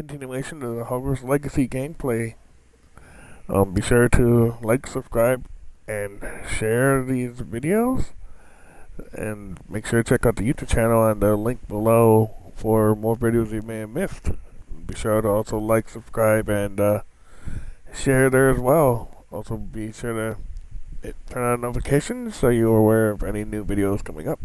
continuation of the Hogwarts Legacy gameplay. Be sure to like, subscribe, and share these videos. And make sure to check out the YouTube channel and the link below for more videos you may have missed. Be sure to also like, subscribe, and share there as well. Also, be sure to turn on notifications so you're aware of any new videos coming up.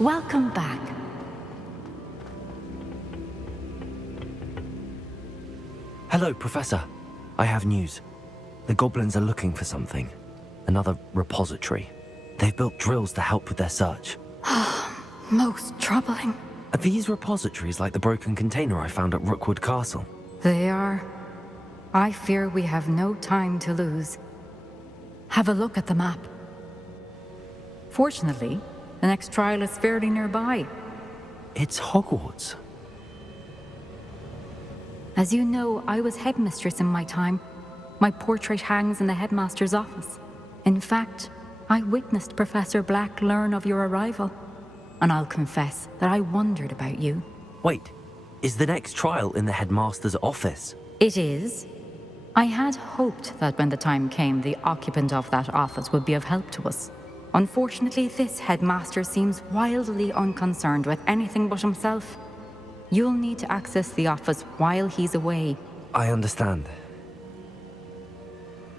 Welcome back. Hello, Professor. I have news. The goblins are looking for something. Another repository. They've built drills to help with their search. Most troubling. Are these repositories like the broken container I found at Rookwood Castle? They are. I fear we have no time to lose. Have a look at the map. Fortunately, the next trial is fairly nearby. It's Hogwarts. As you know, I was headmistress in my time. My portrait hangs in the headmaster's office. In fact, I witnessed Professor Black learn of your arrival. And I'll confess that I wondered about you. Wait, is the next trial in the headmaster's office? It is. I had hoped that when the time came, the occupant of that office would be of help to us. Unfortunately, this headmaster seems wildly unconcerned with anything but himself. You'll need to access the office while he's away. I understand.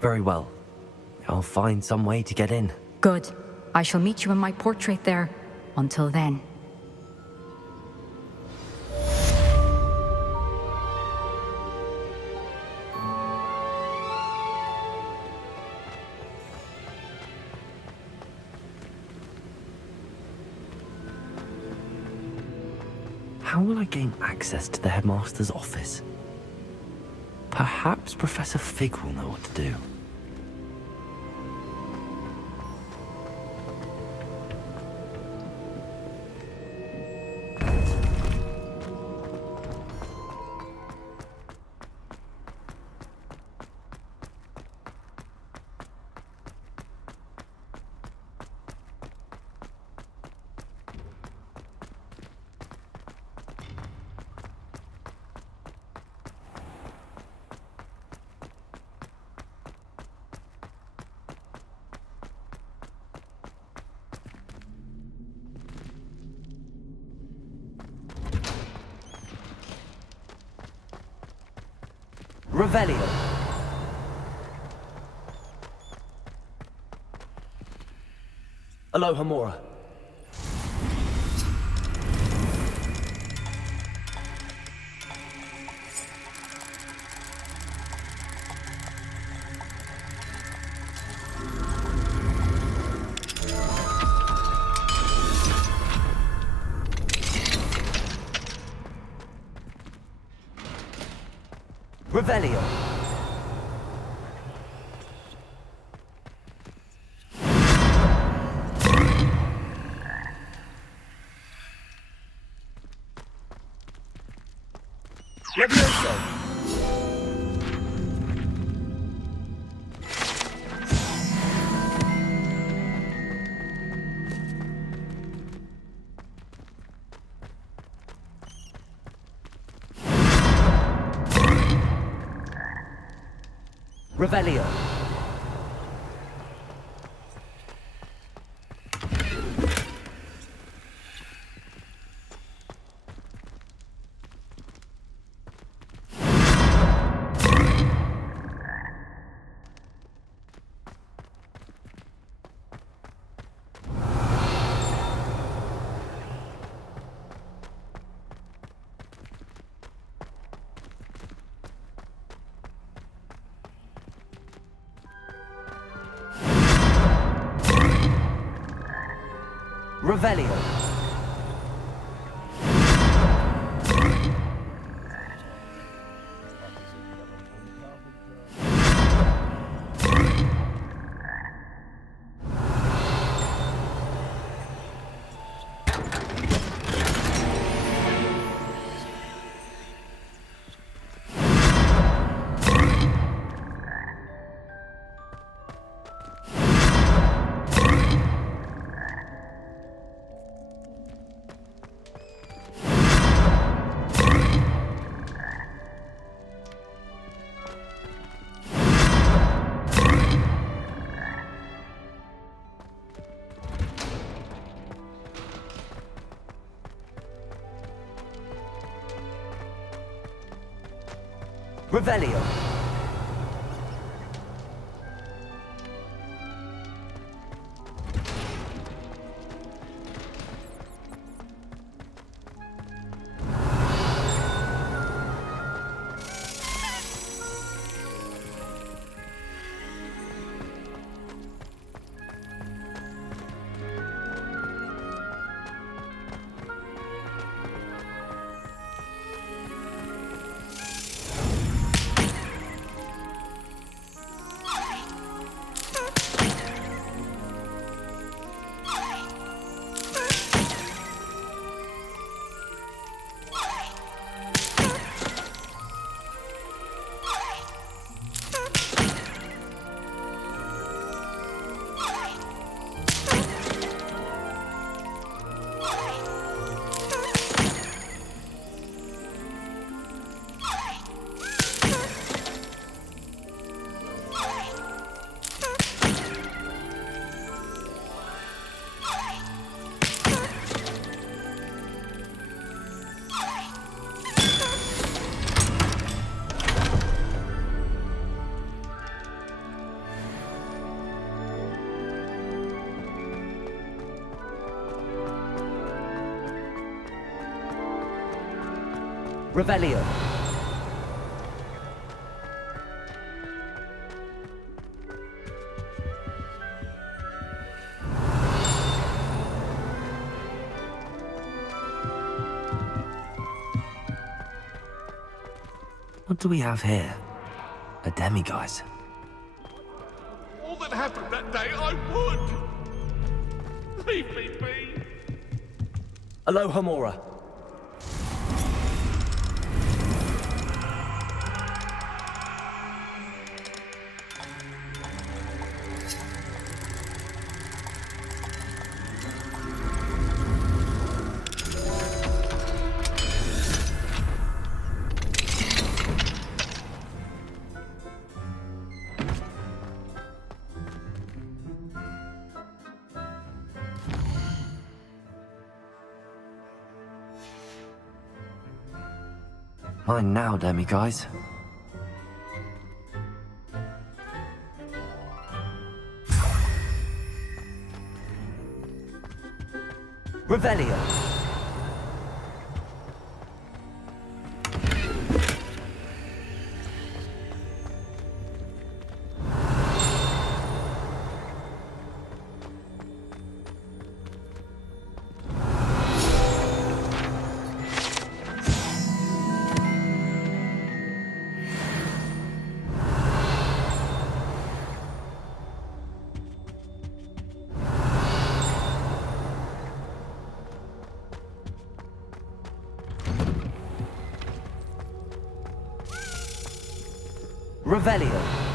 Very well. I'll find some way to get in. Good. I shall meet you in my portrait there. Until then. How will I gain access to the headmaster's office? Perhaps Professor Fig will know what to do. Revelio. Aloha Mora. Revelio. Levioso. Revelio. Revelio. Revelio. Revelio. What do we have here? A demiguise. All that happened that day, I would! Leave me be! Aloha Mora. Mine now, demiguise. Revelio. Revelio.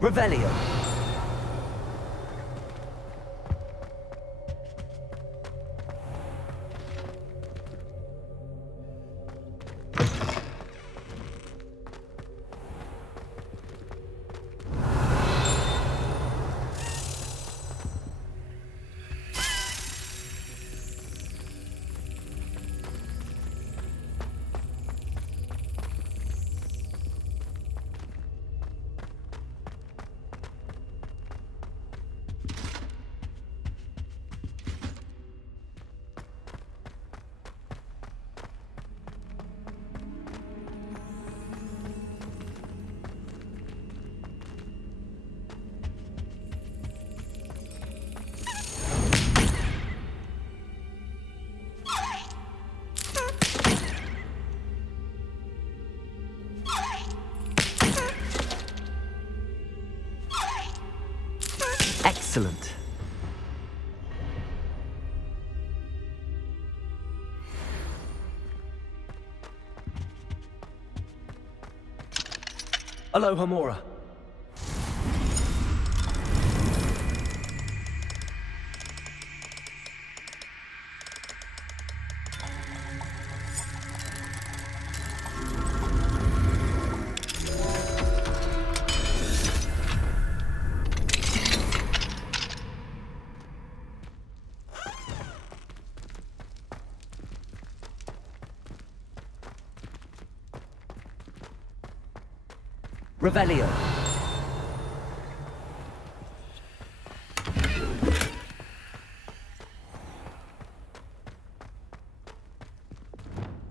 Revelio. Excellent. Aloha Mora. Revelio.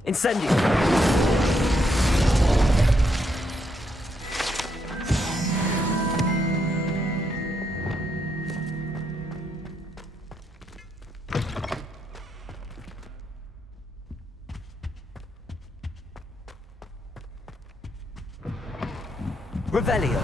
Incendio. Revelio.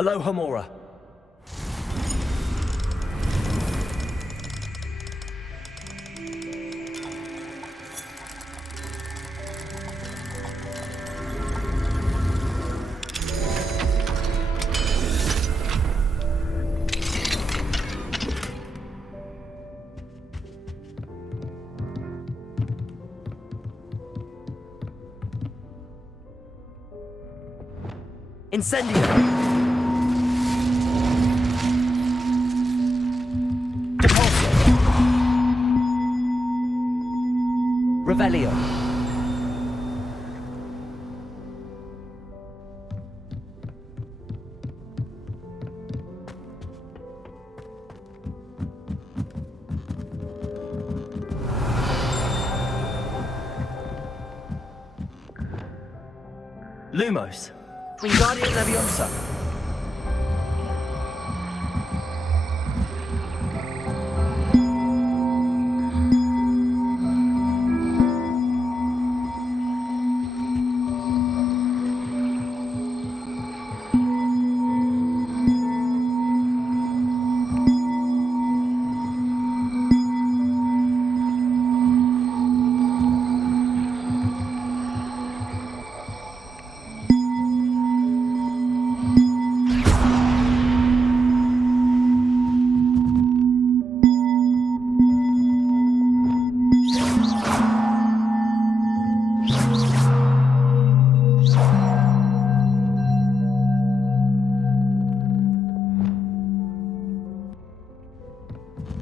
Aloha Mora. Incendio! Depulso! Revelio! Lumos! Wingardium Leviosa!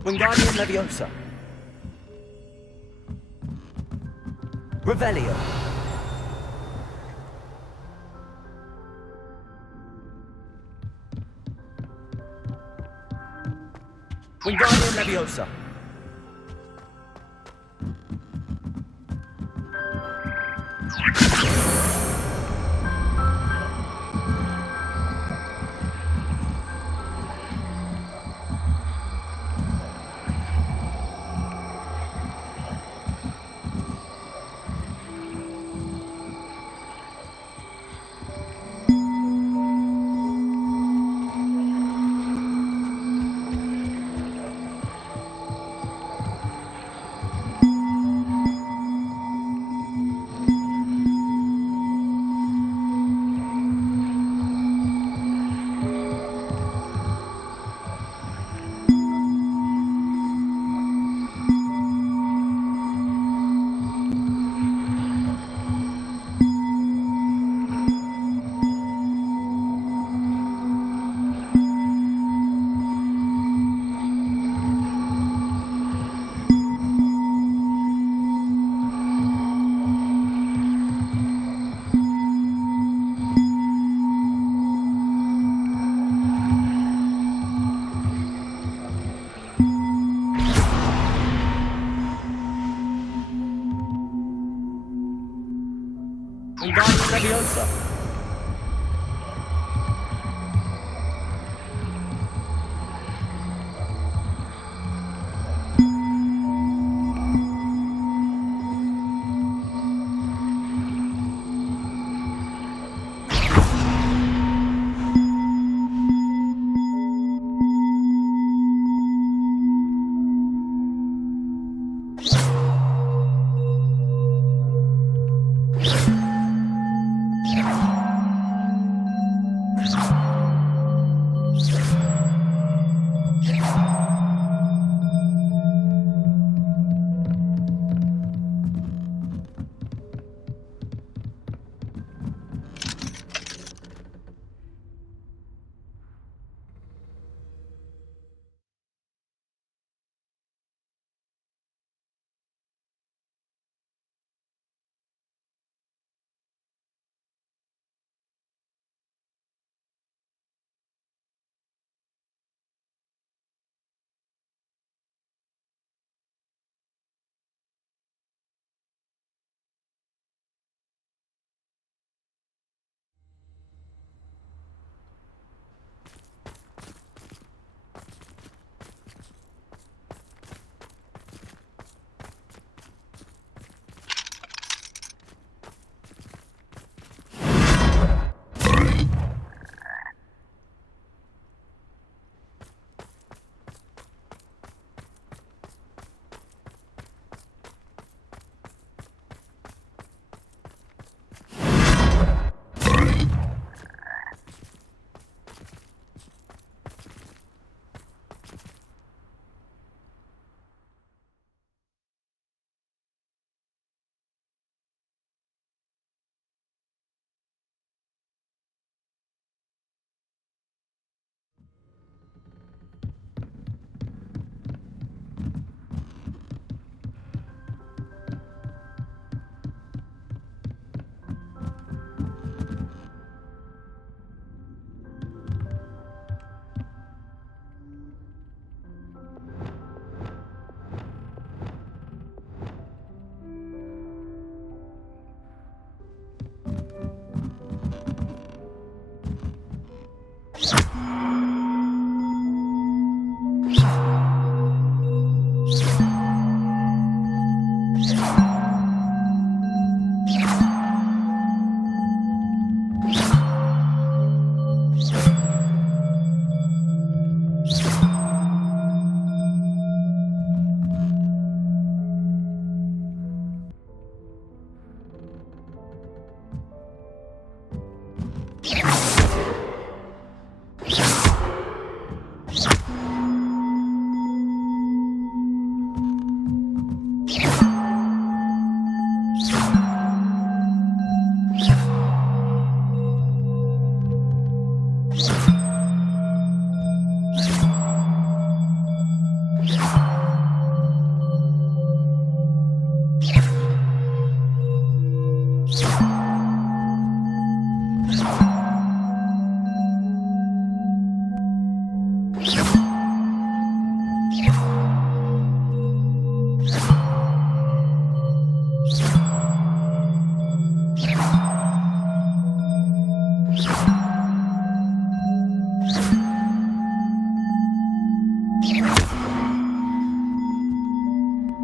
Wingardium Leviosa! Revelio! Wingardium Leviosa! Wingardium Leviosa!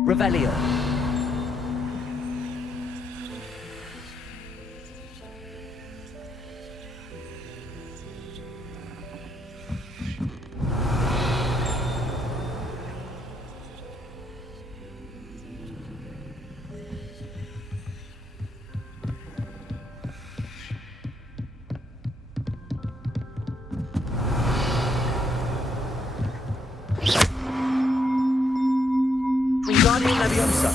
Revelio. Wingardium Leviosa.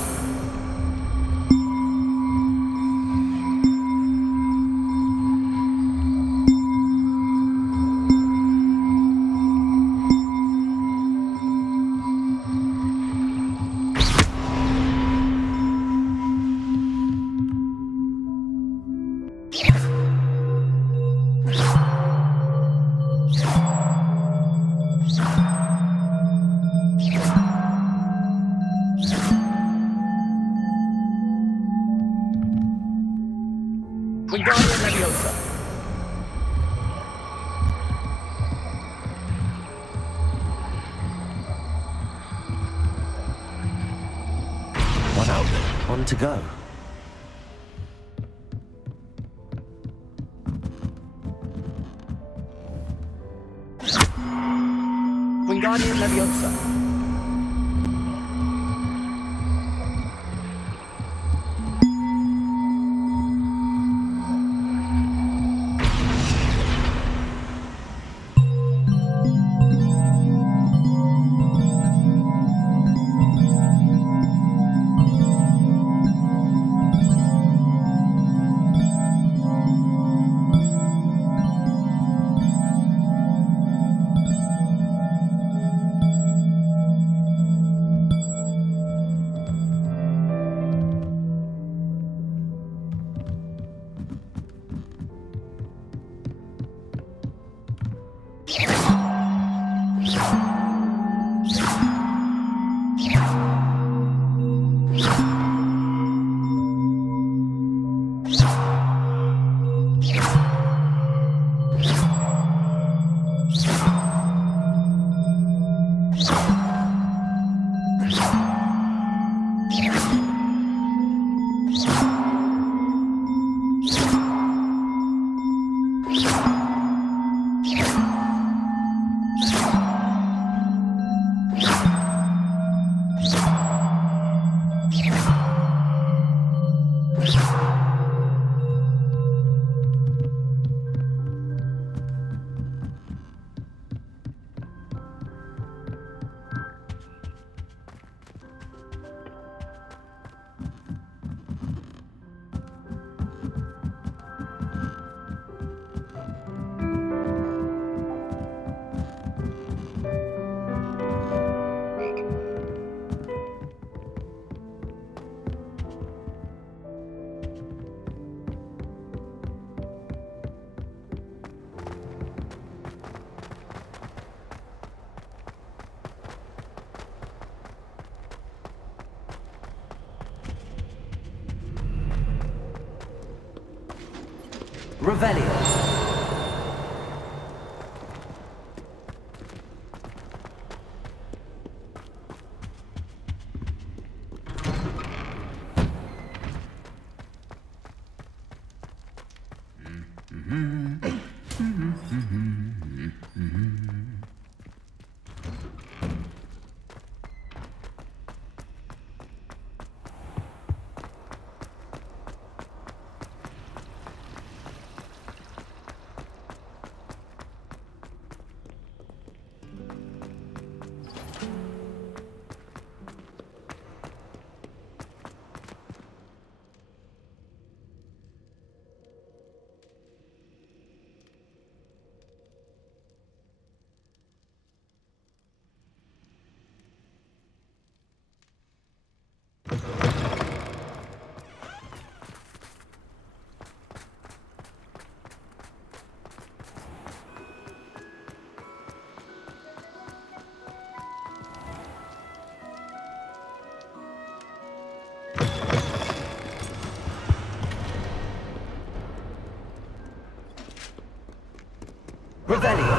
Wingardium Leviosa. One out, one to go. Wingardium Leviosa. Revelio. Revelio.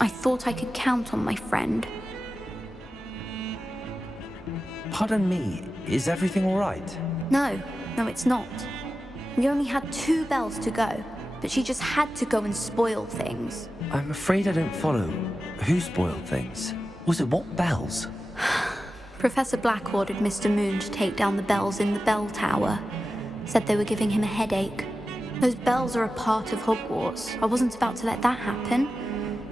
I thought I could count on my friend. Pardon me, is everything all right? No, it's not. We only had 2 bells to go, but she just had to go and spoil things. I'm afraid I don't follow. Who spoiled things? Was it what bells? Professor Black ordered Mr. Moon to take down the bells in the bell tower. Said they were giving him a headache. Those bells are a part of Hogwarts. I wasn't about to let that happen.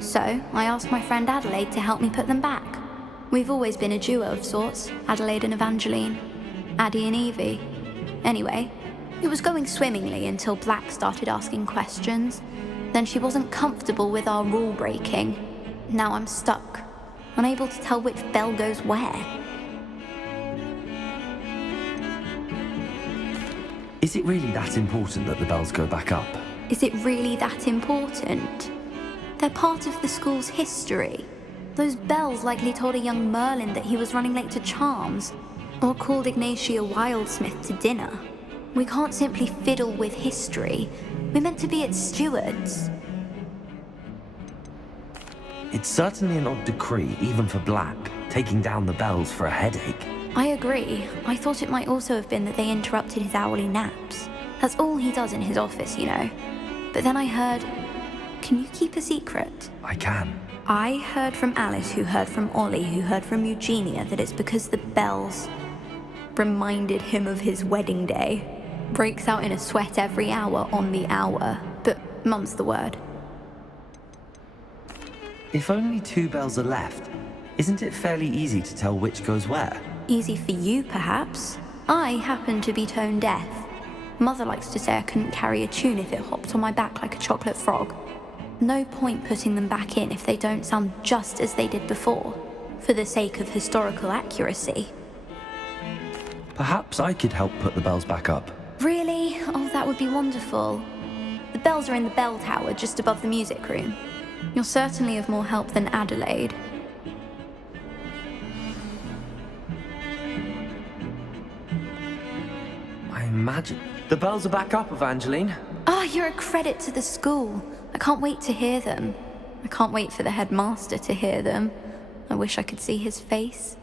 So, I asked my friend Adelaide to help me put them back. We've always been a duo of sorts, Adelaide and Evangeline. Addie and Evie. Anyway, it was going swimmingly until Black started asking questions. Then she wasn't comfortable with our rule breaking. Now I'm stuck, unable to tell which bell goes where. Is it really that important that the bells go back up? Is it really that important? They're part of the school's history. Those bells likely told a young Merlin that he was running late to Charms, or called Ignatia Wildsmith to dinner. We can't simply fiddle with history. We're meant to be its stewards. It's certainly an odd decree, even for Black, taking down the bells for a headache. I agree. I thought it might also have been that they interrupted his hourly naps. That's all he does in his office, you know. But then I heard... Can you keep a secret? I can. I heard from Alice, who heard from Ollie, who heard from Eugenia, that it's because the bells reminded him of his wedding day. Breaks out in a sweat every hour on the hour, but mum's the word. If only 2 bells are left, isn't it fairly easy to tell which goes where? Easy for you, perhaps. I happen to be tone deaf. Mother likes to say I couldn't carry a tune if it hopped on my back like a chocolate frog. No point putting them back in if they don't sound just as they did before, for the sake of historical accuracy. Perhaps I could help put the bells back up. Really? Oh, that would be wonderful. The bells are in the bell tower just above the music room. You're certainly of more help than Adelaide. I imagine. The bells are back up, Evangeline. Ah, you're a credit to the school. I can't wait to hear them. I can't wait for the headmaster to hear them. I wish I could see his face.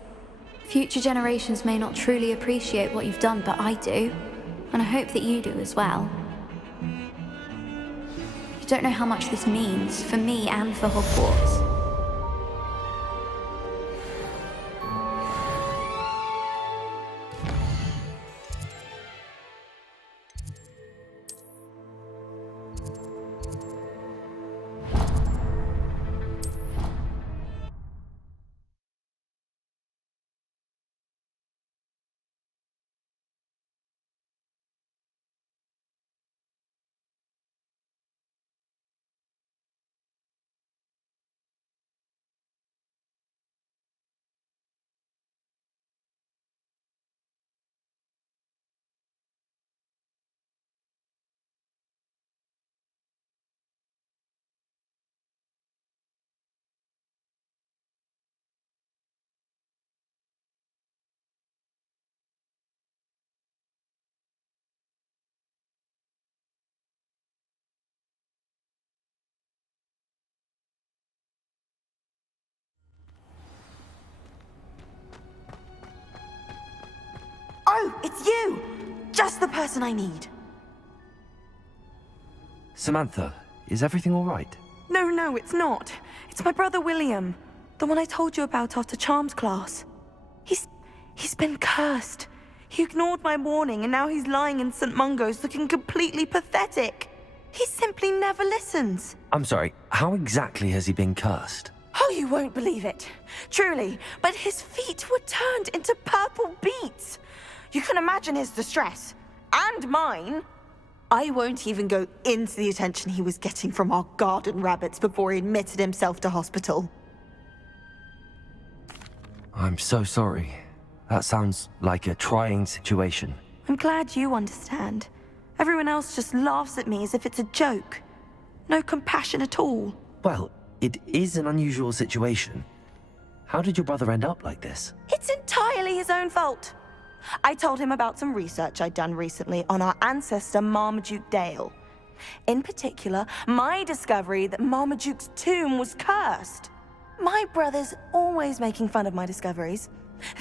Future generations may not truly appreciate what you've done, but I do. And I hope that you do as well. You don't know how much this means, for me and for Hogwarts. Oh, it's you! Just the person I need. Samantha, is everything all right? No, it's not. It's my brother William. The one I told you about after Charms class. He's been cursed. He ignored my warning and now he's lying in St. Mungo's looking completely pathetic. He simply never listens. I'm sorry, how exactly has he been cursed? Oh, you won't believe it. Truly, but his feet were turned into purple beets. You can imagine his distress. And mine. I won't even go into the attention he was getting from our garden rabbits before he admitted himself to hospital. I'm so sorry. That sounds like a trying situation. I'm glad you understand. Everyone else just laughs at me as if it's a joke. No compassion at all. Well, it is an unusual situation. How did your brother end up like this? It's entirely his own fault. I told him about some research I'd done recently on our ancestor Marmaduke Dale. In particular, my discovery that Marmaduke's tomb was cursed. My brother's always making fun of my discoveries.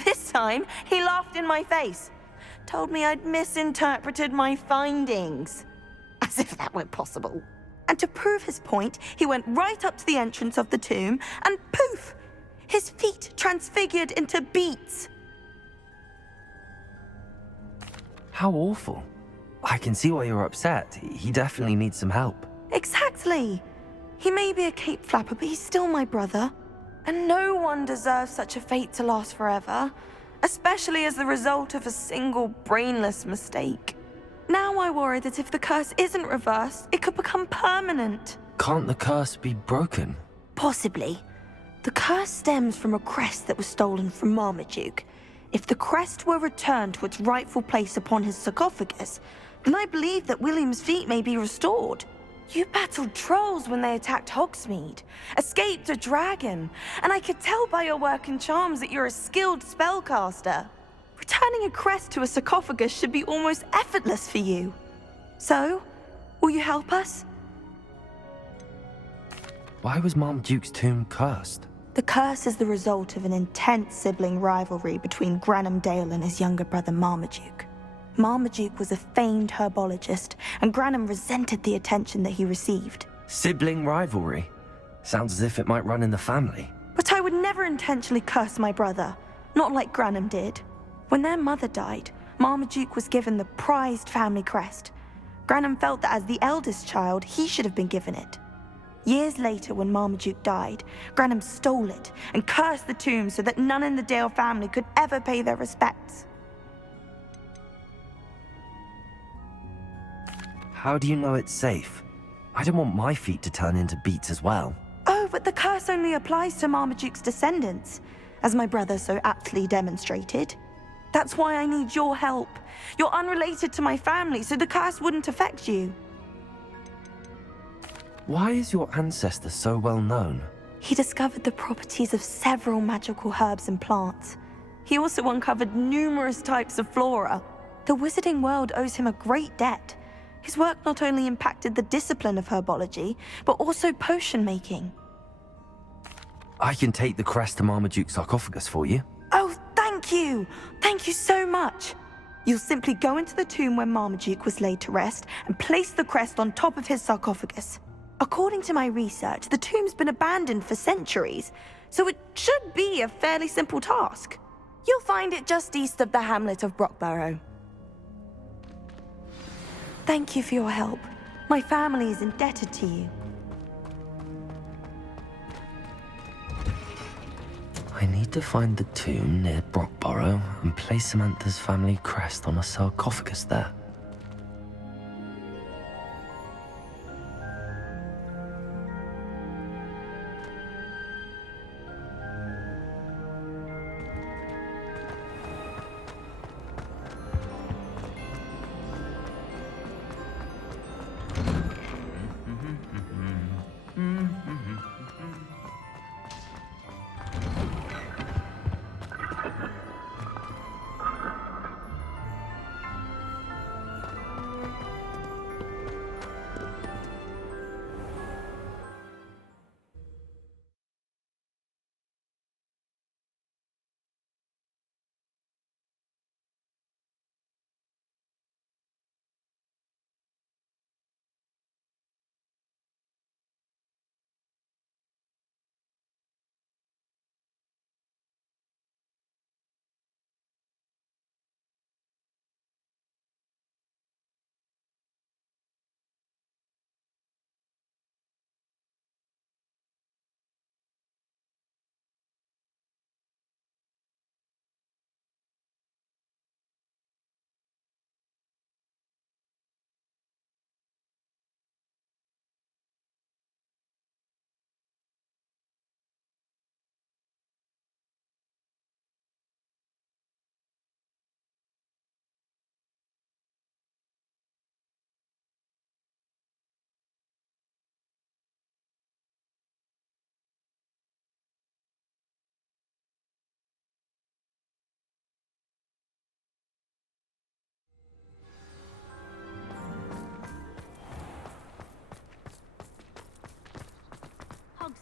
This time, he laughed in my face. Told me I'd misinterpreted my findings. As if that were possible. And to prove his point, he went right up to the entrance of the tomb and poof! His feet transfigured into beets. How awful. I can see why you're upset. He definitely needs some help. Exactly. He may be a cape flapper, but he's still my brother. And no one deserves such a fate to last forever, especially as the result of a single brainless mistake. Now I worry that if the curse isn't reversed, it could become permanent. Can't the curse be broken? Possibly. The curse stems from a crest that was stolen from Marmaduke. If the crest were returned to its rightful place upon his sarcophagus, then I believe that William's feet may be restored. You battled trolls when they attacked Hogsmeade, escaped a dragon, and I could tell by your work and charms that you're a skilled spellcaster. Returning a crest to a sarcophagus should be almost effortless for you. So, will you help us? Why was Marmaduke's tomb cursed? The curse is the result of an intense sibling rivalry between Granham Dale and his younger brother Marmaduke. Marmaduke was a famed herbologist, and Granham resented the attention that he received. Sibling rivalry? Sounds as if it might run in the family. But I would never intentionally curse my brother, not like Granham did. When their mother died, Marmaduke was given the prized family crest. Granham felt that as the eldest child, he should have been given it. Years later, when Marmaduke died, Granham stole it and cursed the tomb so that none in the Dale family could ever pay their respects. How do you know it's safe? I don't want my feet to turn into beets as well. Oh, but the curse only applies to Marmaduke's descendants, as my brother so aptly demonstrated. That's why I need your help. You're unrelated to my family, so the curse wouldn't affect you. Why is your ancestor so well known? He discovered the properties of several magical herbs and plants. He also uncovered numerous types of flora. The wizarding world owes him a great debt. His work not only impacted the discipline of herbology, but also potion making. I can take the crest to Marmaduke's sarcophagus for you. Oh, thank you! Thank you so much! You'll simply go into the tomb where Marmaduke was laid to rest and place the crest on top of his sarcophagus. According to my research, the tomb's been abandoned for centuries, so it should be a fairly simple task. You'll find it just east of the hamlet of Brockborough. Thank you for your help. My family is indebted to you. I need to find the tomb near Brockborough and place Samantha's family crest on a sarcophagus there.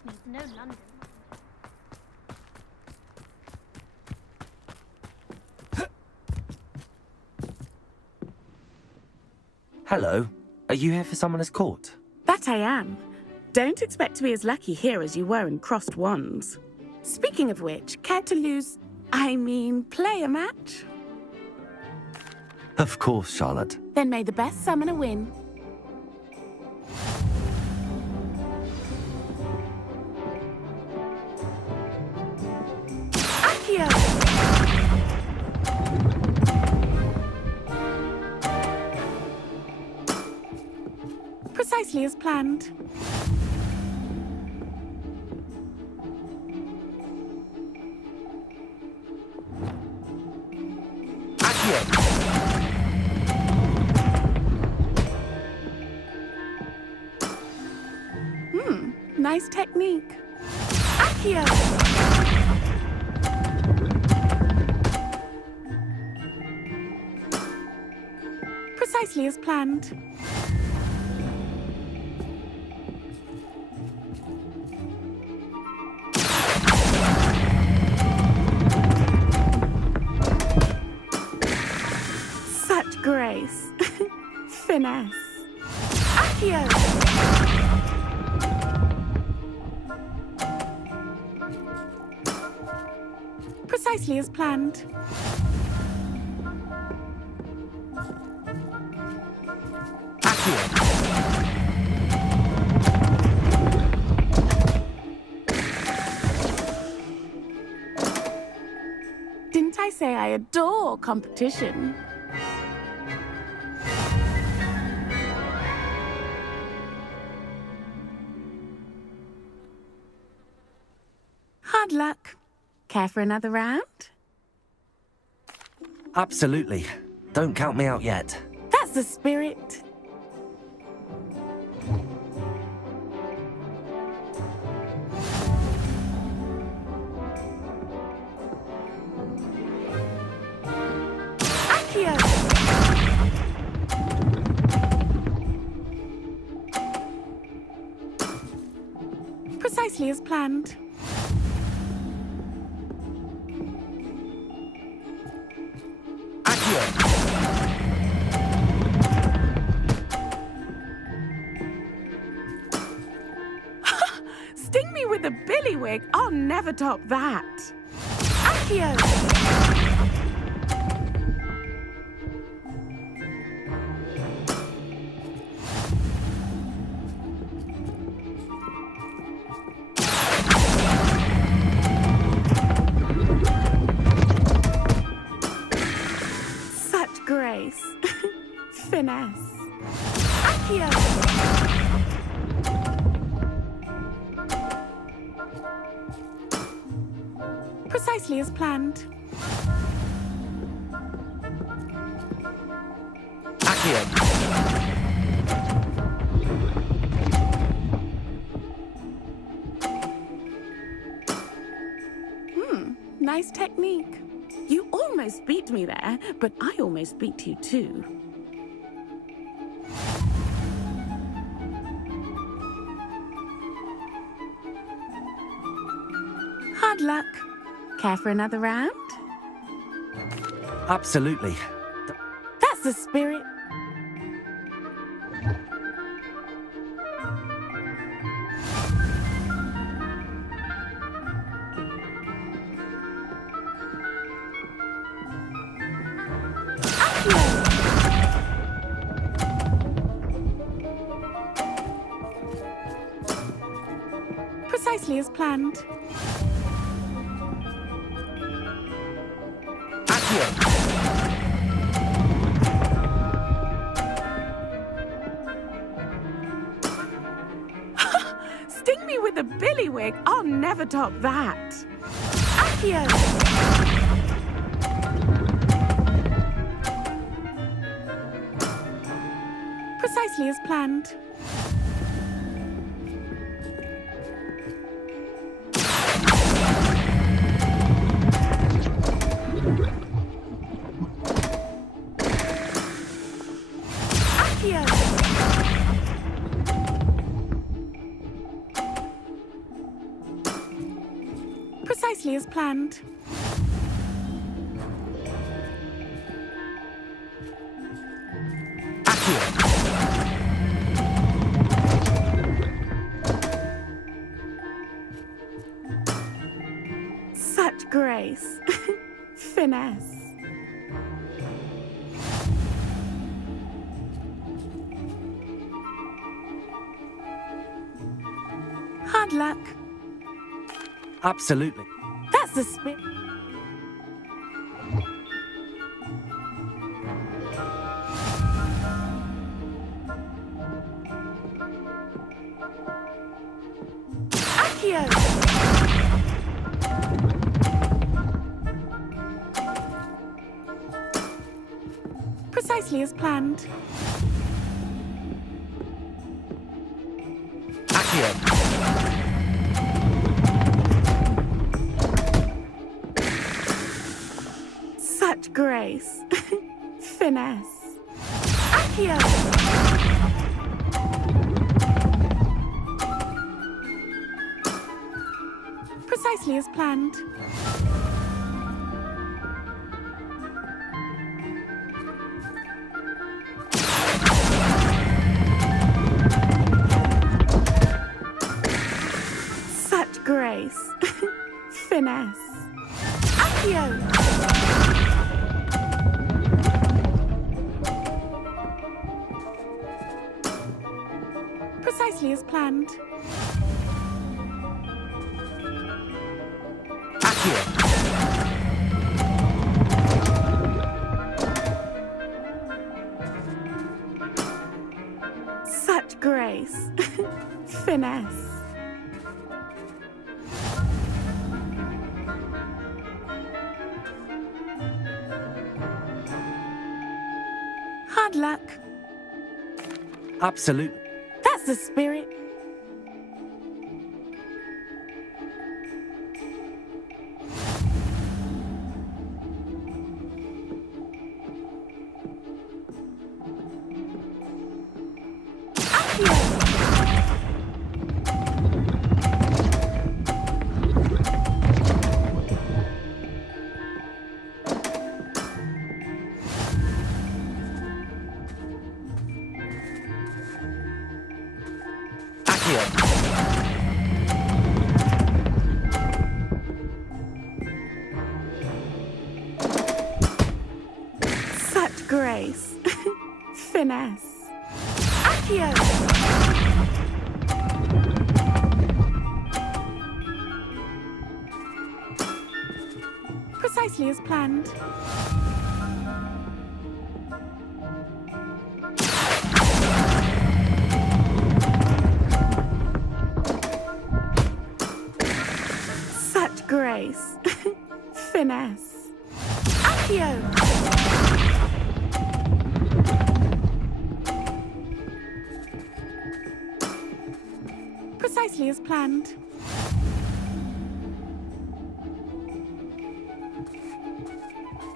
needs no London. Hello. Are you here for Summoner's Court? That I am. Don't expect to be as lucky here as you were in Crossed Wands. Speaking of which, care to play a match? Of course, Charlotte. Then may the best summoner win. Accio! Precisely as planned. Nice technique. Accio! Precisely as planned. Such grace. Finesse. Accio! Precisely as planned. Didn't I say I adore competition? Hard luck. Care for another round? Absolutely. Don't count me out yet. That's the spirit. Accio! Precisely as planned. Sting me with a billywig. I'll never top that. Accio! Such grace. Finesse. Accio! Precisely as planned. Accio! Nice technique. You almost beat me there, but I almost beat you too. Hard luck. Care for another round? Absolutely. That's the spirit. Precisely as planned. Sting me with a billywig. I'll never top that. Accio! Precisely as planned. Precisely as planned. Such grace. Finesse. Hard luck. Absolutely. That's the spirit. Accio! Precisely as planned. Accio. Such grace. Finesse. Accio! Precisely as planned. Such grace. Finesse. Accio! Precisely as planned. Accio. Such grace. Finesse. Hard luck. Absolutely. That's the spirit. Accio! Such grace. Finesse. Accio! Precisely as planned. Such grace. Finesse. Accio! Precisely as planned.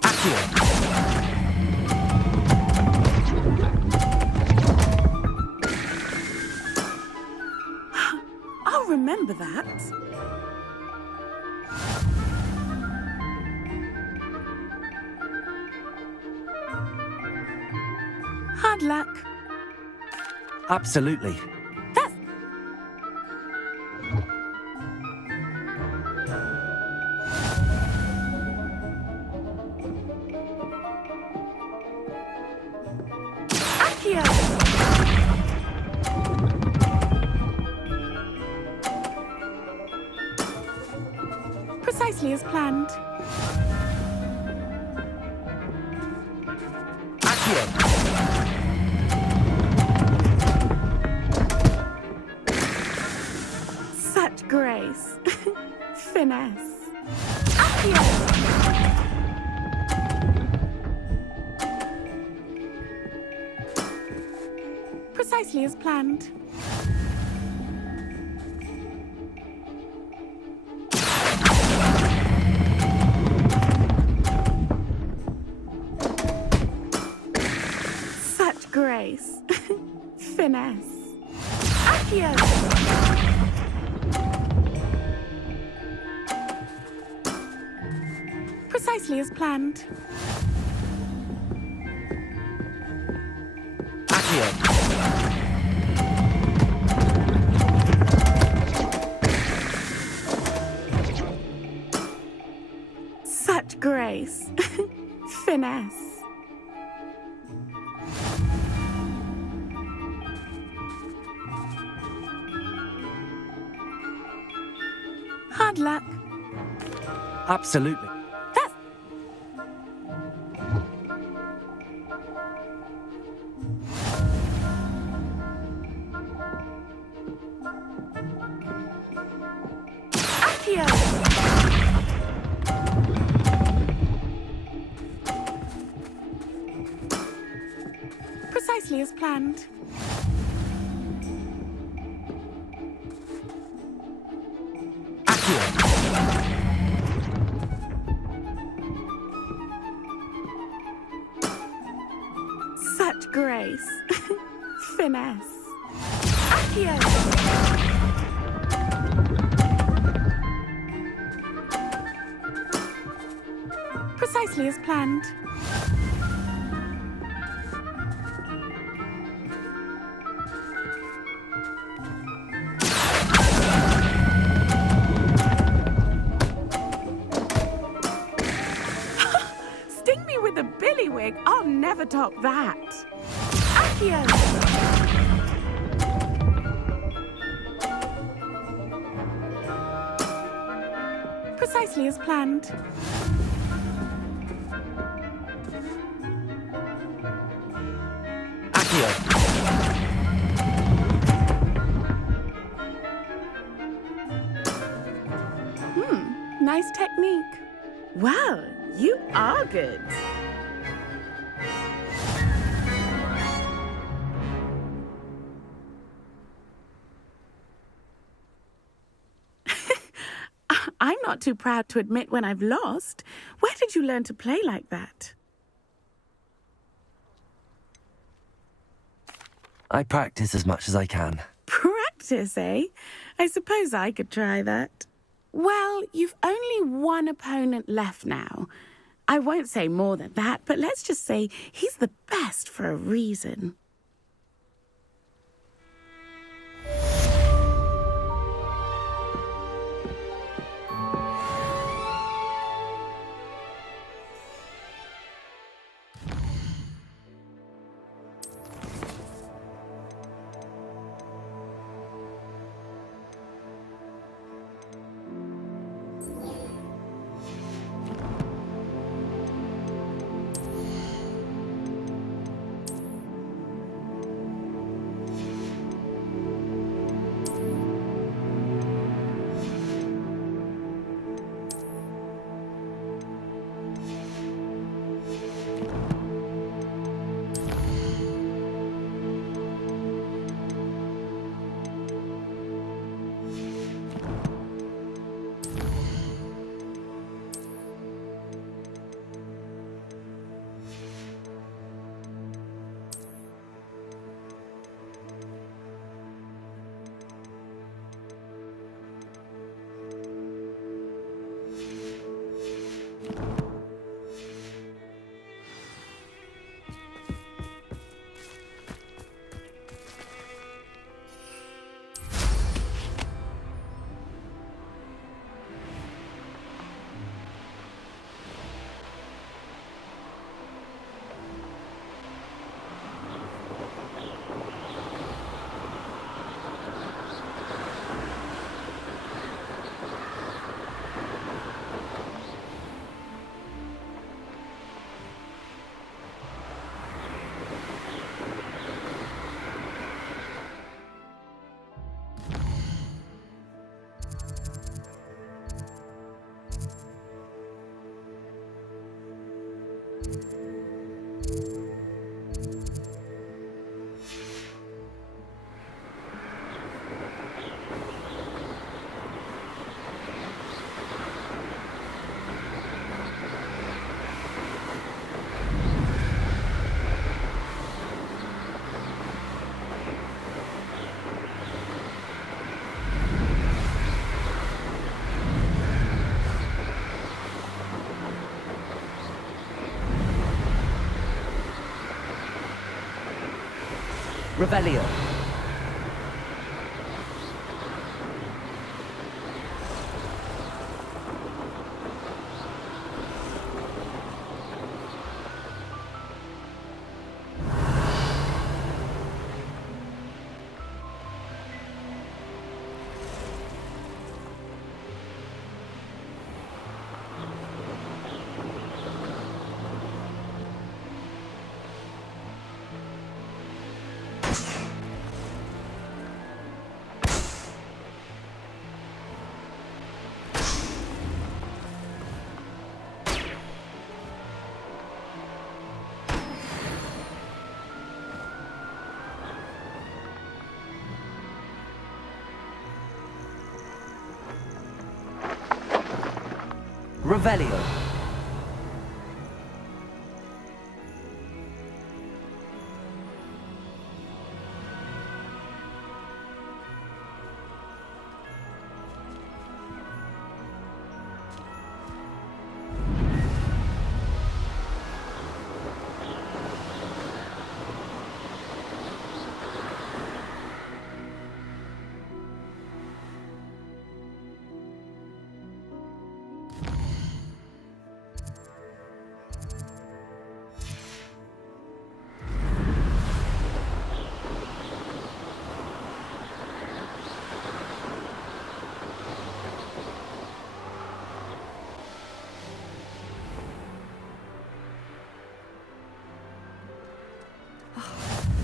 Accio. I'll remember that. Hard luck. Absolutely. That's... Accio! Precisely as planned. Accio. Such grace. Finesse. Accio! Precisely as planned. Such grace. Finesse. Accio! Precisely as planned. Accio! Such grace. Finesse. Hard luck. Absolutely. That's... Accio! Precisely as planned. Accio! Such grace. Finesse. Accio! Precisely as planned. Sting me with a billywig. I'll never top that. Accio! Precisely as planned. Accio! Nice technique. Well, you are good. I'm not too proud to admit when I've lost. Where did you learn to play like that? I practice as much as I can. Practice, eh? I suppose I could try that. Well, you've only one opponent left now. I won't say more than that, but let's just say he's the best for a reason. Revelio. Revelio.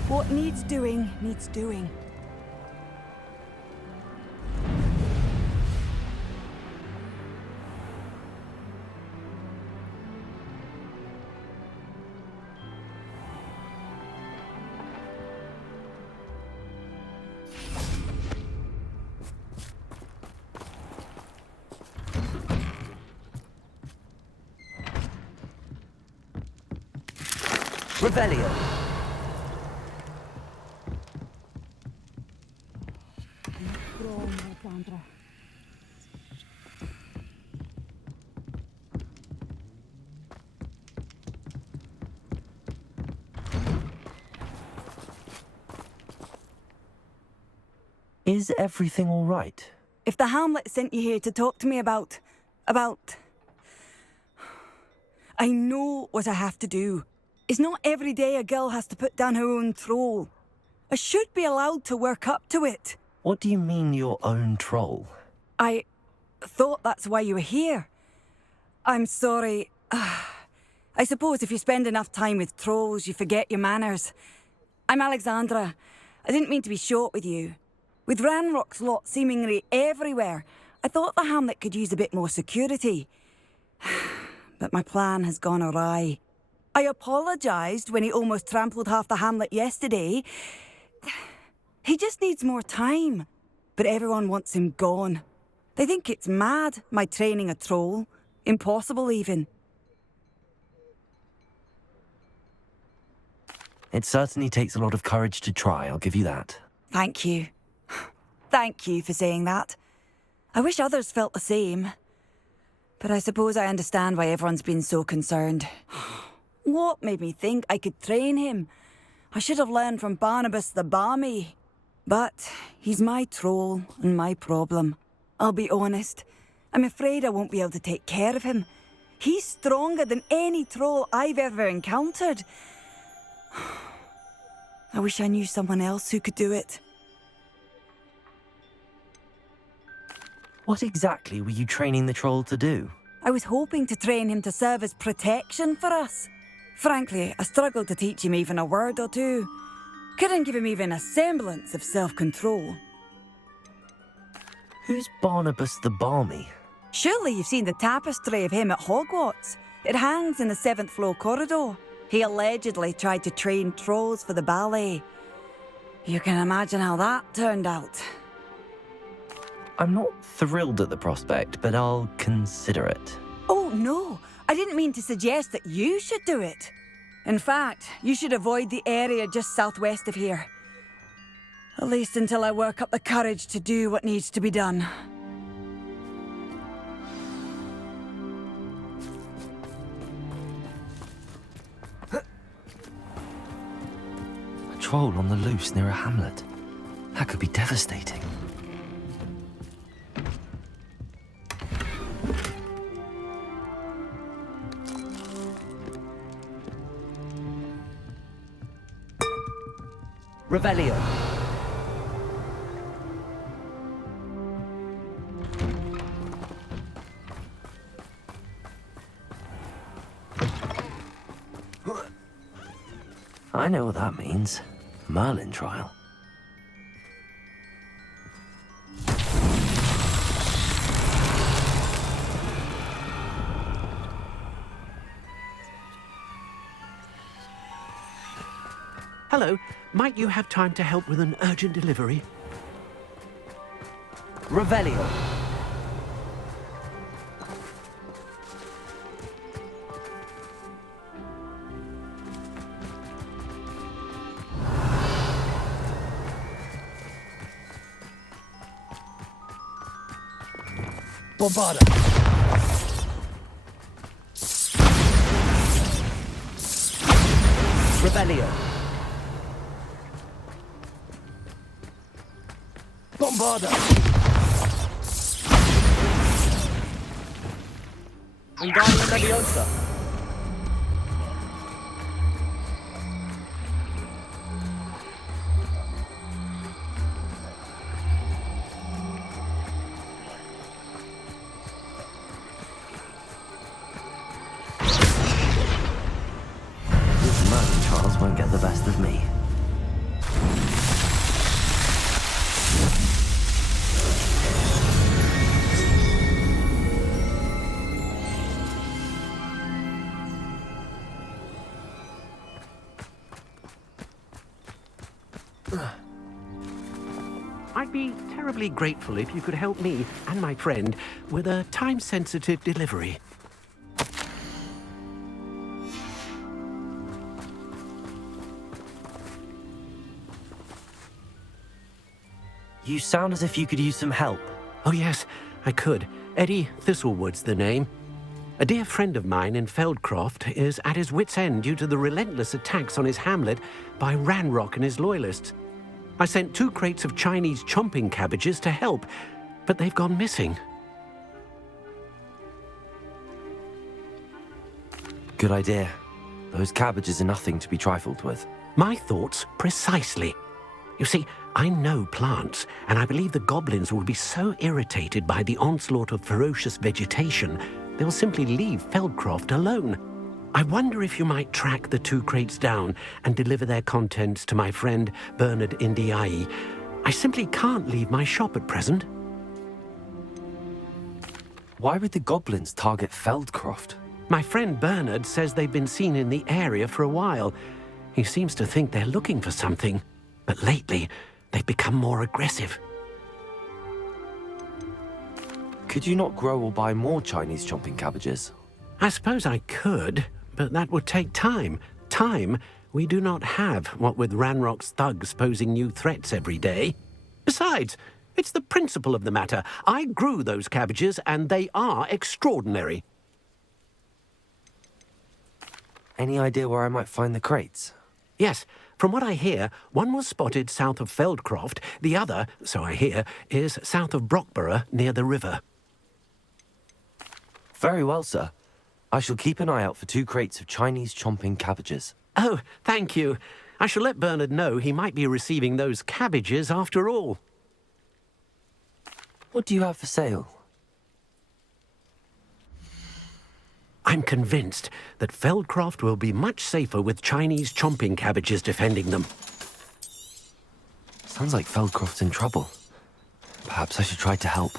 What needs doing, needs doing. Revelio. Is everything all right? If the Hamlet sent you here to talk to me about... I know what I have to do. It's not every day a girl has to put down her own troll. I should be allowed to work up to it. What do you mean, your own troll? I thought that's why you were here. I'm sorry. I suppose if you spend enough time with trolls, you forget your manners. I'm Alexandra. I didn't mean to be short with you. With Ranrock's lot seemingly everywhere, I thought the Hamlet could use a bit more security. But my plan has gone awry. I apologised when he almost trampled half the Hamlet yesterday. He just needs more time. But everyone wants him gone. They think it's mad, my training a troll. Impossible, even. It certainly takes a lot of courage to try, I'll give you that. Thank you. Thank you for saying that. I wish others felt the same. But I suppose I understand why everyone's been so concerned. What made me think I could train him? I should have learned from Barnabas the Barmy. But he's my troll and my problem. I'll be honest. I'm afraid I won't be able to take care of him. He's stronger than any troll I've ever encountered. I wish I knew someone else who could do it. What exactly were you training the troll to do? I was hoping to train him to serve as protection for us. Frankly, I struggled to teach him even a word or two. Couldn't give him even a semblance of self-control. Who's Barnabas the Barmy? Surely you've seen the tapestry of him at Hogwarts. It hangs in the 7th floor corridor. He allegedly tried to train trolls for the ballet. You can imagine how that turned out. I'm not thrilled at the prospect, but I'll consider it. Oh, no. I didn't mean to suggest that you should do it. In fact, you should avoid the area just southwest of here. At least until I work up the courage to do what needs to be done. A troll on the loose near a hamlet. That could be devastating. Revelio. I know what that means. Merlin trial. Hello, might you have time to help with an urgent delivery? Revelio. Bombarda. Revelio. Bombarda. Wingardium Leviosa. These Merlin trials won't get the best of me. I'd be terribly grateful if you could help me and my friend with a time-sensitive delivery. You sound as if you could use some help. Oh yes, I could. Eddie Thistlewood's the name. A dear friend of mine in Feldcroft is at his wit's end due to the relentless attacks on his hamlet by Ranrock and his loyalists. I sent 2 crates of Chinese chomping cabbages to help, but they've gone missing. Good idea. Those cabbages are nothing to be trifled with. My thoughts precisely. You see, I know plants, and I believe the goblins will be so irritated by the onslaught of ferocious vegetation, they'll simply leave Feldcroft alone. I wonder if you might track the 2 crates down and deliver their contents to my friend Bernard Indiai. I simply can't leave my shop at present. Why would the goblins target Feldcroft? My friend Bernard says they've been seen in the area for a while. He seems to think they're looking for something, but lately they've become more aggressive. Could you not grow or buy more Chinese chomping cabbages? I suppose I could, but that would take time. Time we do not have, what with Ranrock's thugs posing new threats every day. Besides, it's the principle of the matter. I grew those cabbages, and they are extraordinary. Any idea where I might find the crates? Yes, from what I hear, one was spotted south of Feldcroft, the other, so I hear, is south of Brockborough near the river. Very well, sir. I shall keep an eye out for 2 crates of Chinese chomping cabbages. Oh, thank you. I shall let Bernard know he might be receiving those cabbages after all. What do you have for sale? I'm convinced that Feldcroft will be much safer with Chinese chomping cabbages defending them. Sounds like Feldcroft's in trouble. Perhaps I should try to help.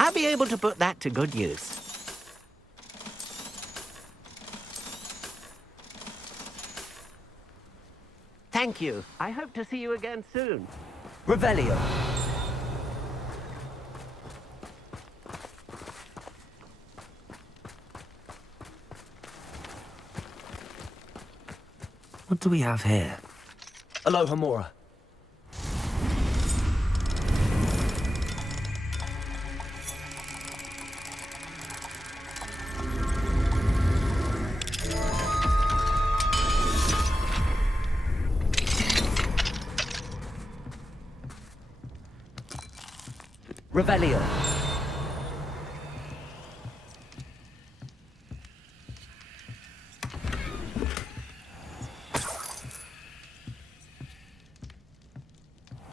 I'll be able to put that to good use. Thank you. I hope to see you again soon. Revelio. What do we have here? Aloha Mora. Revelio.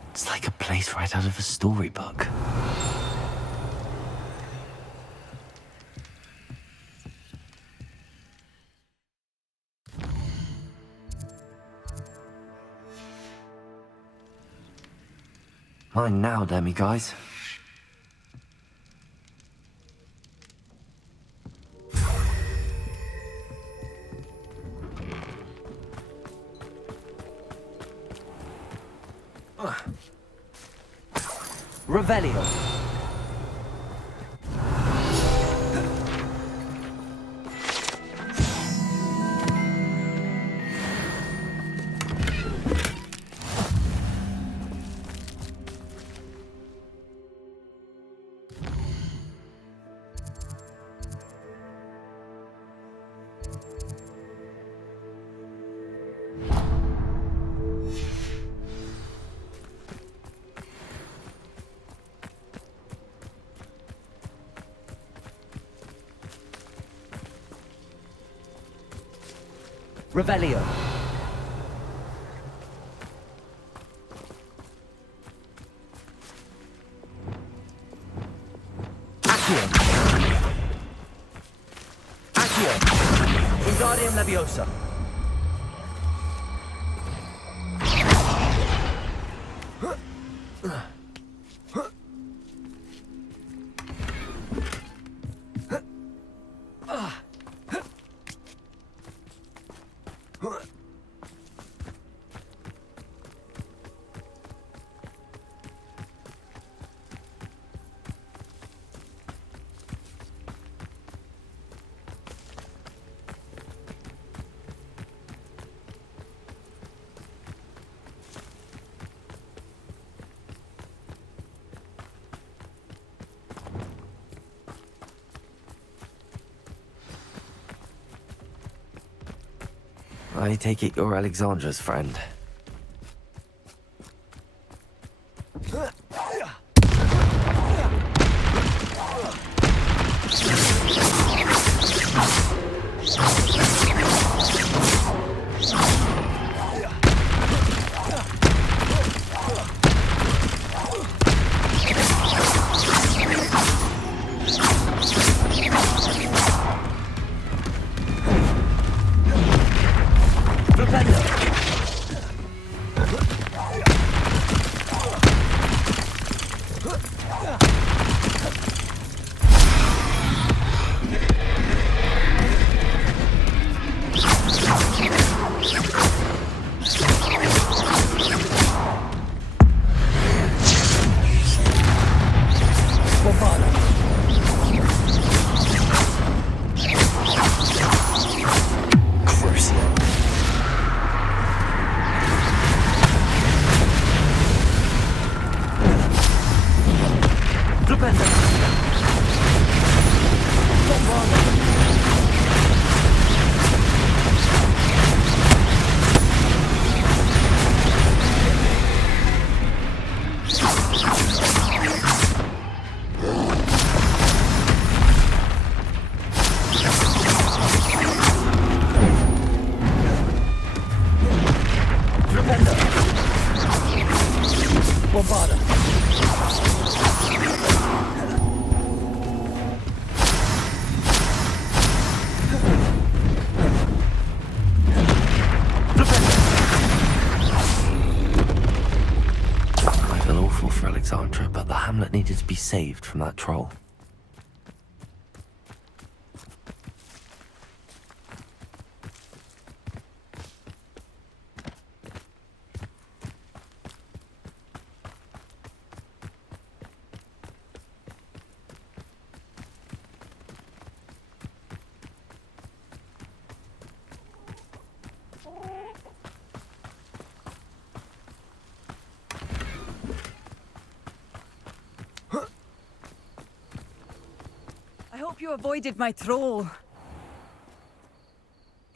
It's like a place right out of a storybook. Mine now, demi guys. Revelio. Revelio. Accio. Accio. Wingardium Leviosa. I take it you're Alexandra's friend. Alexandra, but the hamlet needed to be saved from that troll. I hope you avoided my troll.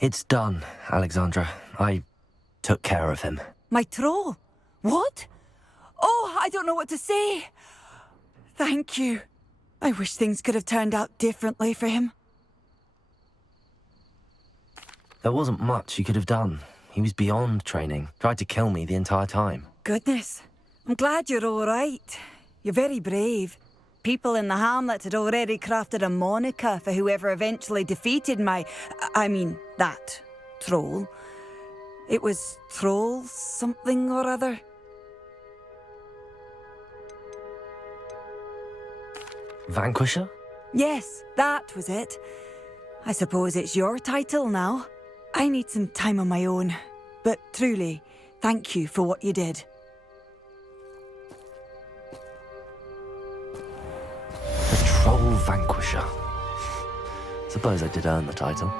It's done, Alexandra. I took care of him. My troll? What? Oh, I don't know what to say. Thank you. I wish things could have turned out differently for him. There wasn't much you could have done. He was beyond training. Tried to kill me the entire time. Goodness. I'm glad you're all right. You're very brave. People in the hamlet had already crafted a moniker for whoever eventually defeated that troll. It was Troll something or other. Vanquisher? Yes, that was it. I suppose it's your title now. I need some time on my own. But truly, thank you for what you did. The Troll Vanquisher. Suppose I did earn the title.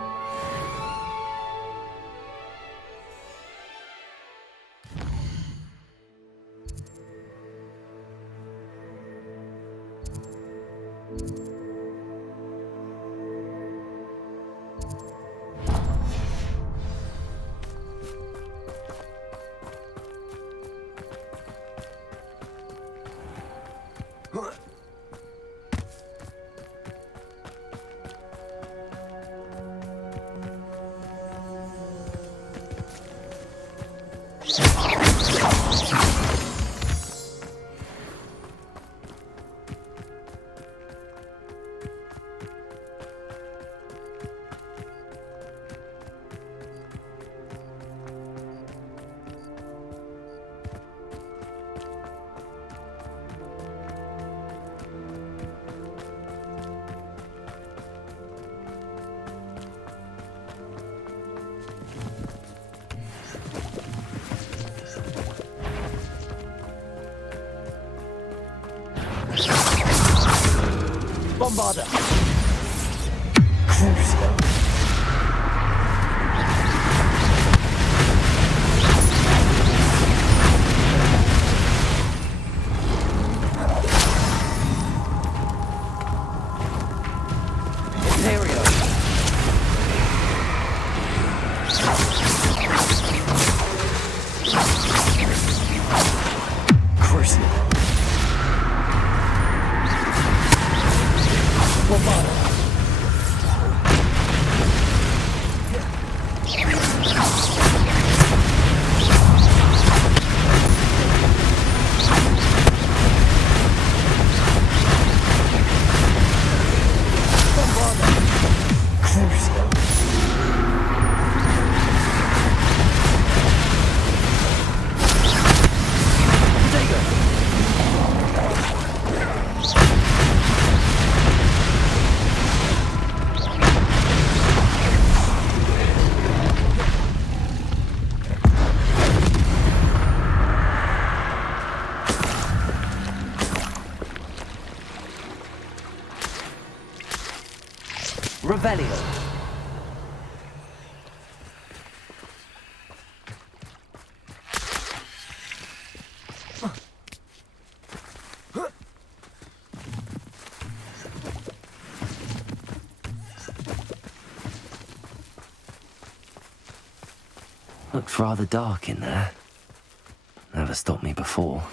Bombarder! Crucible! Imperial! Crucible! Bombarder! Revelio. Looks rather dark in there. Never stopped me before.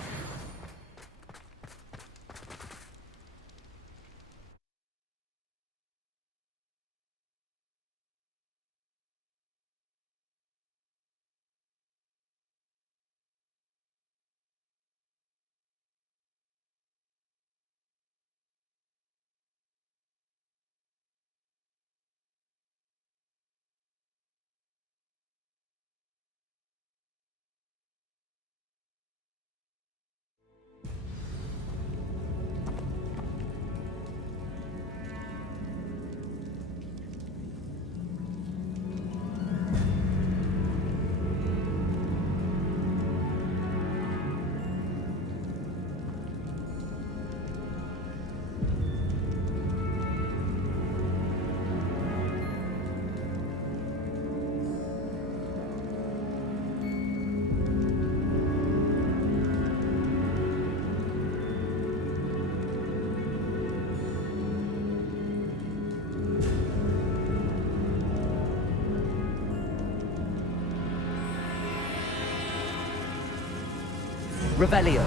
Revelio.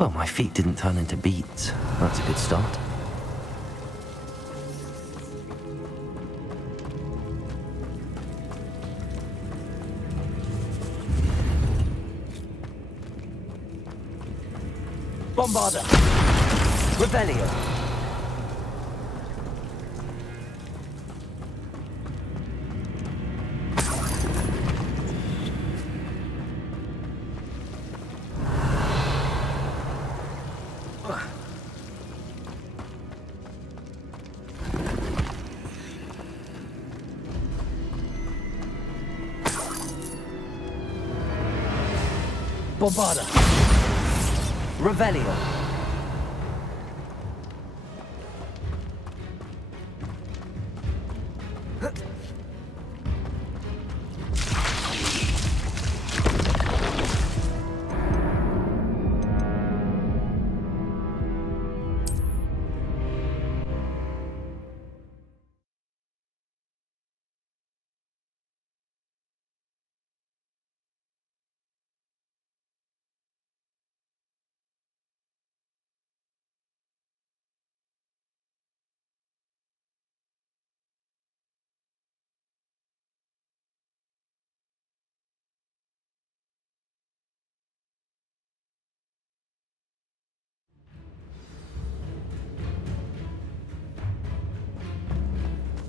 Well, my feet didn't turn into beets. That's a good start. Bombarda! Revelio! Bombarda! Revelio!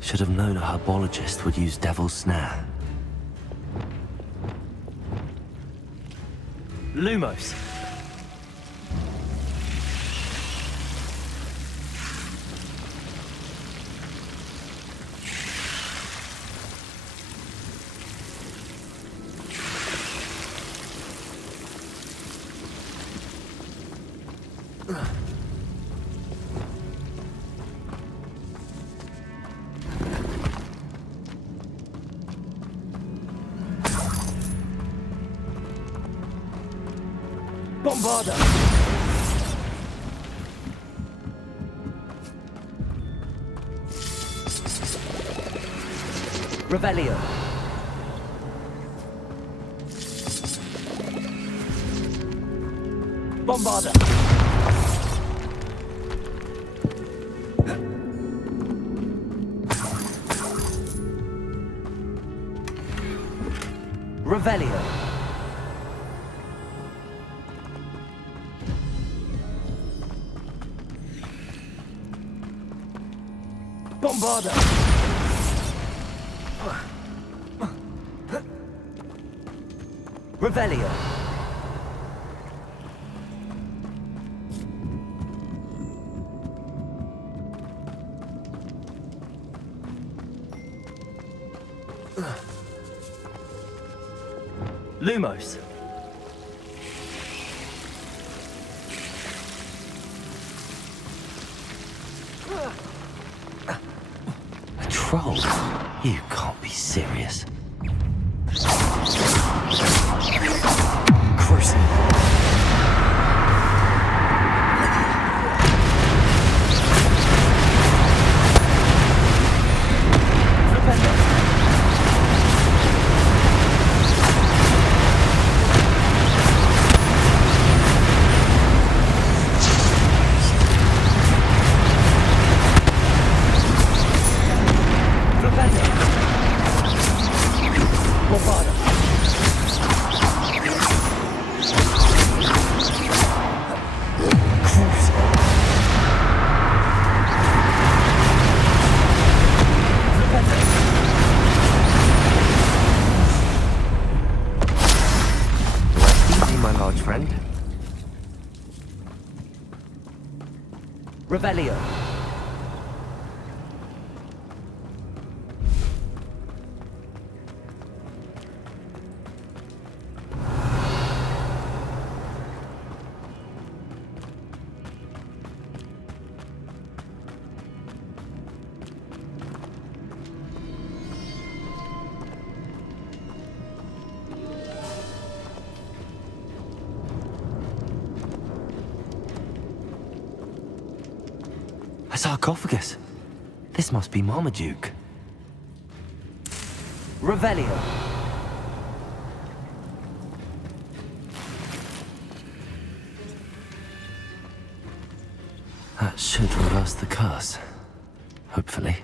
Should have known a herbologist would use Devil's Snare. Lumos! Bombarda! Revelio! Bombarda! Revelio! Bombarda! Revelio! Lumos! Troll? You can't be serious. Cruising. Revelio. A sarcophagus. This must be Marmaduke. Revelio. That should reverse the curse. Hopefully.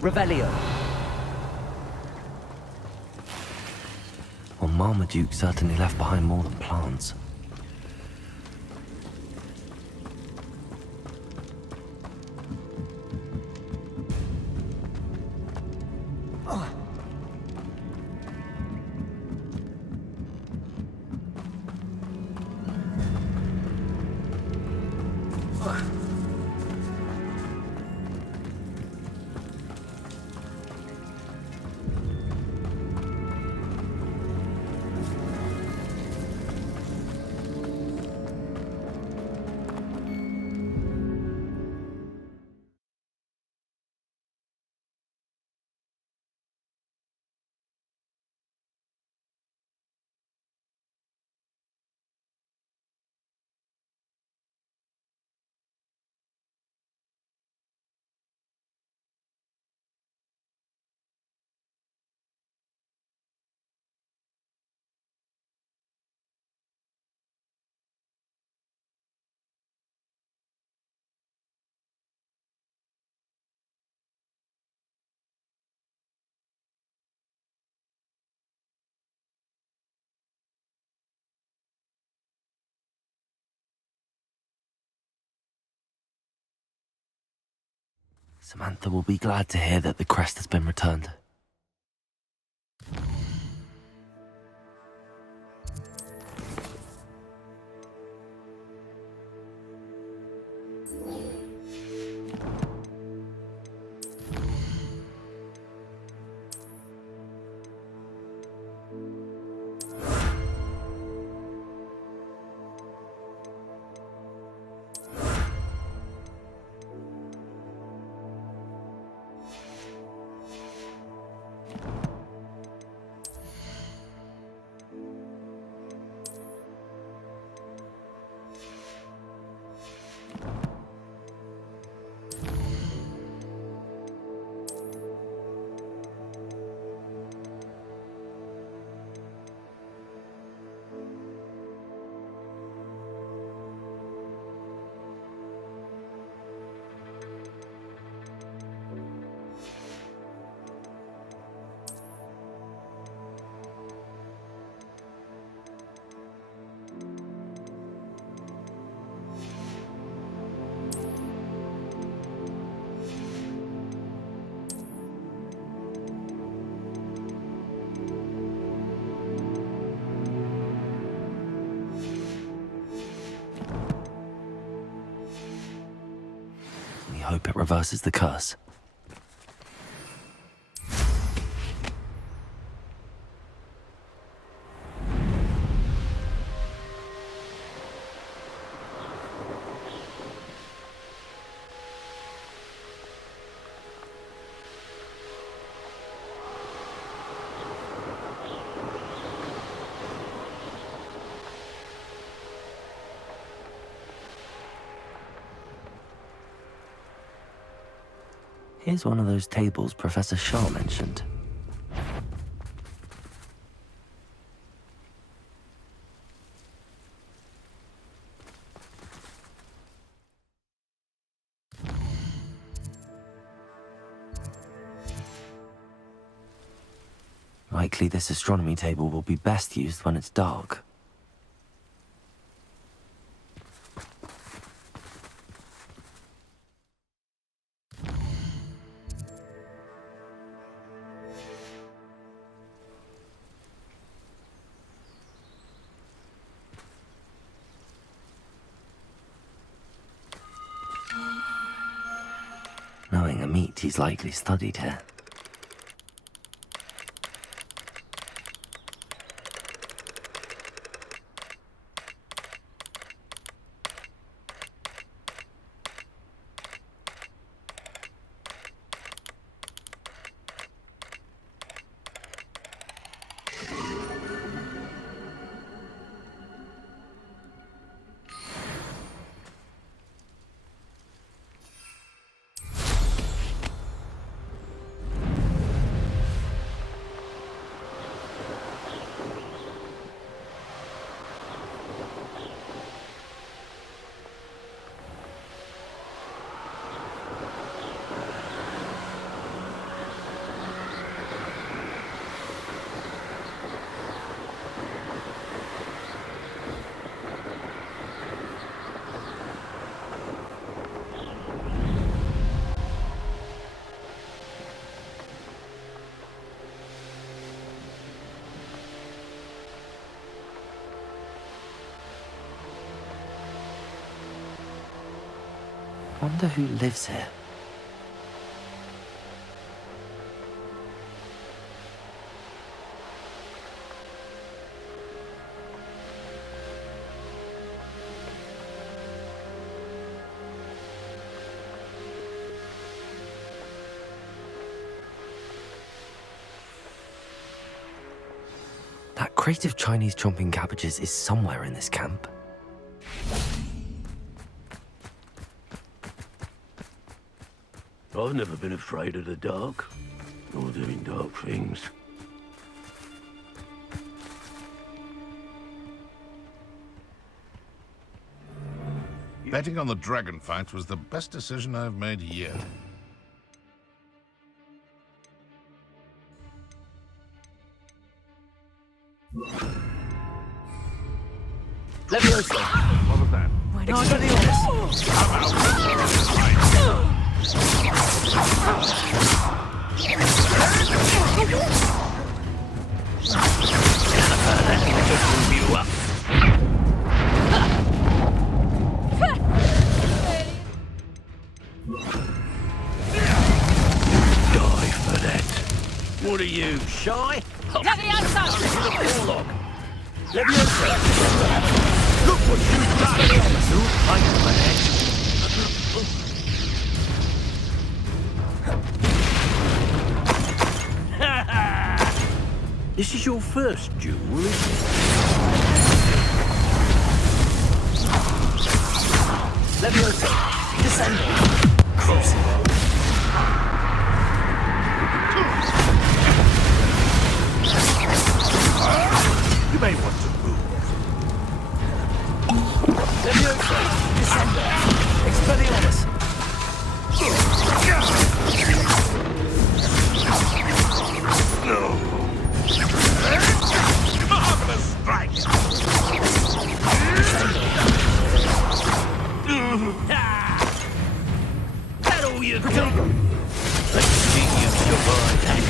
Revelio. Well, Marmaduke certainly left behind more than plants. Samantha will be glad to hear that the crest has been returned. We hope it reverses the curse. Here's one of those tables Professor Shaw mentioned. Likely this astronomy table will be best used when it's dark. Knowing Amit, he's likely studied here. Wonder who lives here. That crate of Chinese chomping cabbages is somewhere in this camp. I've never been afraid of the dark, or doing dark things. Betting on the dragon fight was the best decision I've made yet. Leviosa! What was that? Expelliarmus! You up. Die for that. What are you, shy? Leviosa! Leviosa! Look what you've done! Fight for that. This is your first duel, isn't it? Leviosa! Descend! Cruising! You may want to move. Leviosa! Descender! Expelliarmus! No! Marvelous strike! That all you got? Let's see you survive that.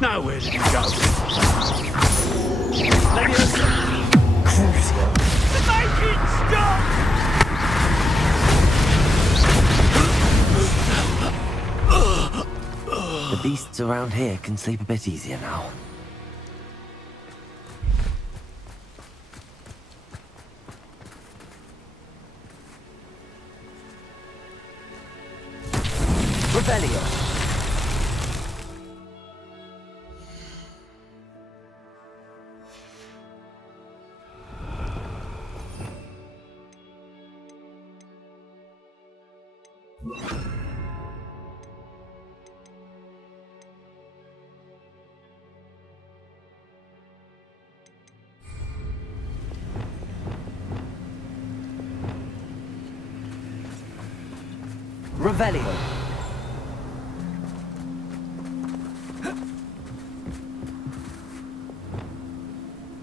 Now where did you go? Leviosa! Cruising! Make it stop! The beasts around here can sleep a bit easier now. Revelio! Revelio.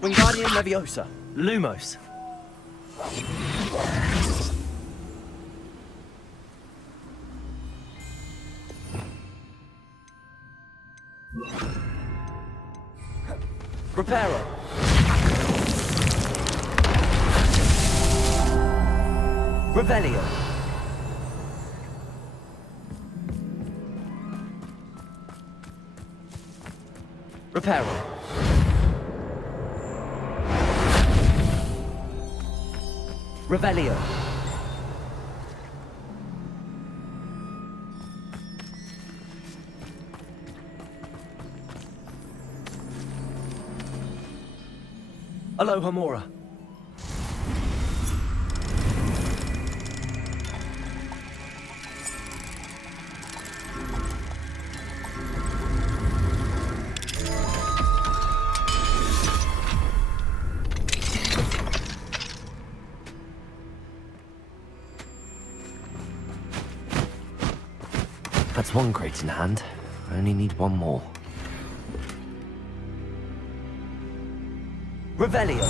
Wingardium Leviosa. Lumos. Reparo. Revelio. Reparo. Revelio. Alohomora. That's one crate in hand. I only need one more. Revelio.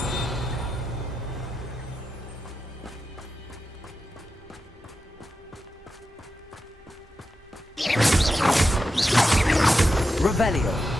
Revelio.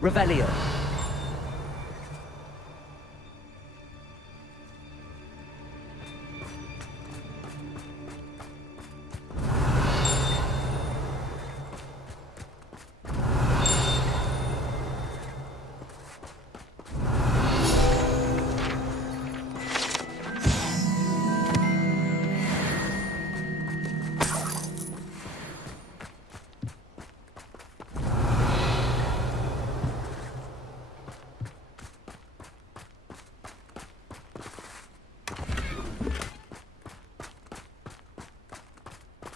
Revelio.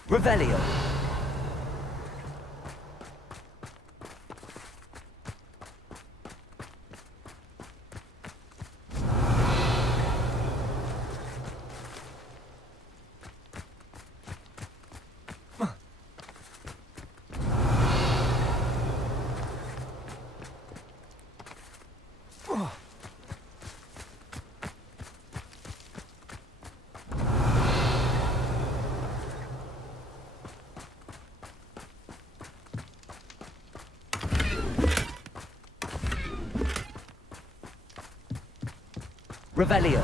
Revelio. Revelio.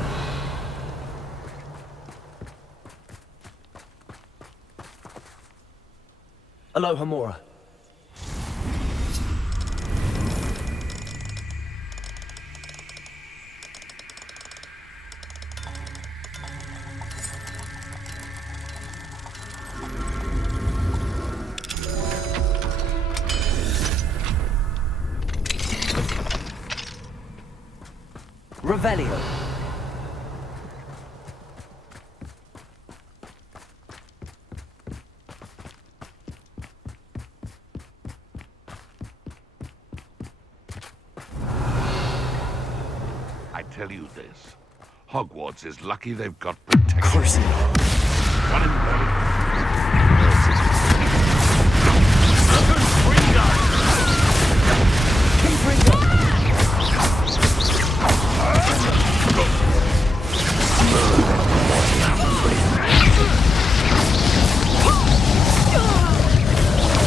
Aloha Mora. Revelio. I tell you this. Hogwarts is lucky they've got protection. One in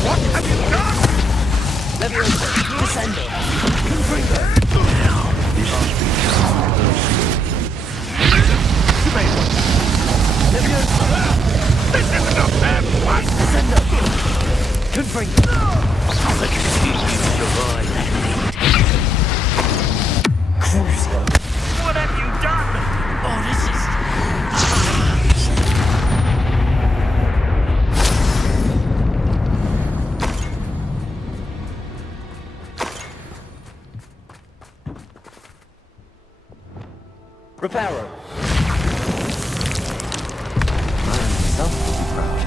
What have you done? Leviosa. Descendo. This isn't a fair fight! Descendo. Confringo. Look at you survive. Crucio. What have you done? Oh, this is... Reparo. I am self-proud.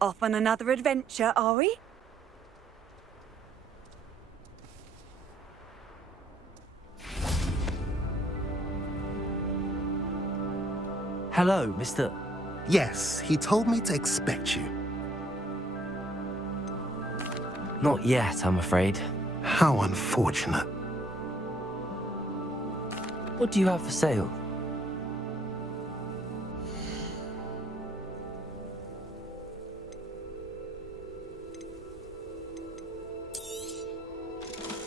Off on another adventure, are we? Hello, Mr. Yes, he told me to expect you. Not yet, I'm afraid. How unfortunate. What do you have for sale?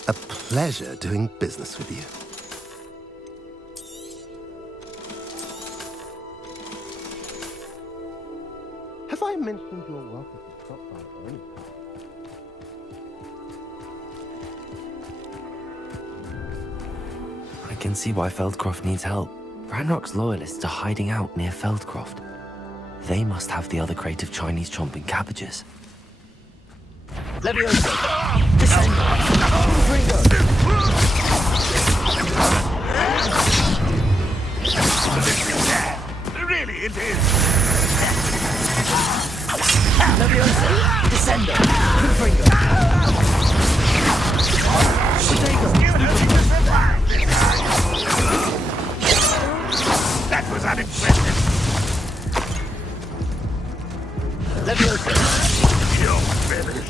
A pleasure doing business with you. Have I mentioned you're welcome to stop by any time? I can see why Feldcroft needs help. Ranrock's loyalists are hiding out near Feldcroft. They must have the other crate of Chinese chomping cabbages. Leviosa! Descend! Really, it is. Leviosa! Descendo! That was unimpressive. Leviosa! You're finished.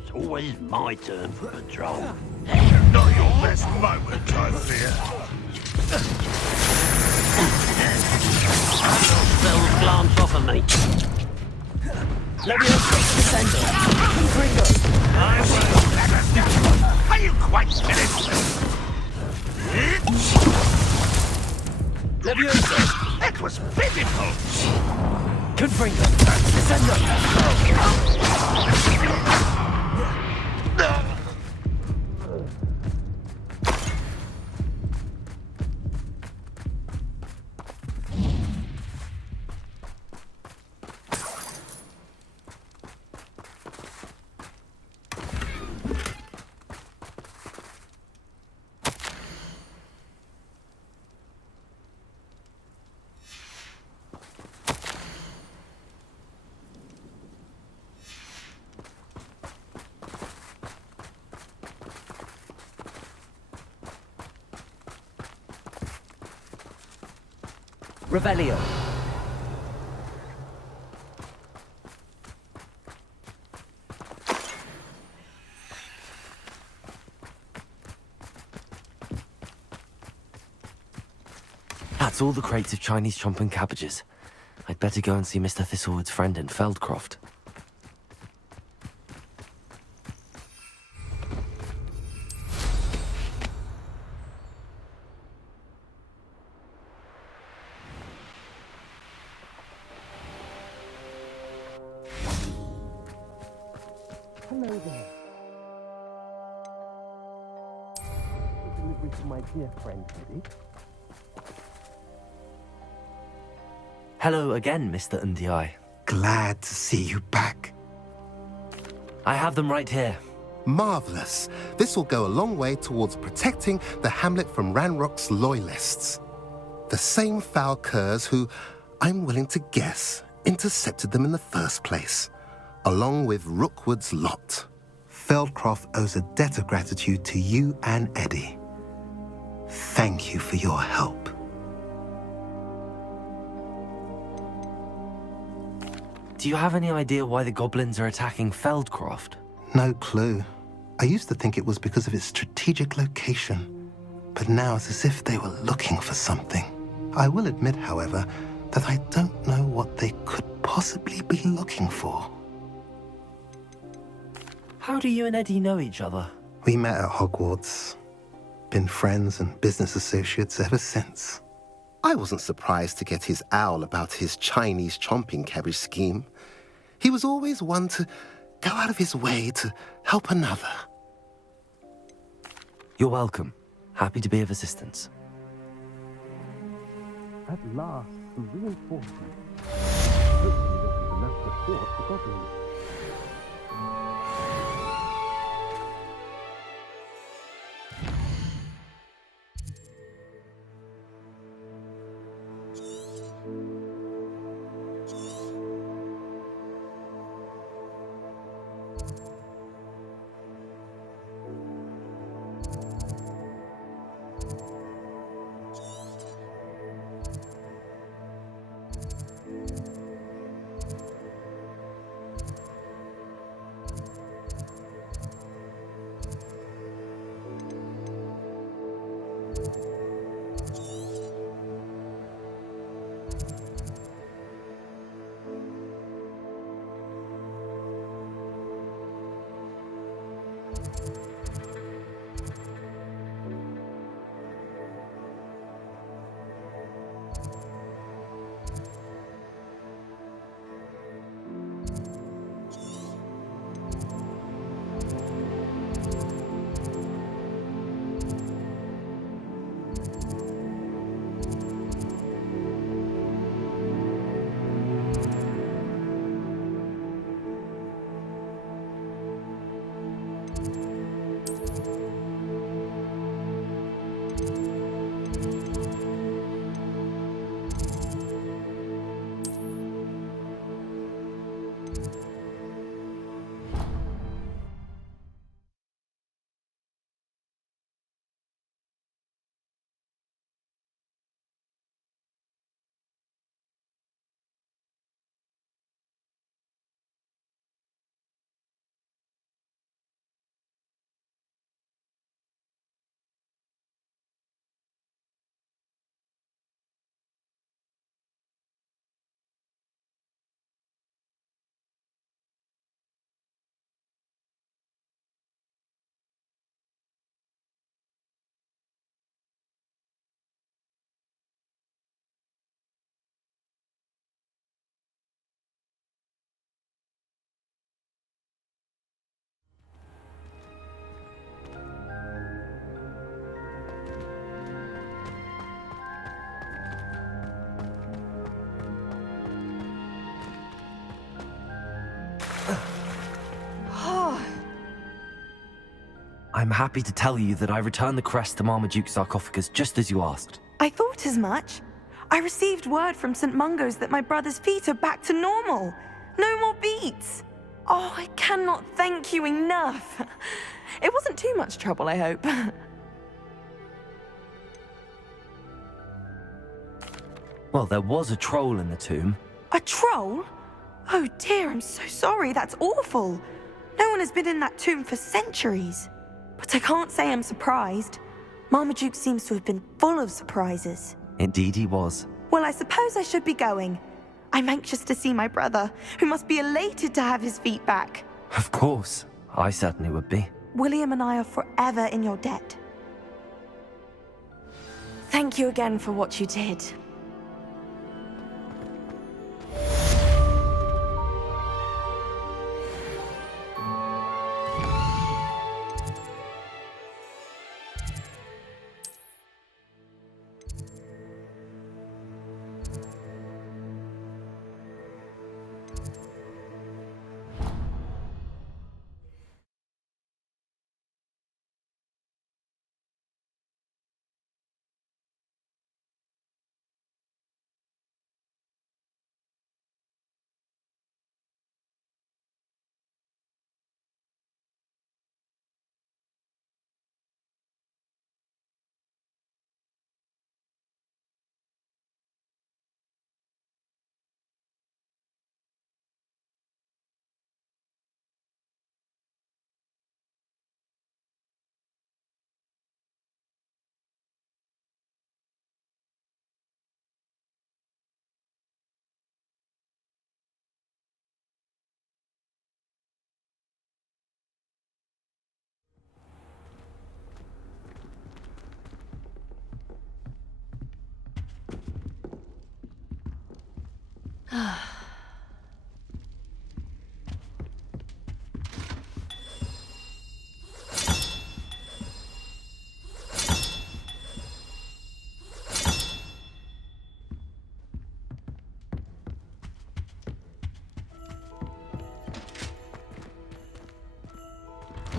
It's always my turn for patrol. Not your best moment, I fear. Spells glance off of me. Leviosa! Descendo! I will. Are you quite finished? Leviosa! That was pitiful. Confringo! Descendo! Revelio. That's all the crates of Chinese chomping cabbages. I'd better go and see Mr. Thistlewood's friend in Feldcroft. Hello there. Delivery to my dear friend, Diddy. Hello again, Mr. Ndiaye. Glad to see you back. I have them right here. Marvelous. This will go a long way towards protecting the hamlet from Ranrock's loyalists. The same foul curs who, I'm willing to guess, intercepted them in the first place, along with Rookwood's lot. Feldcroft owes a debt of gratitude to you and Eddie. Thank you for your help. Do you have any idea why the goblins are attacking Feldcroft? No clue. I used to think it was because of its strategic location, but now it's as if they were looking for something. I will admit, however, that I don't know what they could possibly be looking for. How do you and Eddie know each other? We met at Hogwarts. Been friends and business associates ever since. I wasn't surprised to get his owl about his Chinese chomping cabbage scheme. He was always one to go out of his way to help another. You're welcome. Happy to be of assistance. At last, some reinforcements. Hopefully this is enough to thwart the goblins. I'm happy to tell you that I returned the crest to Marmaduke's sarcophagus just as you asked. I thought as much. I received word from St. Mungo's that my brother's feet are back to normal. No more beats. Oh, I cannot thank you enough. It wasn't too much trouble, I hope. Well, there was a troll in the tomb. A troll? Oh dear, I'm so sorry. That's awful. No one has been in that tomb for centuries. But I can't say I'm surprised. Marmaduke seems to have been full of surprises. Indeed he was. Well, I suppose I should be going. I'm anxious to see my brother, who must be elated to have his feet back. Of course. I certainly would be. William and I are forever in your debt. Thank you again for what you did.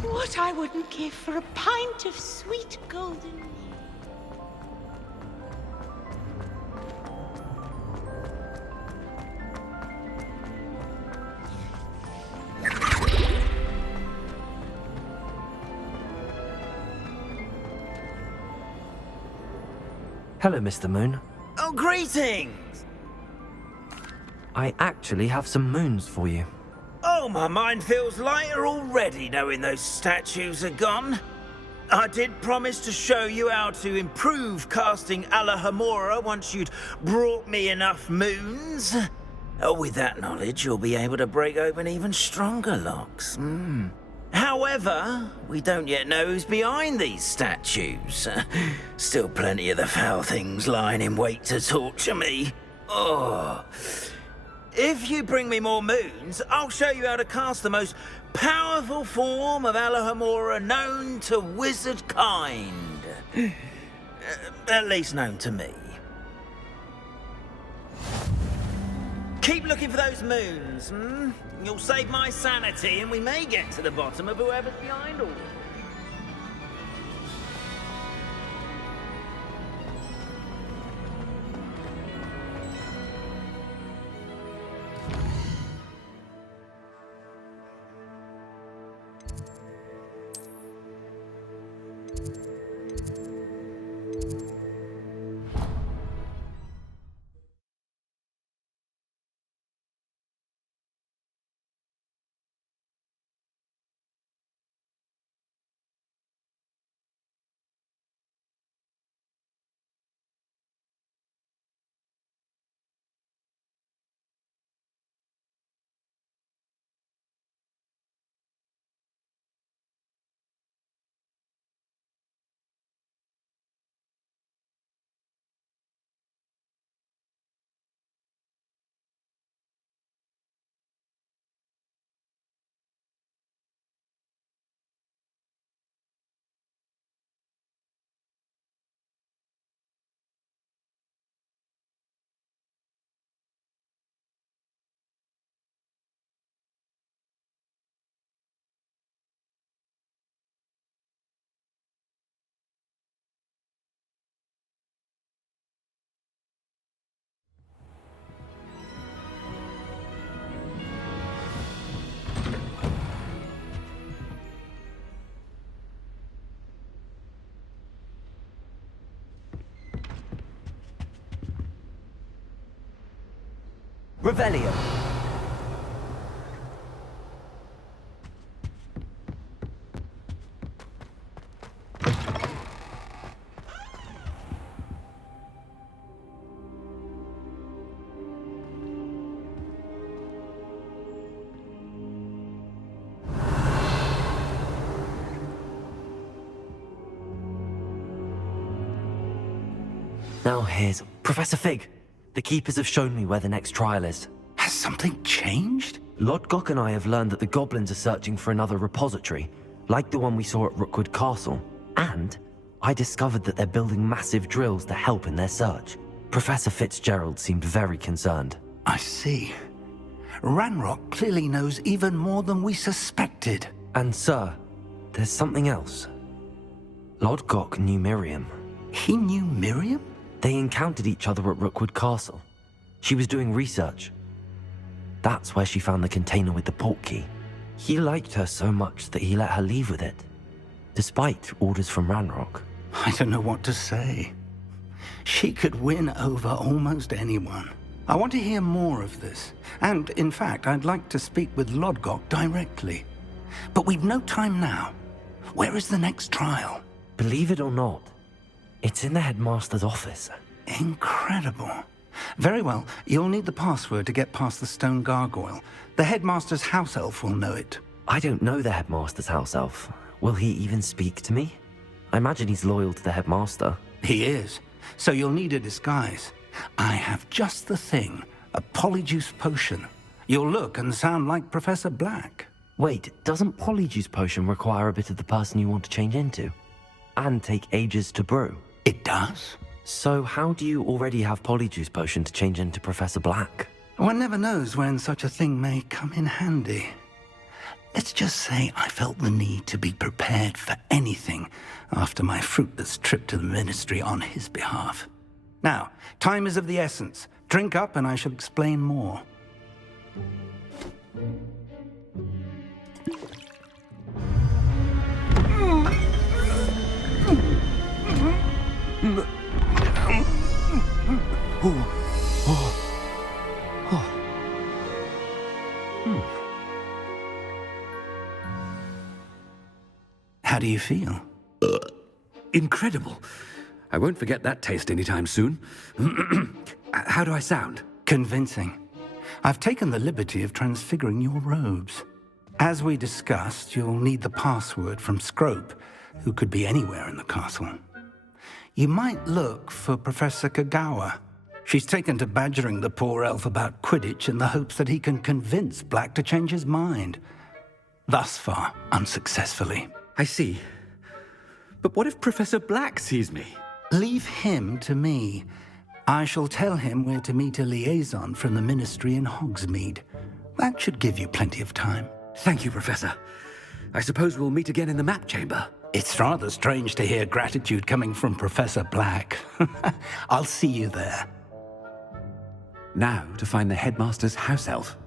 What I wouldn't give for a pint of sweet golden milk. Hello, Mr. Moon. Oh, greetings! I actually have some moons for you. Oh, my mind feels lighter already knowing those statues are gone. I did promise to show you how to improve casting Alahamora once you'd brought me enough moons. With that knowledge, you'll be able to break open even stronger locks. However, we don't yet know who's behind these statues. Still plenty of the foul things lying in wait to torture me. Oh. If you bring me more moons, I'll show you how to cast the most powerful form of Alahamora known to wizard kind. At least known to me. Keep looking for those moons, You'll save my sanity and we may get to the bottom of whoever's behind all this. Revelio. Now here's Professor Fig. The Keepers have shown me where the next trial is. Has something changed? Lodgok and I have learned that the goblins are searching for another repository, like the one we saw at Rookwood Castle. And I discovered that they're building massive drills to help in their search. Professor Fitzgerald seemed very concerned. I see. Ranrock clearly knows even more than we suspected. And sir, there's something else. Lodgok knew Miriam. He knew Miriam? They encountered each other at Rookwood Castle. She was doing research. That's where she found the container with the port key. He liked her so much that he let her leave with it, despite orders from Ranrock. I don't know what to say. She could win over almost anyone. I want to hear more of this. And, in fact, I'd like to speak with Lodgok directly. But we've no time now. Where is the next trial? Believe it or not, it's in the headmaster's office. Incredible. Very well, you'll need the password to get past the stone gargoyle. The headmaster's house elf will know it. I don't know the headmaster's house elf. Will he even speak to me? I imagine he's loyal to the headmaster. He is. So you'll need a disguise. I have just the thing. A polyjuice potion. You'll look and sound like Professor Black. Wait, doesn't polyjuice potion require a bit of the person you want to change into? And take ages to brew? It does. So how do you already have polyjuice potion to change into Professor Black? One never knows when such a thing may come in handy. Let's just say I felt the need to be prepared for anything after my fruitless trip to the Ministry on his behalf. Now, time is of the essence. Drink up and I shall explain more. How do you feel? Incredible. I won't forget that taste anytime soon. How do I sound? Convincing. I've taken the liberty of transfiguring your robes. As we discussed, you'll need the password from Scrope, who could be anywhere in the castle. You might look for Professor Kagawa. She's taken to badgering the poor elf about Quidditch in the hopes that he can convince Black to change his mind. Thus far, unsuccessfully. I see. But what if Professor Black sees me? Leave him to me. I shall tell him where to meet a liaison from the Ministry in Hogsmeade. That should give you plenty of time. Thank you, Professor. I suppose we'll meet again in the map chamber. It's rather strange to hear gratitude coming from Professor Black. I'll see you there. Now to find the headmaster's house elf.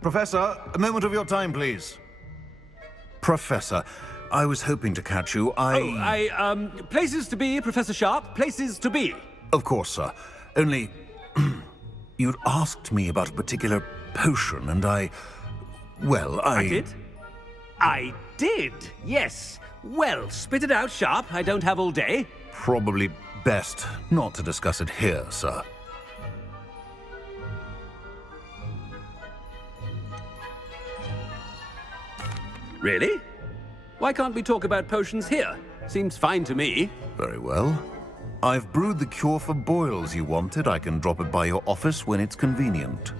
Professor, a moment of your time, please. Professor, I was hoping to catch you. Places to be, Professor Sharp, places to be. Of course, sir. Only, you'd asked me about a particular potion, and I did? I did, yes. Well, spit it out, Sharp. I don't have all day. Probably best not to discuss it here, sir. Really? Why can't we talk about potions here? Seems fine to me. Very well. I've brewed the cure for boils you wanted. I can drop it by your office when it's convenient.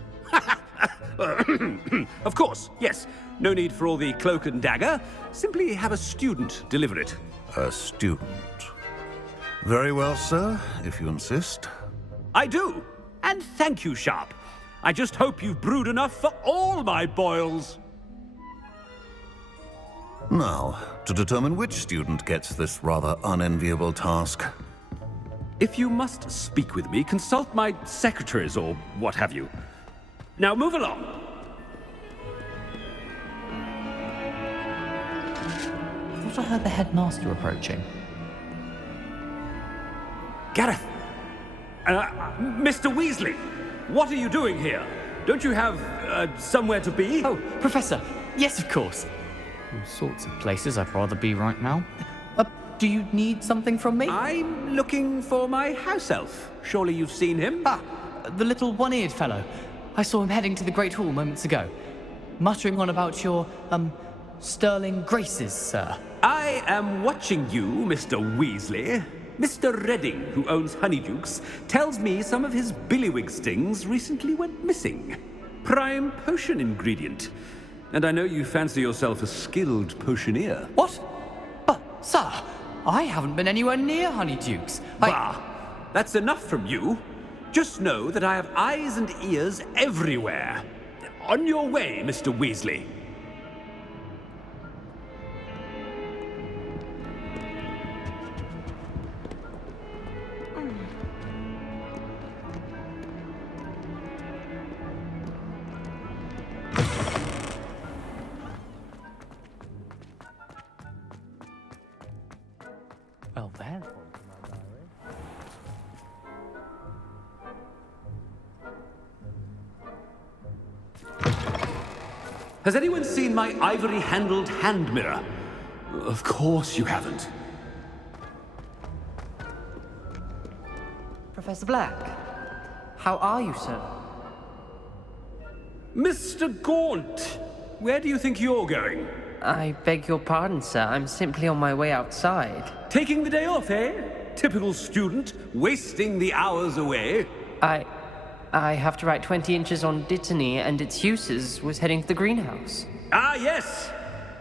Of course, yes. No need for all the cloak and dagger. Simply have a student deliver it. A student. Very well, sir, if you insist. I do. And thank you, Sharp. I just hope you've brewed enough for all my boils. Now, to determine which student gets this rather unenviable task. If you must speak with me, consult my secretaries or what have you. Now move along. I thought I heard the headmaster approaching. Gareth! Mr. Weasley! What are you doing here? Don't you have, somewhere to be? Oh, Professor! Yes, of course! All sorts of places I'd rather be right now. Do you need something from me? I'm looking for my house elf. Surely you've seen him? Ah, the little one-eared fellow. I saw him heading to the Great Hall moments ago, muttering on about your, sterling graces, sir. I am watching you, Mr. Weasley. Mr. Redding, who owns Honeydukes, tells me some of his billywig stings recently went missing. Prime potion ingredient. And I know you fancy yourself a skilled potioneer. What? Sir, I haven't been anywhere near Honeydukes. Bah! That's enough from you. Just know that I have eyes and ears everywhere. On your way, Mr. Weasley. Well, then. Has anyone seen my ivory-handled hand mirror? Of course you haven't. Professor Black, how are you, sir? Mr. Gaunt, where do you think you're going? I beg your pardon, sir. I'm simply on my way outside. Taking the day off, eh? Typical student, wasting the hours away. I have to write 20 inches on Dittany and its uses. Was heading to the greenhouse. Ah, yes!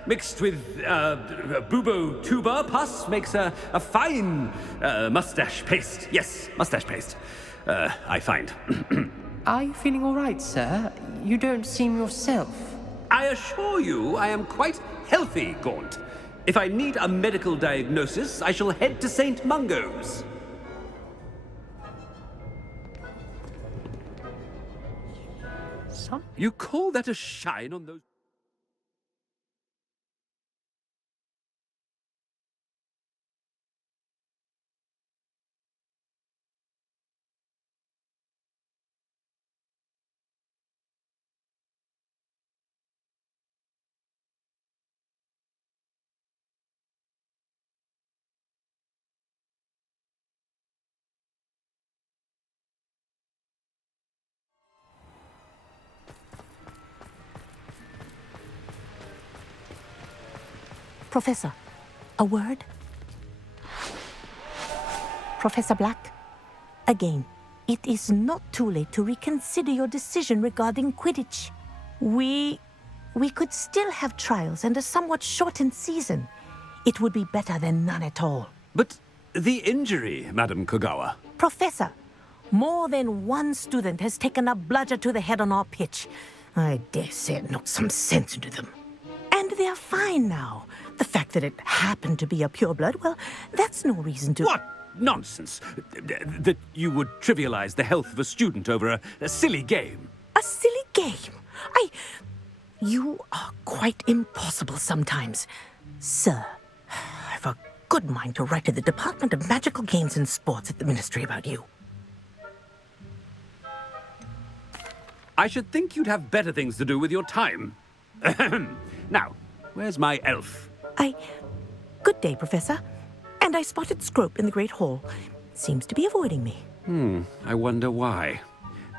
Mixed with, bubo tuber pus makes a fine, mustache paste. Yes, mustache paste. I find. Are you feeling all right, sir? You don't seem yourself. I assure you I am quite healthy, Gaunt. If I need a medical diagnosis, I shall head to St. Mungo's. You call that a shine on those... Professor, a word? Professor Black, again, it is not too late to reconsider your decision regarding Quidditch. We could still have trials and a somewhat shortened season. It would be better than none at all. But the injury, Madam Kogawa. Professor, more than one student has taken a bludger to the head on our pitch. I dare say it knocked some sense into them. And they're fine now. The fact that it happened to be a pureblood, well, that's no reason to... What nonsense! That you would trivialize the health of a student over a silly game. A silly game? You are quite impossible sometimes. Sir, I've a good mind to write to the Department of Magical Games and Sports at the Ministry about you. I should think you'd have better things to do with your time. Now, where's my elf? Good day, Professor. And I spotted Scrope in the Great Hall. Seems to be avoiding me. I wonder why.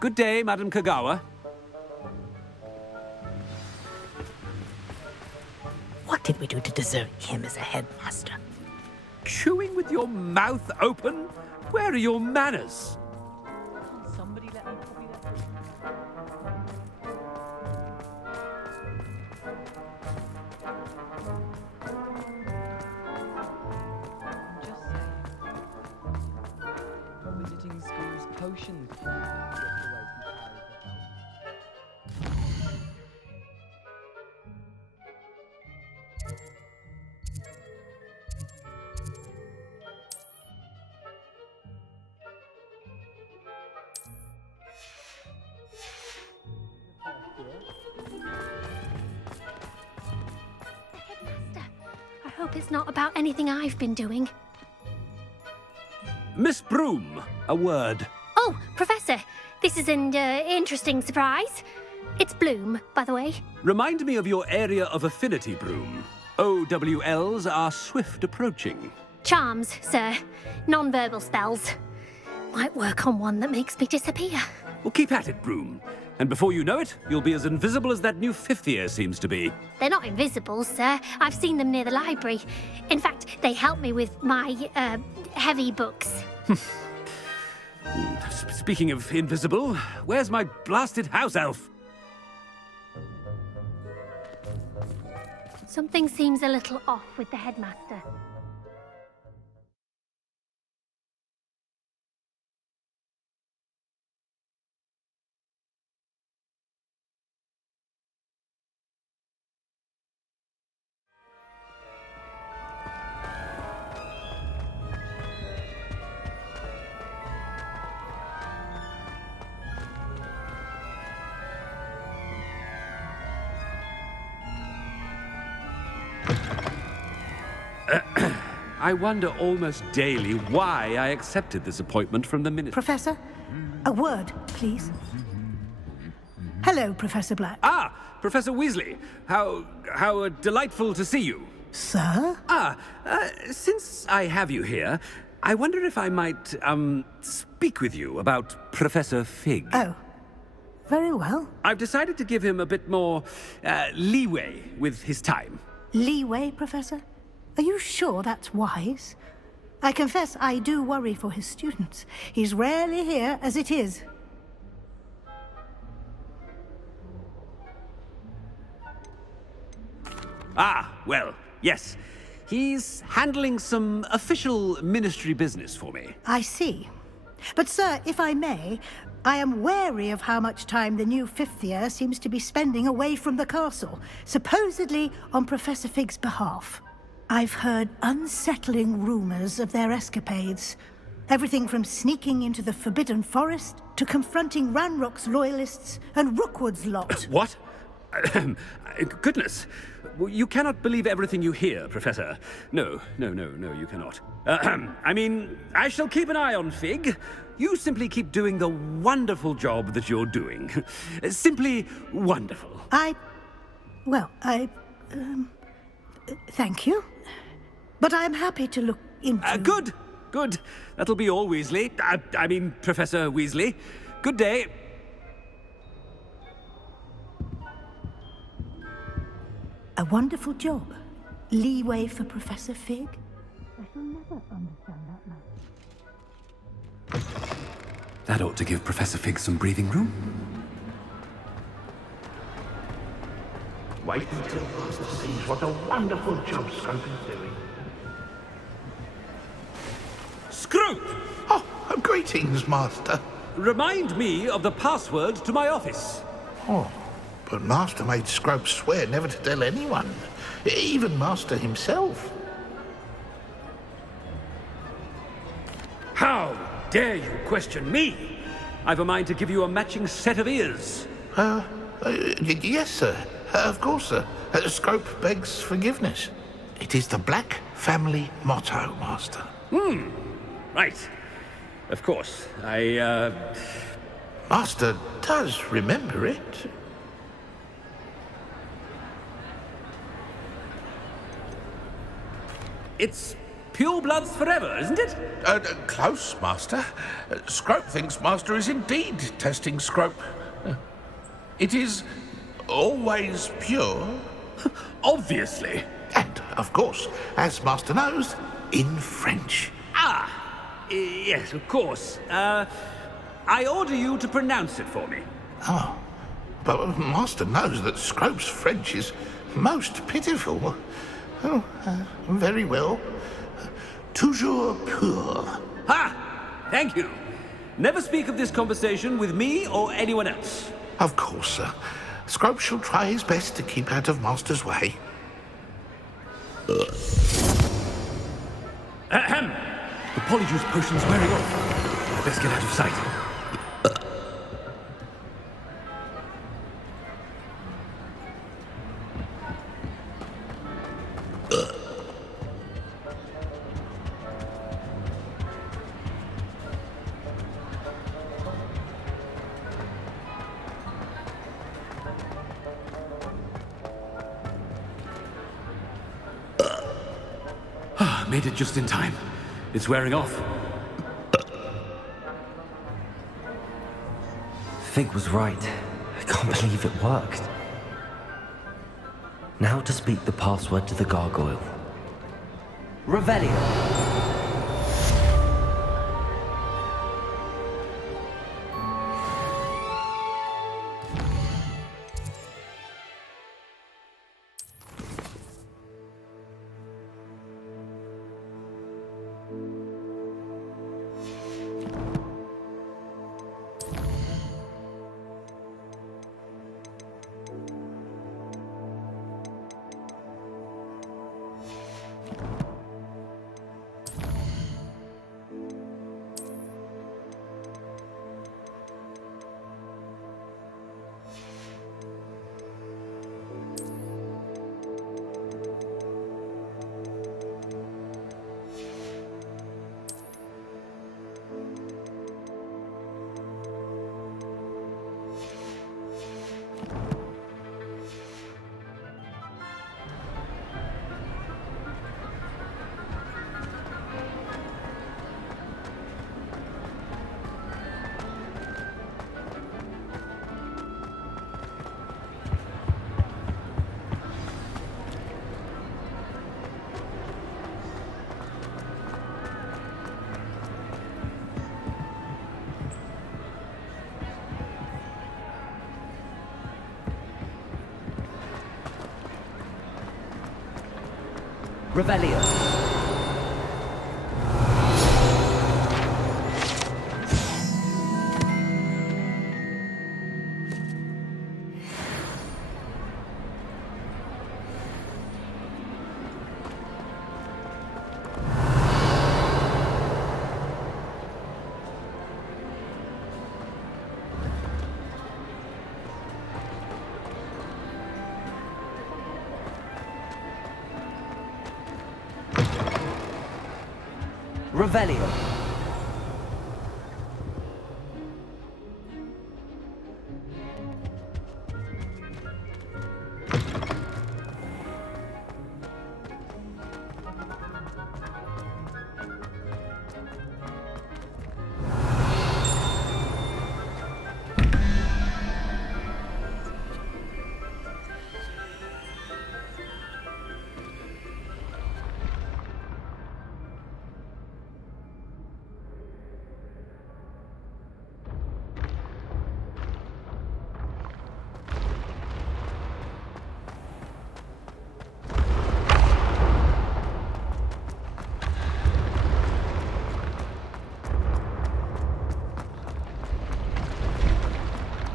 Good day, Madam Kogawa. What did we do to deserve him as a headmaster? Chewing with your mouth open? Where are your manners? Somebody let me copy that. Visiting schools potion the Headmaster, I hope it's not about anything I've been doing. Miss Broom, a word. Oh, Professor, this is an interesting surprise. It's Bloom, by the way. Remind me of your area of affinity, Broom. OWLs are swift approaching. Charms, sir. Non-verbal spells. Might work on one that makes me disappear. Well, keep at it, Broom. And before you know it, you'll be as invisible as that new fifth year seems to be. They're not invisible, sir. I've seen them near the library. In fact, they help me with my, heavy books. Speaking of invisible, where's my blasted house elf? Something seems a little off with the headmaster. I wonder almost daily why I accepted this appointment from the minister. Professor, a word, please. Hello, Professor Black. Ah, Professor Weasley. How delightful to see you. Sir? Since I have you here, I wonder if I might, speak with you about Professor Fig. Oh, very well. I've decided to give him a bit more, leeway with his time. Leeway, Professor? Are you sure that's wise? I confess I do worry for his students. He's rarely here as it is. Ah, well, yes. He's handling some official ministry business for me. I see. But, sir, if I may, I am wary of how much time the new fifth year seems to be spending away from the castle, supposedly on Professor Fig's behalf. I've heard unsettling rumors of their escapades. Everything from sneaking into the Forbidden Forest to confronting Ranrock's loyalists and Rookwood's lot. What? Goodness. You cannot believe everything you hear, Professor. No, you cannot. I mean, I shall keep an eye on Fig. You simply keep doing the wonderful job that you're doing. Simply wonderful. Thank you. But I'm happy to look into... Good. That'll be all, Weasley. I mean, Professor Weasley. Good day. A wonderful job. Leeway for Professor Fig? I shall never understand that man. That ought to give Professor Fig some breathing room. Wait until Master sees what a wonderful job Scrope is doing. Scrope! Oh, greetings, Master. Remind me of the password to my office. Oh, but Master made Scrope swear never to tell anyone, even Master himself. How dare you question me? I've a mind to give you a matching set of ears. Yes, sir. Of course, sir. Scrope begs forgiveness. It is the Black family motto, Master. Right. Of course. Master does remember it. It's pure bloods forever, isn't it? Close, Master. Scrope thinks Master is indeed testing Scrope. It is always pure. Obviously. And, of course, as Master knows, in French. Yes, of course. I order you to pronounce it for me. Oh, but Master knows that Scrope's French is most pitiful. Oh, very well. Toujours pur. Ha! Thank you. Never speak of this conversation with me or anyone else. Of course, sir. Scrope shall try his best to keep out of Master's way. Ahem. The Polyjuice potion's wearing off. I'd best get out of sight. Made it just in time. It's wearing off. Fig was right. I can't believe it worked. Now to speak the password to the gargoyle. Revelio. Revelio. Revelio.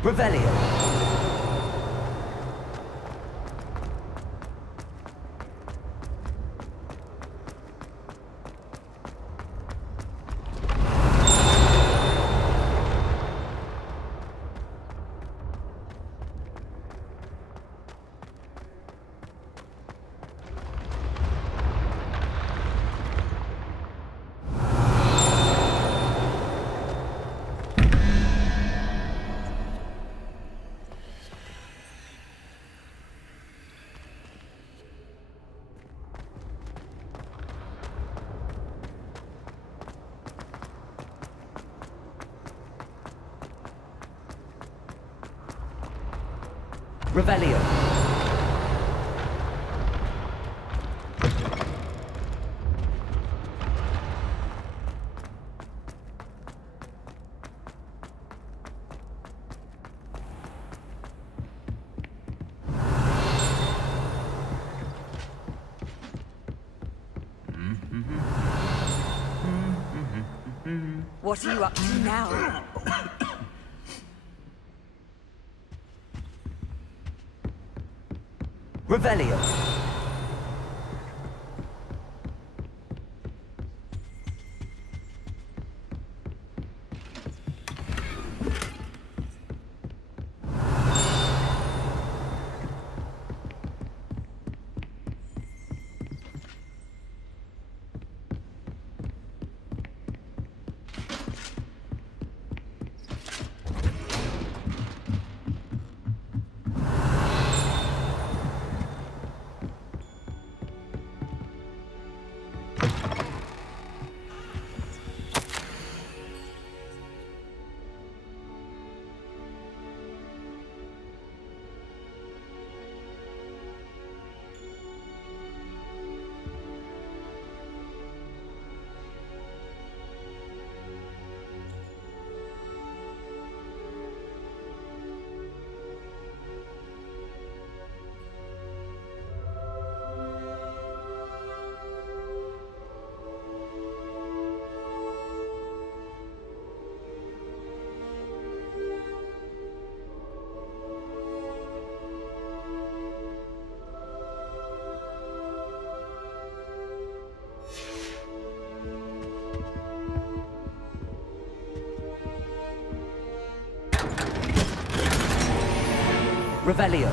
Revelio. Revelio. What are you up to now? Revelio. Revelio.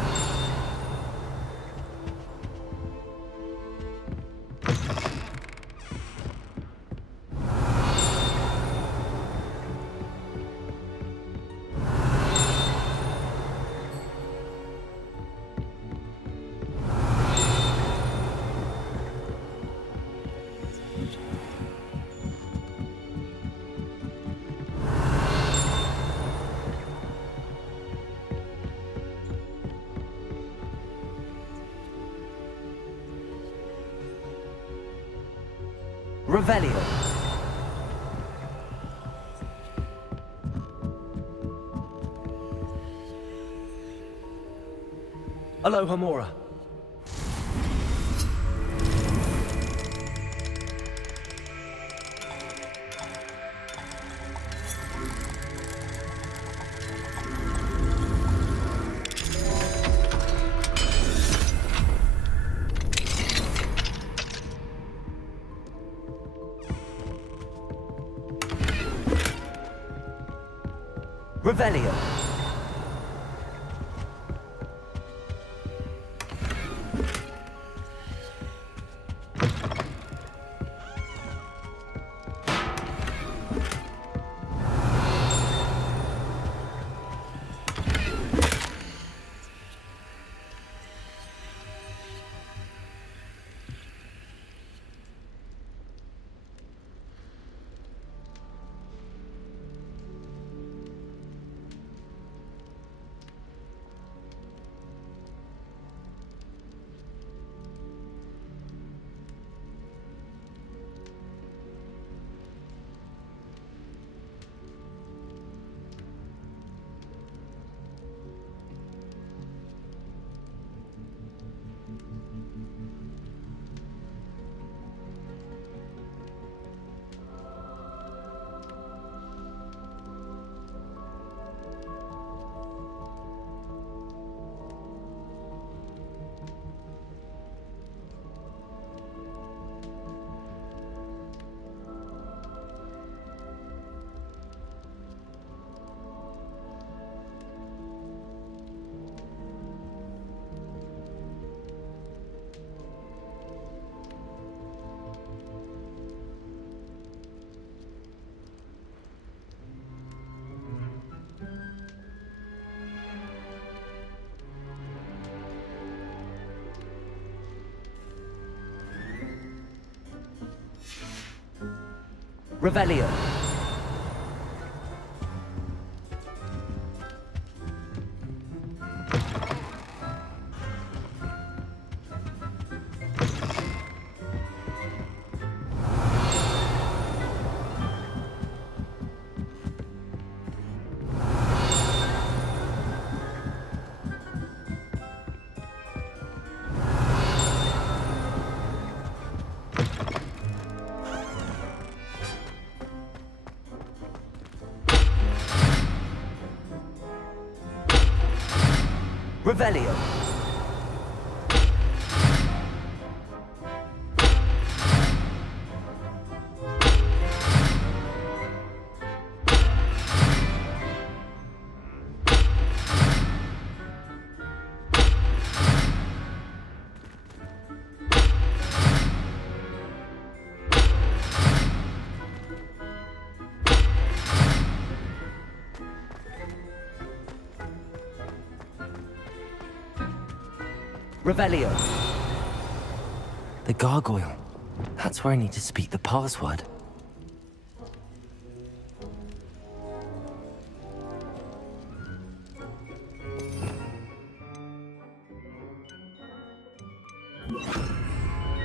Revelio. Alohomora. Revelio. Revelio. Revelio. Revelio. The gargoyle. That's where I need to speak the password.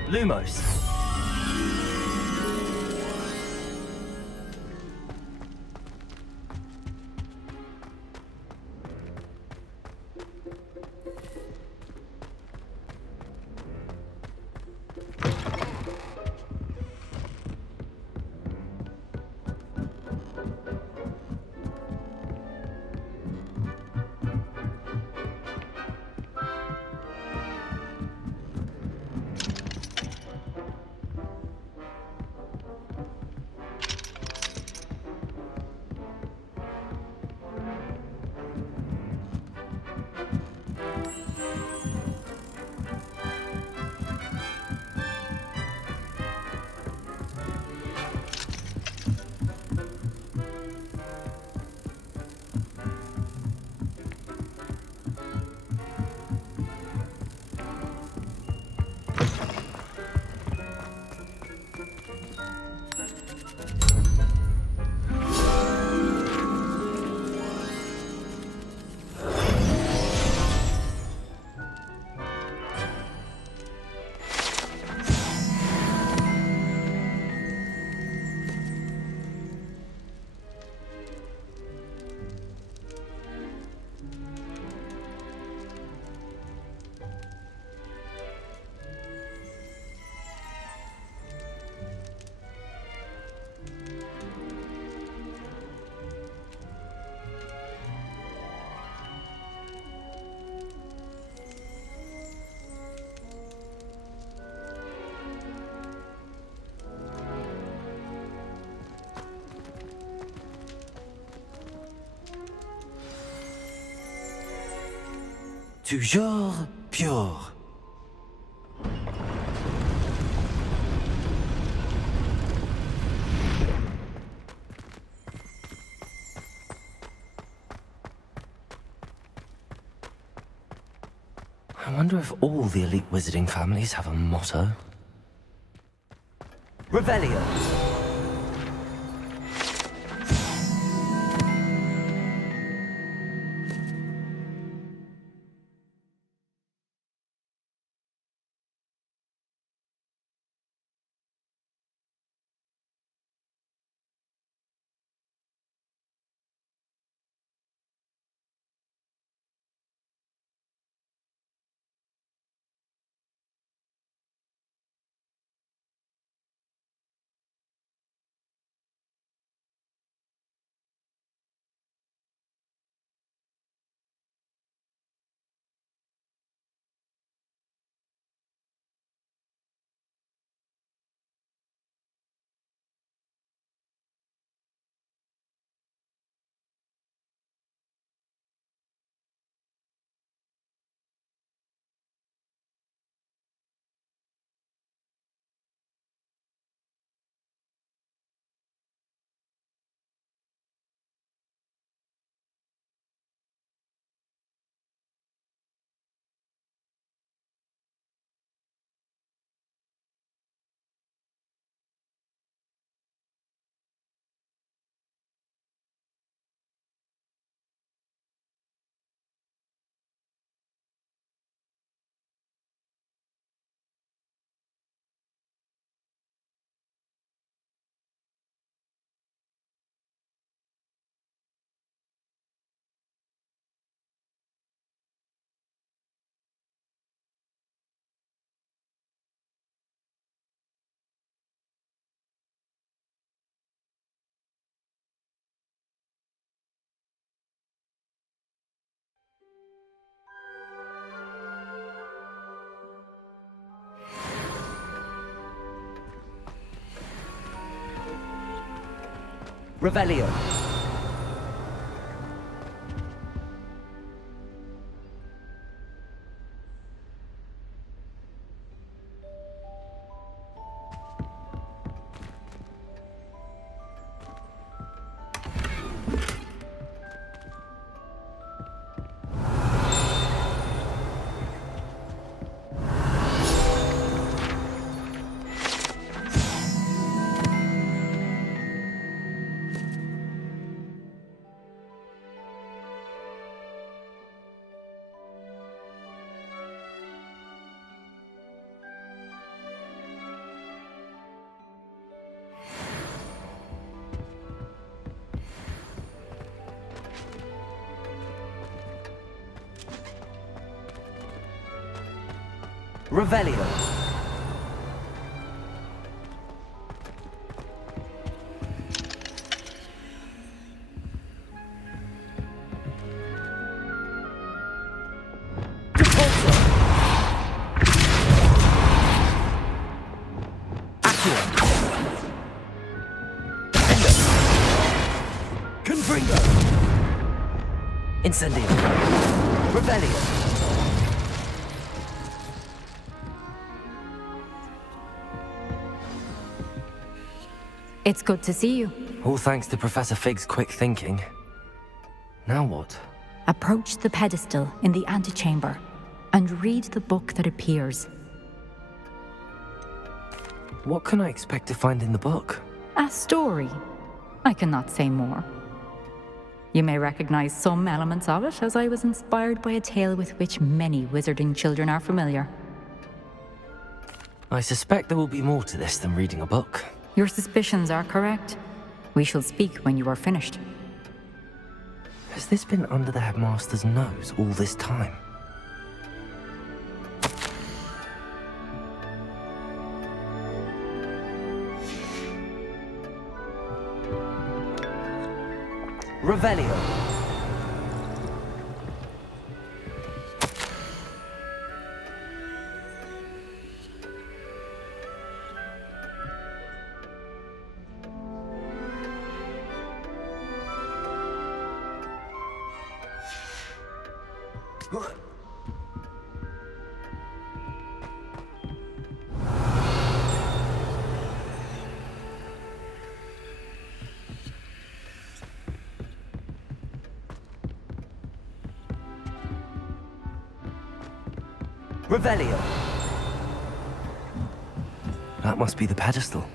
Lumos. toujours pure. I wonder if all the elite wizarding families have a motto. Revelio. Revelio. Revelio. Confringo. Incendio. Revelio. It's good to see you. All thanks to Professor Fig's quick thinking. Now what? Approach the pedestal in the antechamber and read the book that appears. What can I expect to find in the book? A story. I cannot say more. You may recognize some elements of it, as I was inspired by a tale with which many wizarding children are familiar. I suspect there will be more to this than reading a book. Your suspicions are correct. We shall speak when you are finished. Has this been under the headmaster's nose all this time? Revelio. Revelio! That must be the pedestal.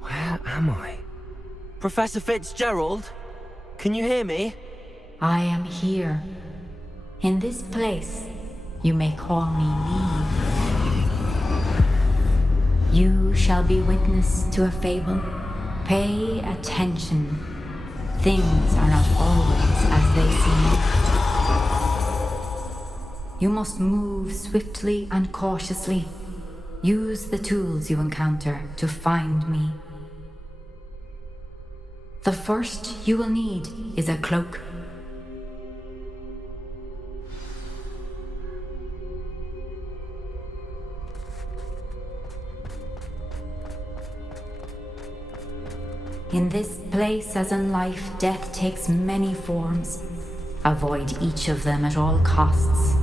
Where am I? Professor Fitzgerald? Can you hear me? I am here. In this place, you may call me Neve. You shall be witness to a fable. Pay attention. Things are not always as they seem. You must move swiftly and cautiously. Use the tools you encounter to find me. The first you will need is a cloak. In this place, as in life, death takes many forms. Avoid each of them at all costs.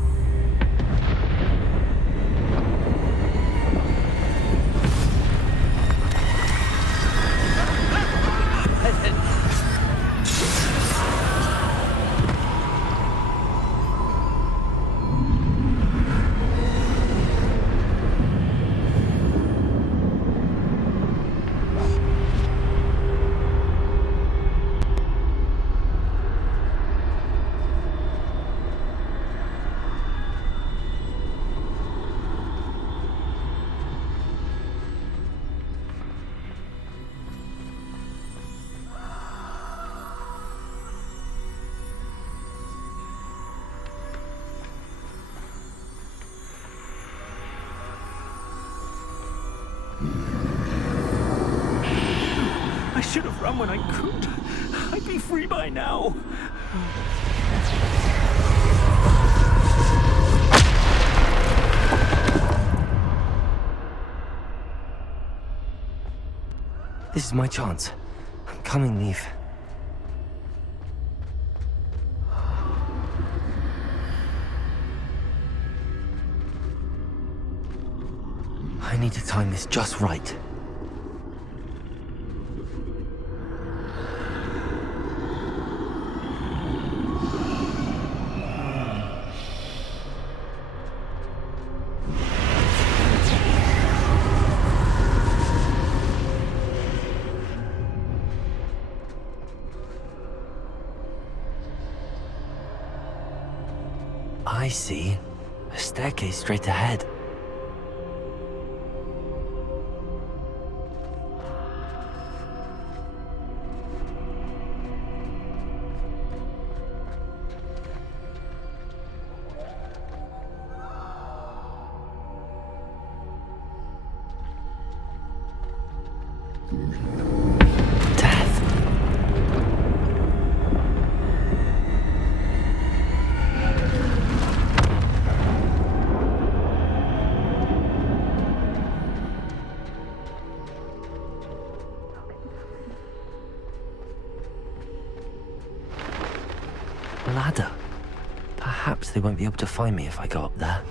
I should have run when I could. I'd be free by now. This is my chance. I'm coming, Neve. I need to time this just right. I see. A staircase straight ahead. Ladder. Perhaps they won't be able to find me if I go up there.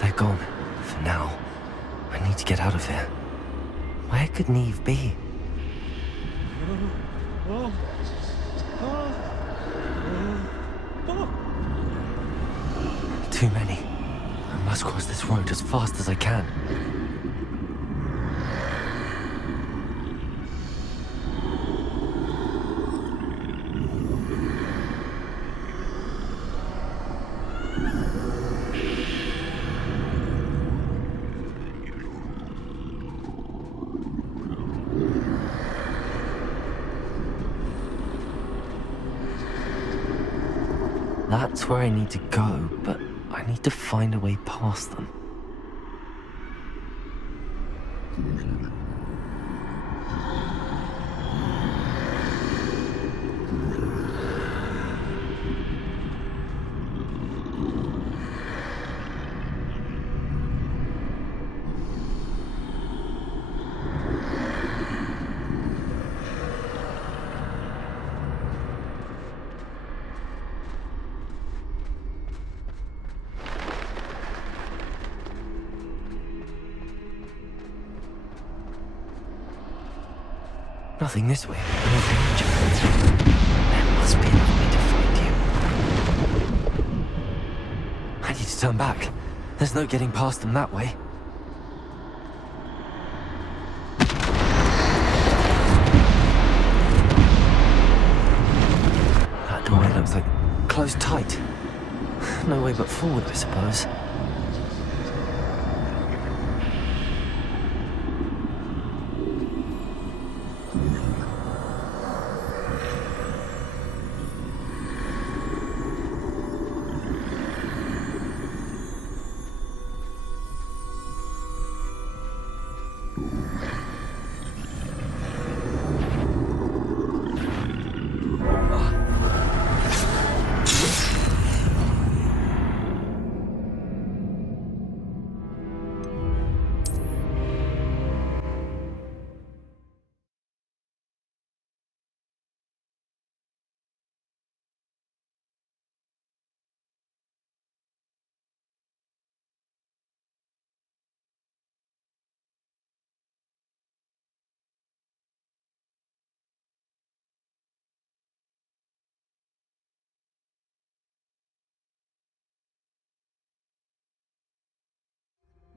They're gone. For now. I need to get out of here. Where could Neve be? Too many. I must cross this road as fast as I can. That's where I need to go, but I need to find a way past them. Nothing this way. No danger. There must be another way to find you. I need to turn back. There's no getting past them that way. That doorway looks like closed tight. No way but forward, I suppose.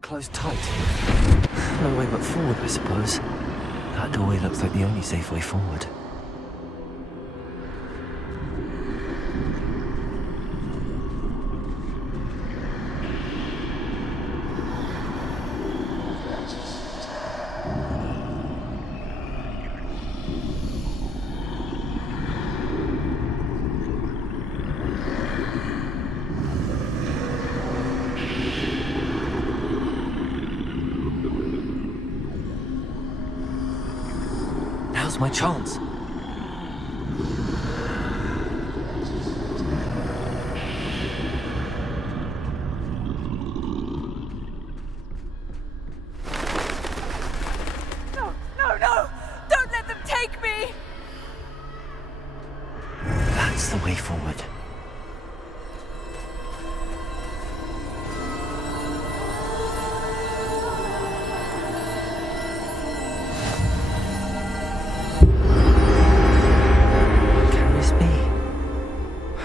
Closed tight. No way but forward, I suppose. That doorway looks like the only safe way forward. Now's my chance. No, no, no! Don't let them take me! That's the way forward.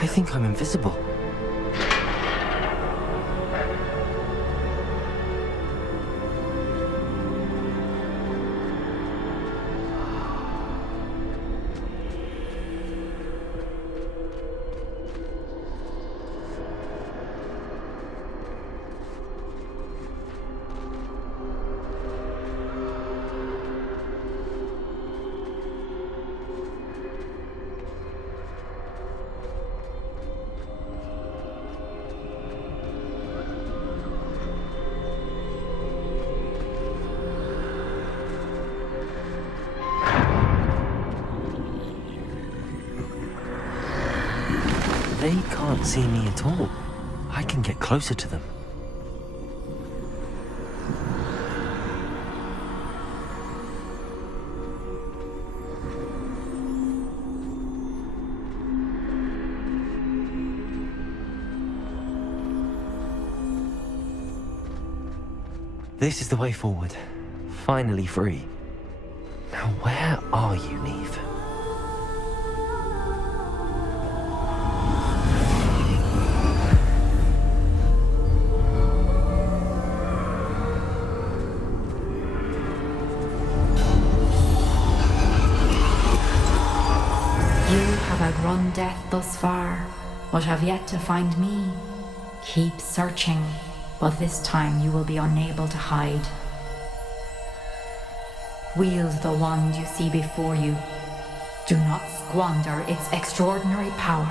I think I'm invisible. They can't see me at all. I can get closer to them. This is the way forward. Finally free. Now where are you, Neve? Outrun death thus far, but have yet to find me. Keep searching, but this time you will be unable to hide. Wield the wand you see before you. Do not squander its extraordinary power.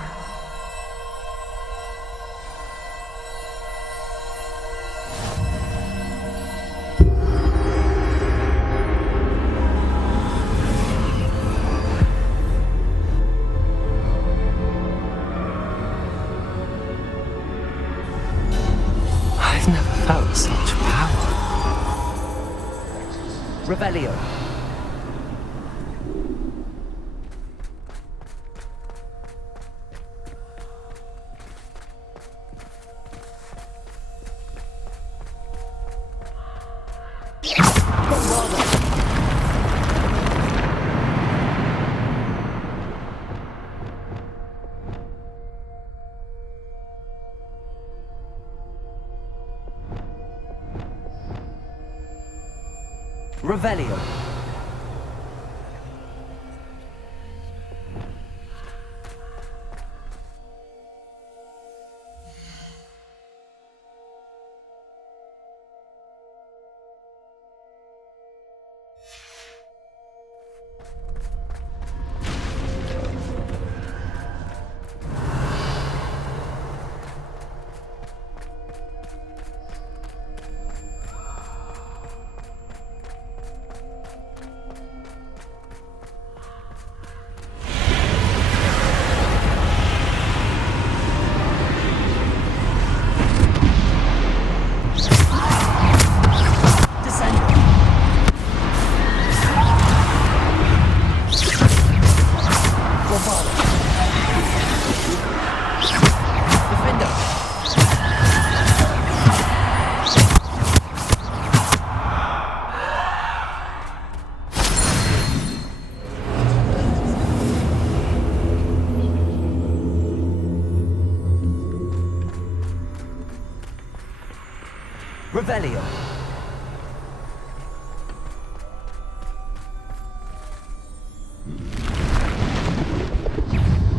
felt such power. Revelio. Revelio. Revelio.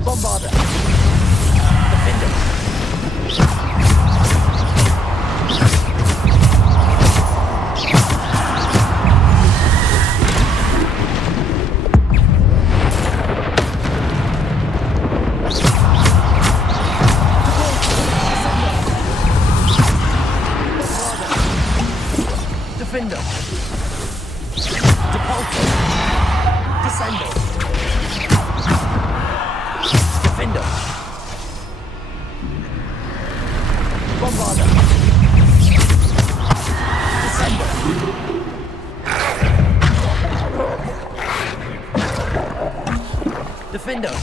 Bombarda. Defender. Defender. Depulso. Descendo. Defender. Bombarda. Descendo. Defender.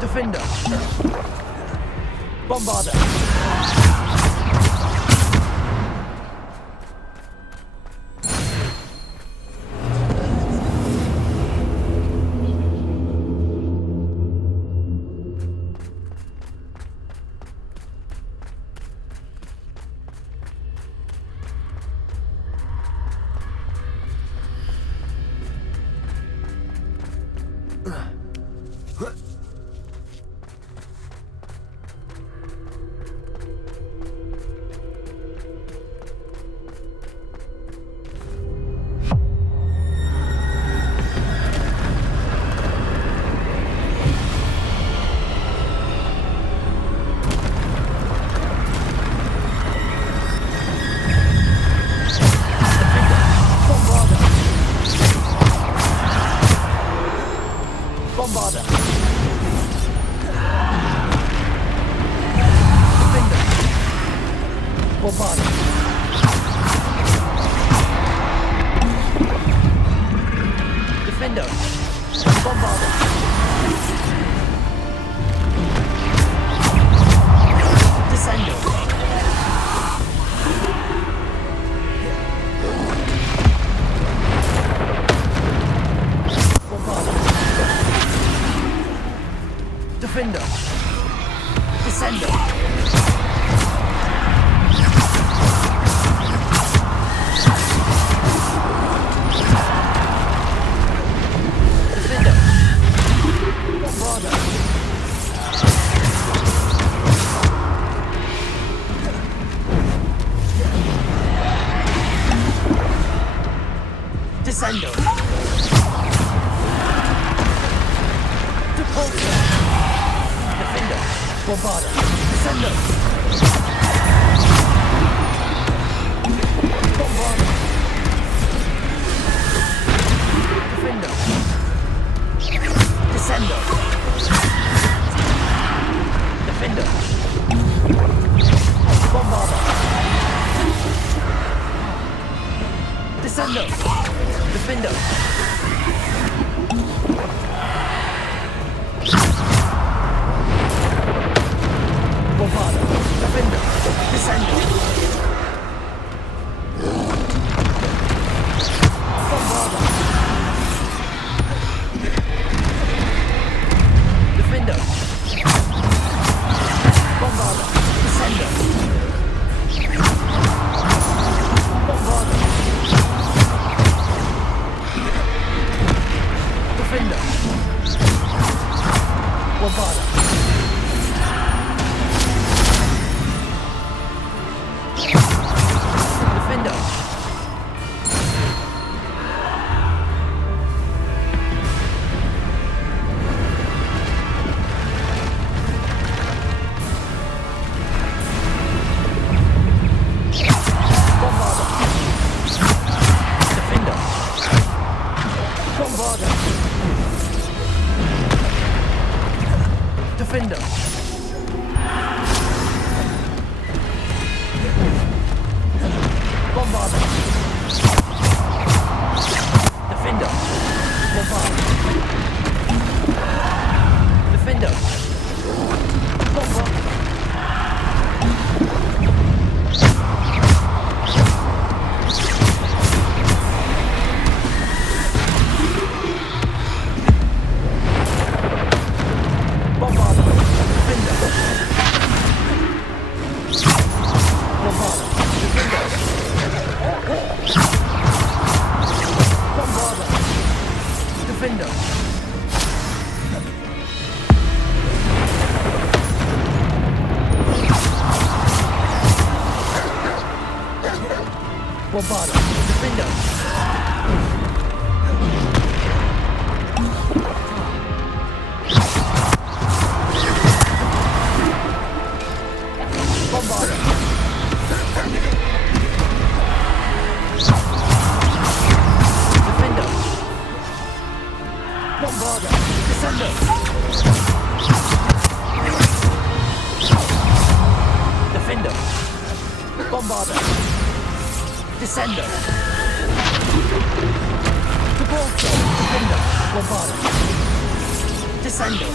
Defender. Bombarda. Bombarda. Defender. Bombarda. Defender. Bombarda. Descendo. Defender. Descendo. Defender. Bombarda. Descendo. Depulso. Defender. Bombarda! Descendo! Bombarda! Defendo! Descendo! Defendo! Bombarda! Descendo! Defendo! Bombarda! Defendo! Descendo! Bombarda! Defendo! Bombarda! Descendo! Bombarda! Defendo! Bombarda! Defendo! Bombarda! Defendo! Bombarda! Defendo! Bombarda! Defendo! Bombarda! Defendo! Bombarda! Bombarda! Defendo! Bombarda! Bombarda! Defendo! Bombarda! Defendo! Bombarda! Defendo! Bombarda! Descendo! Defendo! Bombarda! Descendo! Caporto! Defendo! Bombarda! Descendo!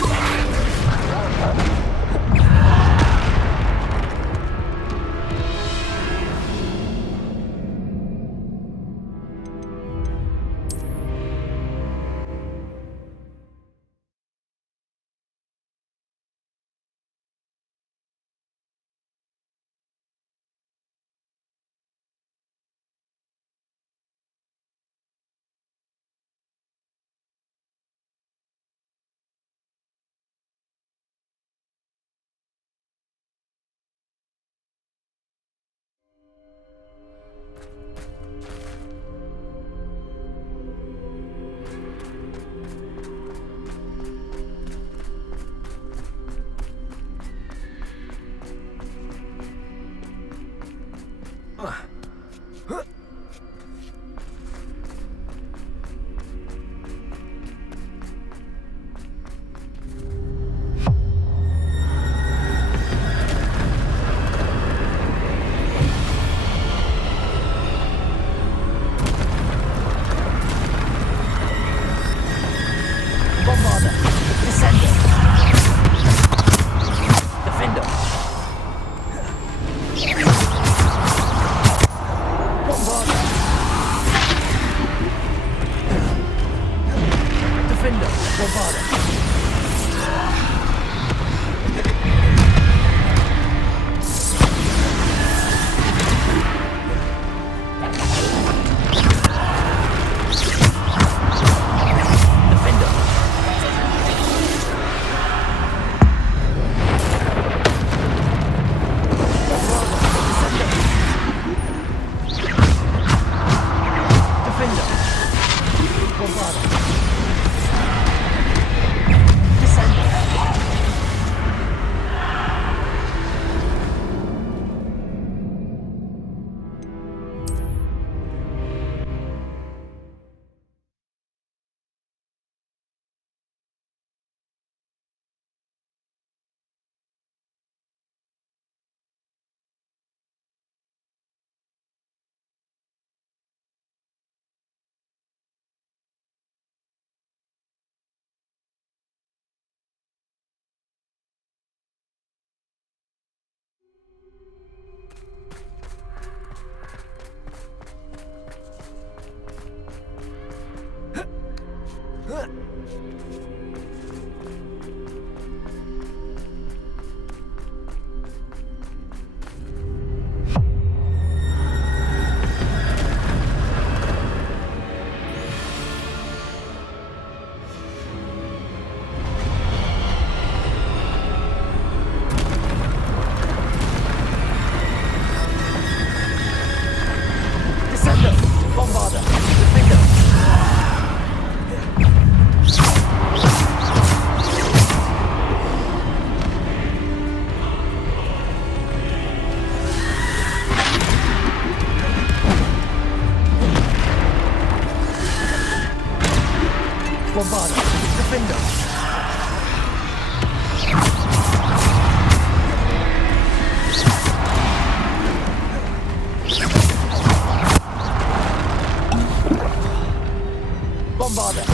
Bombarder.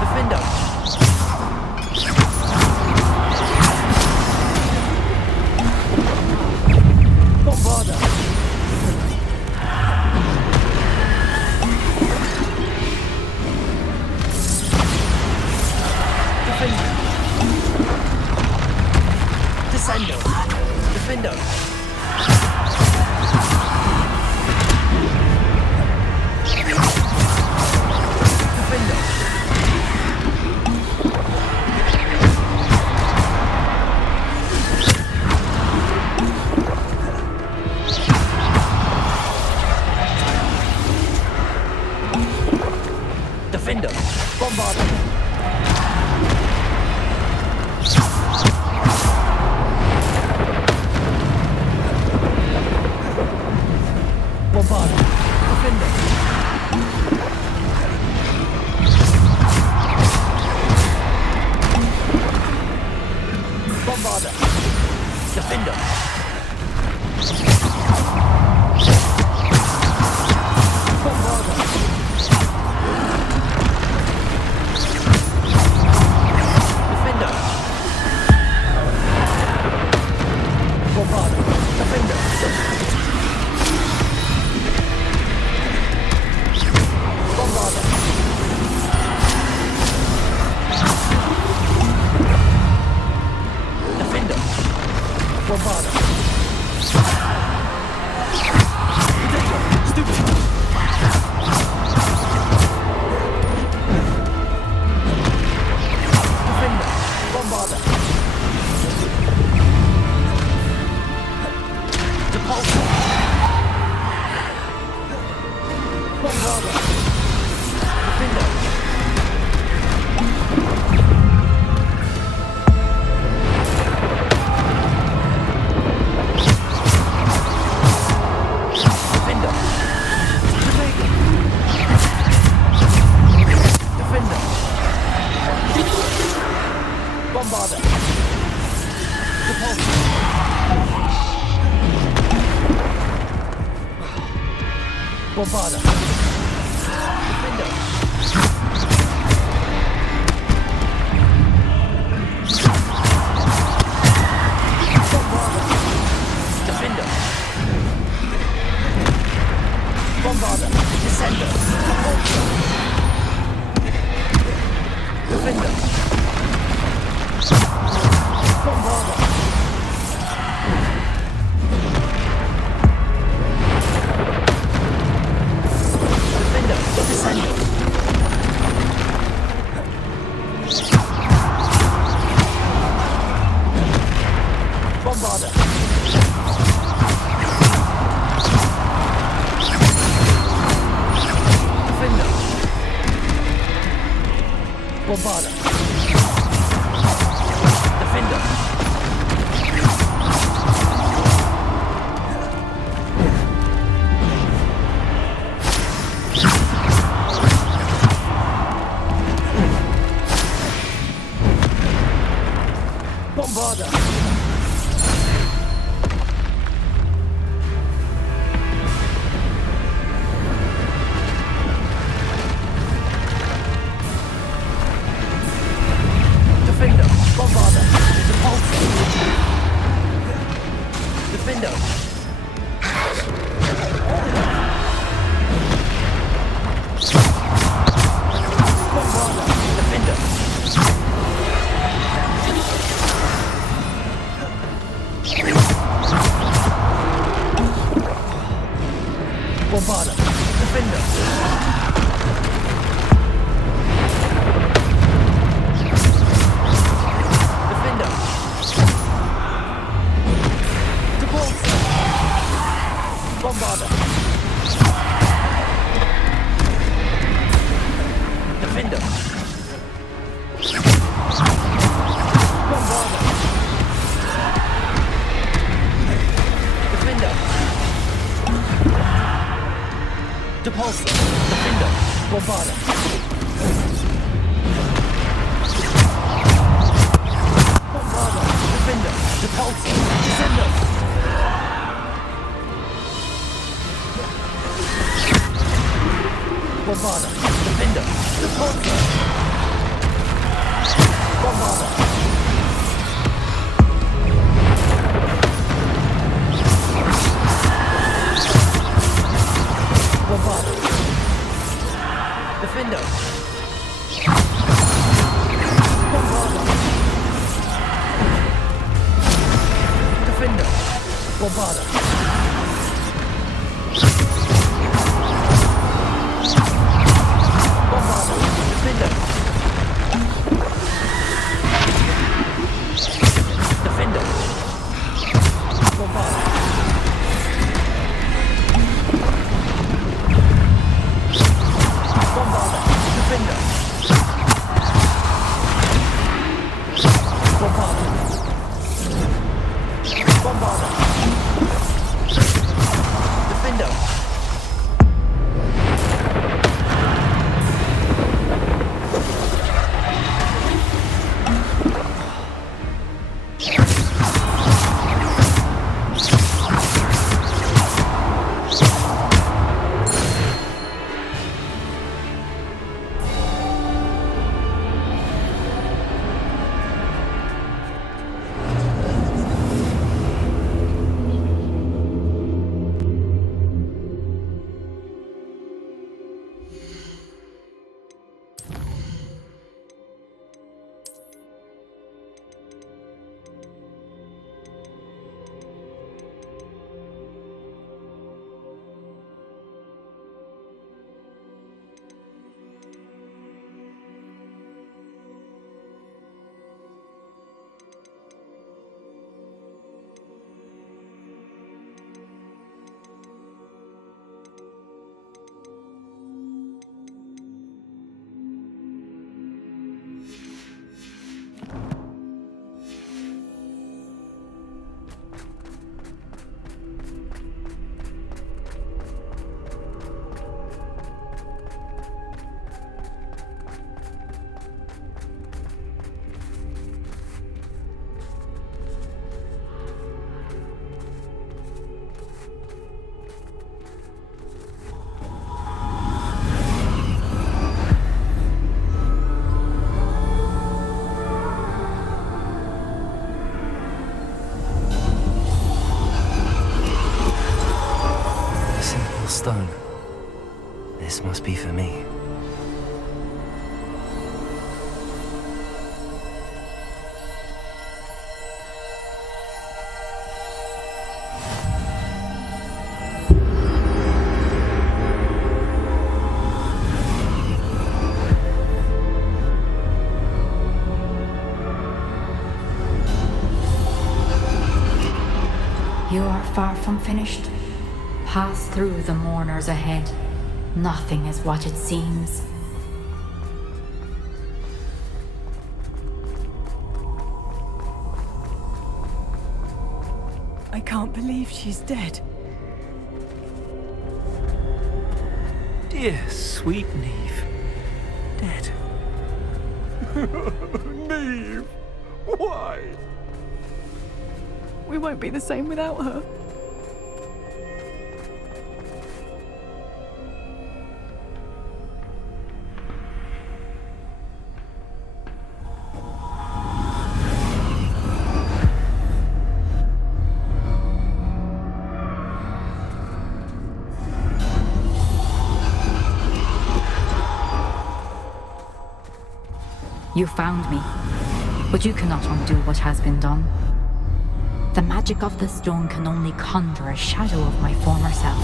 Defender. Bombarder. Defender. Descendo. Defender. Defender. Bombarder. Bombarder. Defender. Bombarder. Defender. Bombarder. Defender. Bombarder. Defender. Bombarder. Defender. Bombarder. Stupid. Defender. Bombarder. Depulsor. Bombarder. Defender. Defender. Defender. Bombarder. Depulsor. Bombarder. Defender. Bombarder. Defender. Bombarder. Descender. Defender. Bombarder. Defender. Descender. Bombarder. Defender. Bombarder. Defender. Bombarder. Defender. Bombarder. Depulsor. Defender. Bombarder. Defender. Bombarder. Defender. Defender. Depulsor. Bombarder. Defender. Bombarder. Defender. Depulsor. Defender. Bombarder. Bombarda! Defender! Repulsor! Bombarda! Bombarda! Defender! Bombarda! Defender! Bombarda! Bombarda! Defender! Defender! Bombarda! Bombarda! Defender! Bombarda! Bombarda! Defender! Stone. This must be for me. You are far from finished. Pass through the mourners ahead. Nothing is what it seems. I can't believe she's dead. Dear sweet Neve. Dead. Neve! Why? We won't be the same without her. You found me, but you cannot undo what has been done. The magic of the stone can only conjure a shadow of my former self.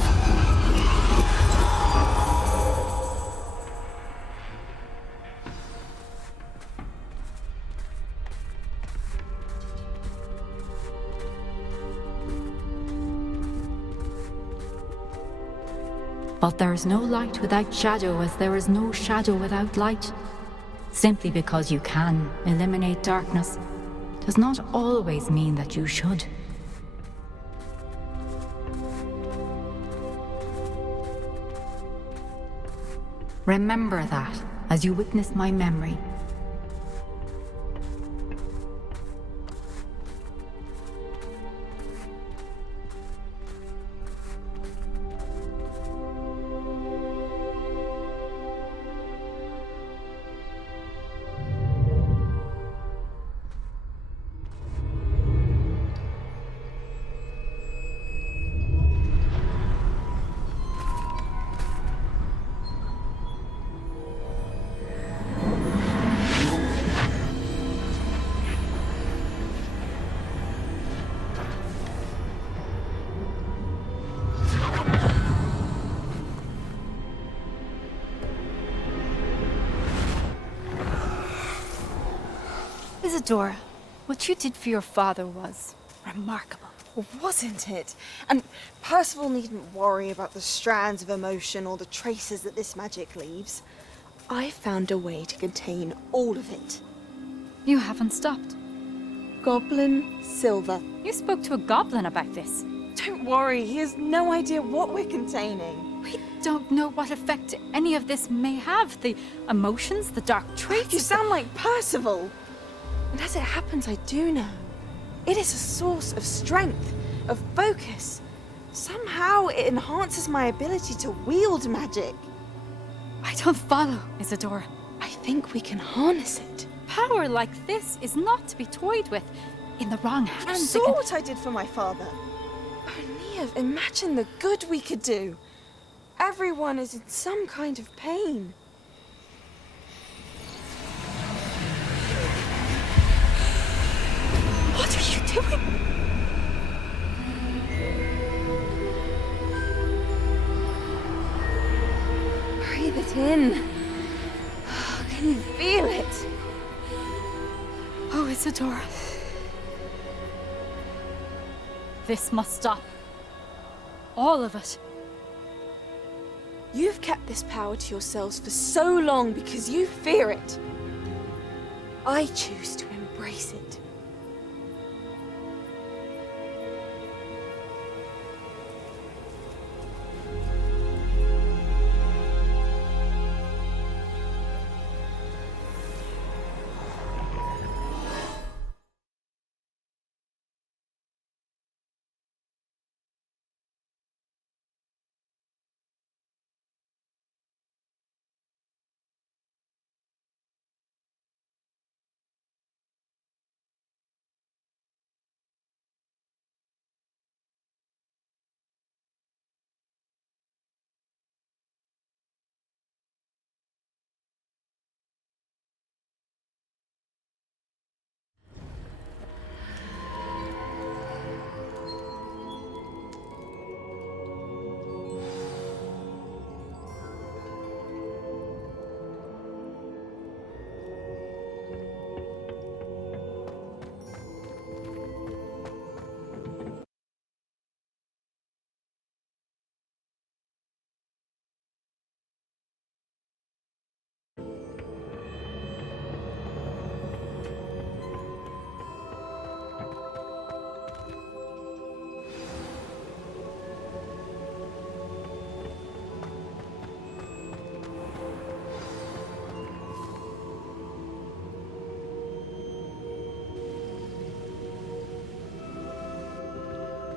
But there is no light without shadow, as there is no shadow without light. Simply because you can eliminate darkness does not always mean that you should. Remember that as you witness my memory. Isadora, what you did for your father was remarkable. Wasn't it? And Percival needn't worry about the strands of emotion or the traces that this magic leaves. I found a way to contain all of it. You haven't stopped. Goblin Silver. You spoke to a goblin about this. Don't worry, he has no idea what we're containing. We don't know what effect any of this may have. The emotions, the dark traits. You sound like Percival. And as it happens, I do know. It is a source of strength, of focus. Somehow it enhances my ability to wield magic. I don't follow, Isadora. I think we can harness it. Power like this is not to be toyed with. In the wrong hands. You saw what I did for my father. Oh, Nia, imagine the good we could do. Everyone is in some kind of pain. What are you doing? Breathe it in. Can you feel it? Oh, Isadora. This must stop. All of it. You've kept this power to yourselves for so long because you fear it. I choose to embrace it.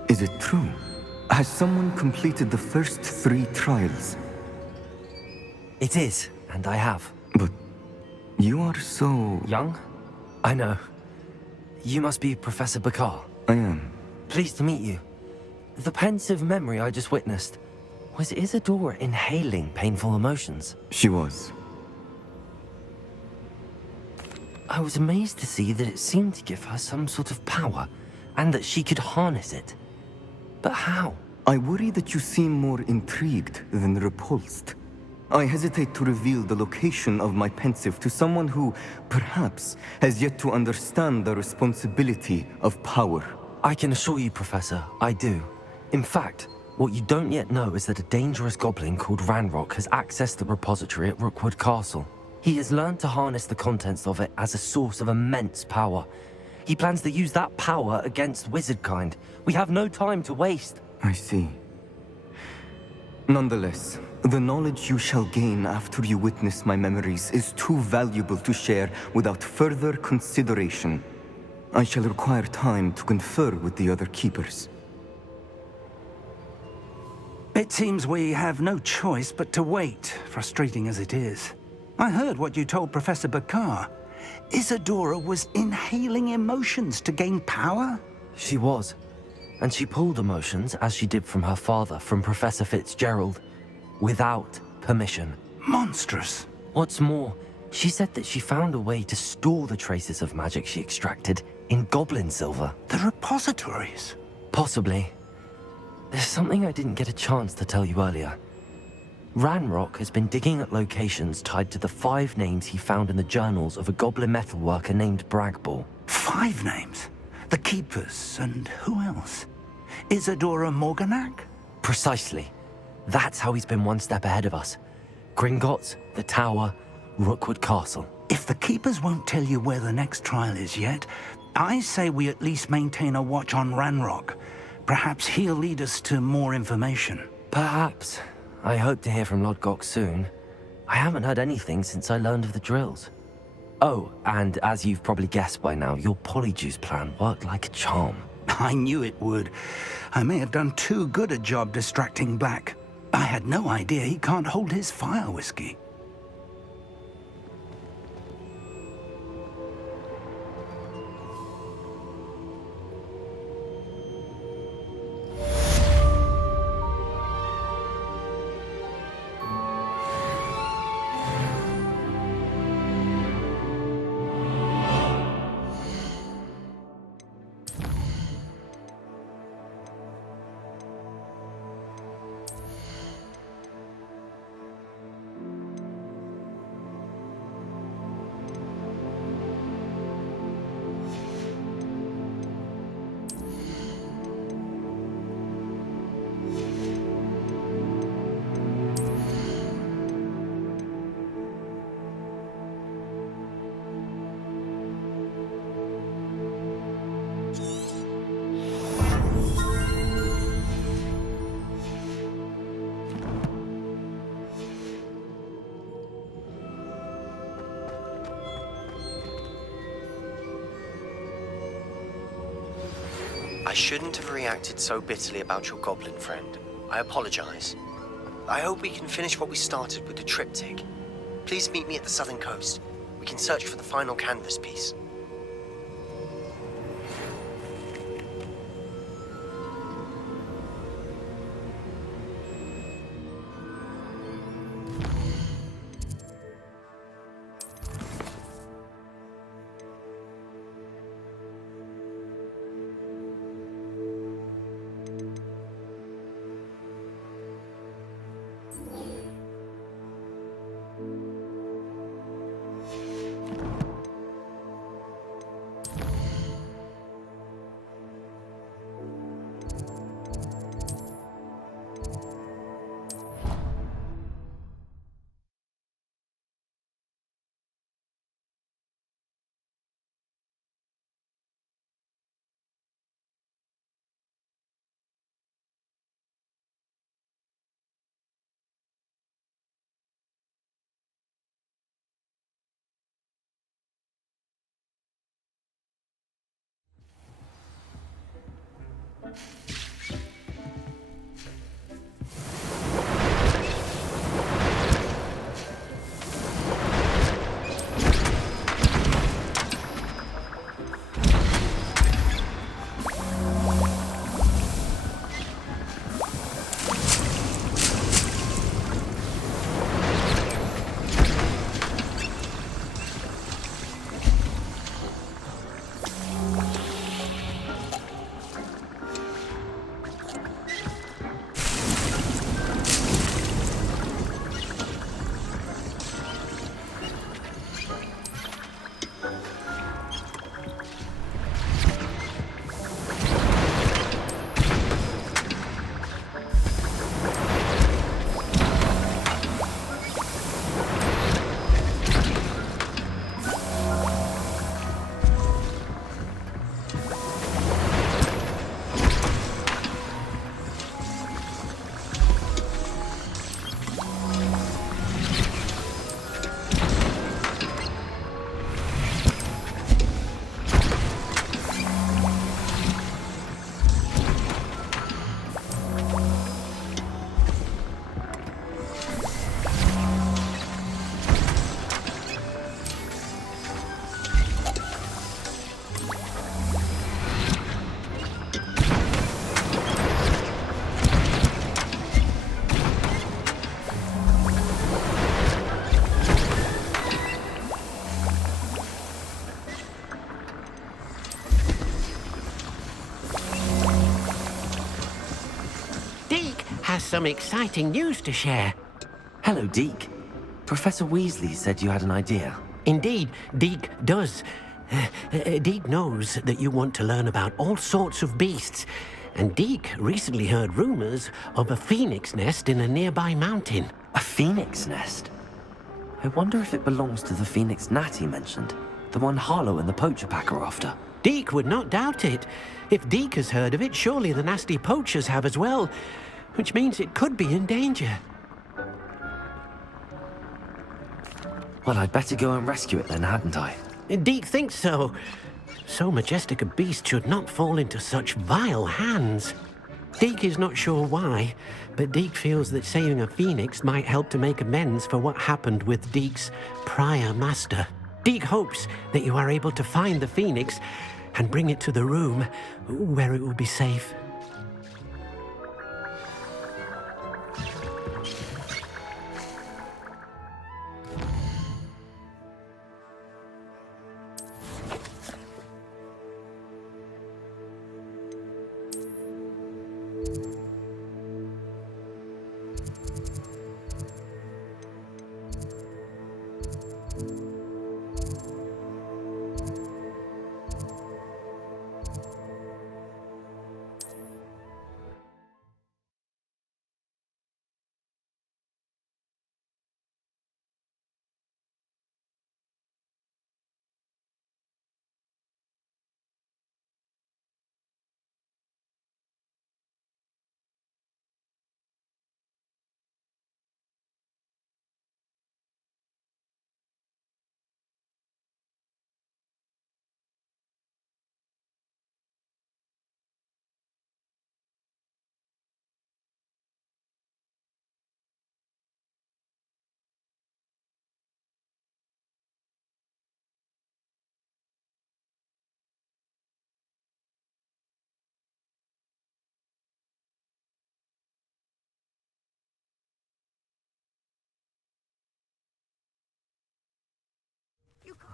Is it true? Has someone completed the first 3 trials? It is, and I have. But you are so... young? I know. You must be Professor Bakar. I am. Pleased to meet you. The pensive memory I just witnessed, was Isadora inhaling painful emotions? She was. I was amazed to see that it seemed to give her some sort of power, and that she could harness it. But how? I worry that you seem more intrigued than repulsed. I hesitate to reveal the location of my pensive to someone who, perhaps, has yet to understand the responsibility of power. I can assure you, Professor, I do. In fact, what you don't yet know is that a dangerous goblin called Ranrock has accessed the repository at Rookwood Castle. He has learned to harness the contents of it as a source of immense power. He plans to use that power against wizardkind. We have no time to waste. I see. Nonetheless, the knowledge you shall gain after you witness my memories is too valuable to share without further consideration. I shall require time to confer with the other keepers. It seems we have no choice but to wait, frustrating as it is. I heard what you told Professor Bakar. Isadora was inhaling emotions to gain power? She was. And she pulled emotions, as she did from her father, from Professor Fitzgerald, without permission. Monstrous. What's more, she said that she found a way to store the traces of magic she extracted in goblin silver. The repositories? Possibly. There's something I didn't get a chance to tell you earlier. Ranrock has been digging at locations tied to the 5 names he found in the journals of a goblin metalworker named Bragball. 5 names? The Keepers, and who else? Isadora Morganac? Precisely. That's how he's been one step ahead of us. Gringotts, the Tower, Rookwood Castle. If the Keepers won't tell you where the next trial is yet, I say we at least maintain a watch on Ranrock. Perhaps he'll lead us to more information. Perhaps. I hope to hear from Lodgok soon. I haven't heard anything since I learned of the drills. Oh, and as you've probably guessed by now, your polyjuice plan worked like a charm. I knew it would. I may have done too good a job distracting Black. I had no idea he can't hold his fire whiskey. I shouldn't have reacted so bitterly about your goblin friend. I apologize. I hope we can finish what we started with the triptych. Please meet me at the southern coast. We can search for the final canvas piece. Some exciting news to share. Hello, Deke. Professor Weasley said you had an idea. Indeed, Deke does. Deke knows that you want to learn about all sorts of beasts, and Deke recently heard rumors of a phoenix nest in a nearby mountain. A phoenix nest? I wonder if it belongs to the phoenix gnat he mentioned, the one Harlow and the poacher pack are after. Deke would not doubt it. If Deke has heard of it, surely the nasty poachers have as well, which means it could be in danger. Well, I'd better go and rescue it then, hadn't I? Deke thinks so. So majestic a beast should not fall into such vile hands. Deke is not sure why, but Deke feels that saving a phoenix might help to make amends for what happened with Deke's prior master. Deke hopes that you are able to find the phoenix and bring it to the room where it will be safe.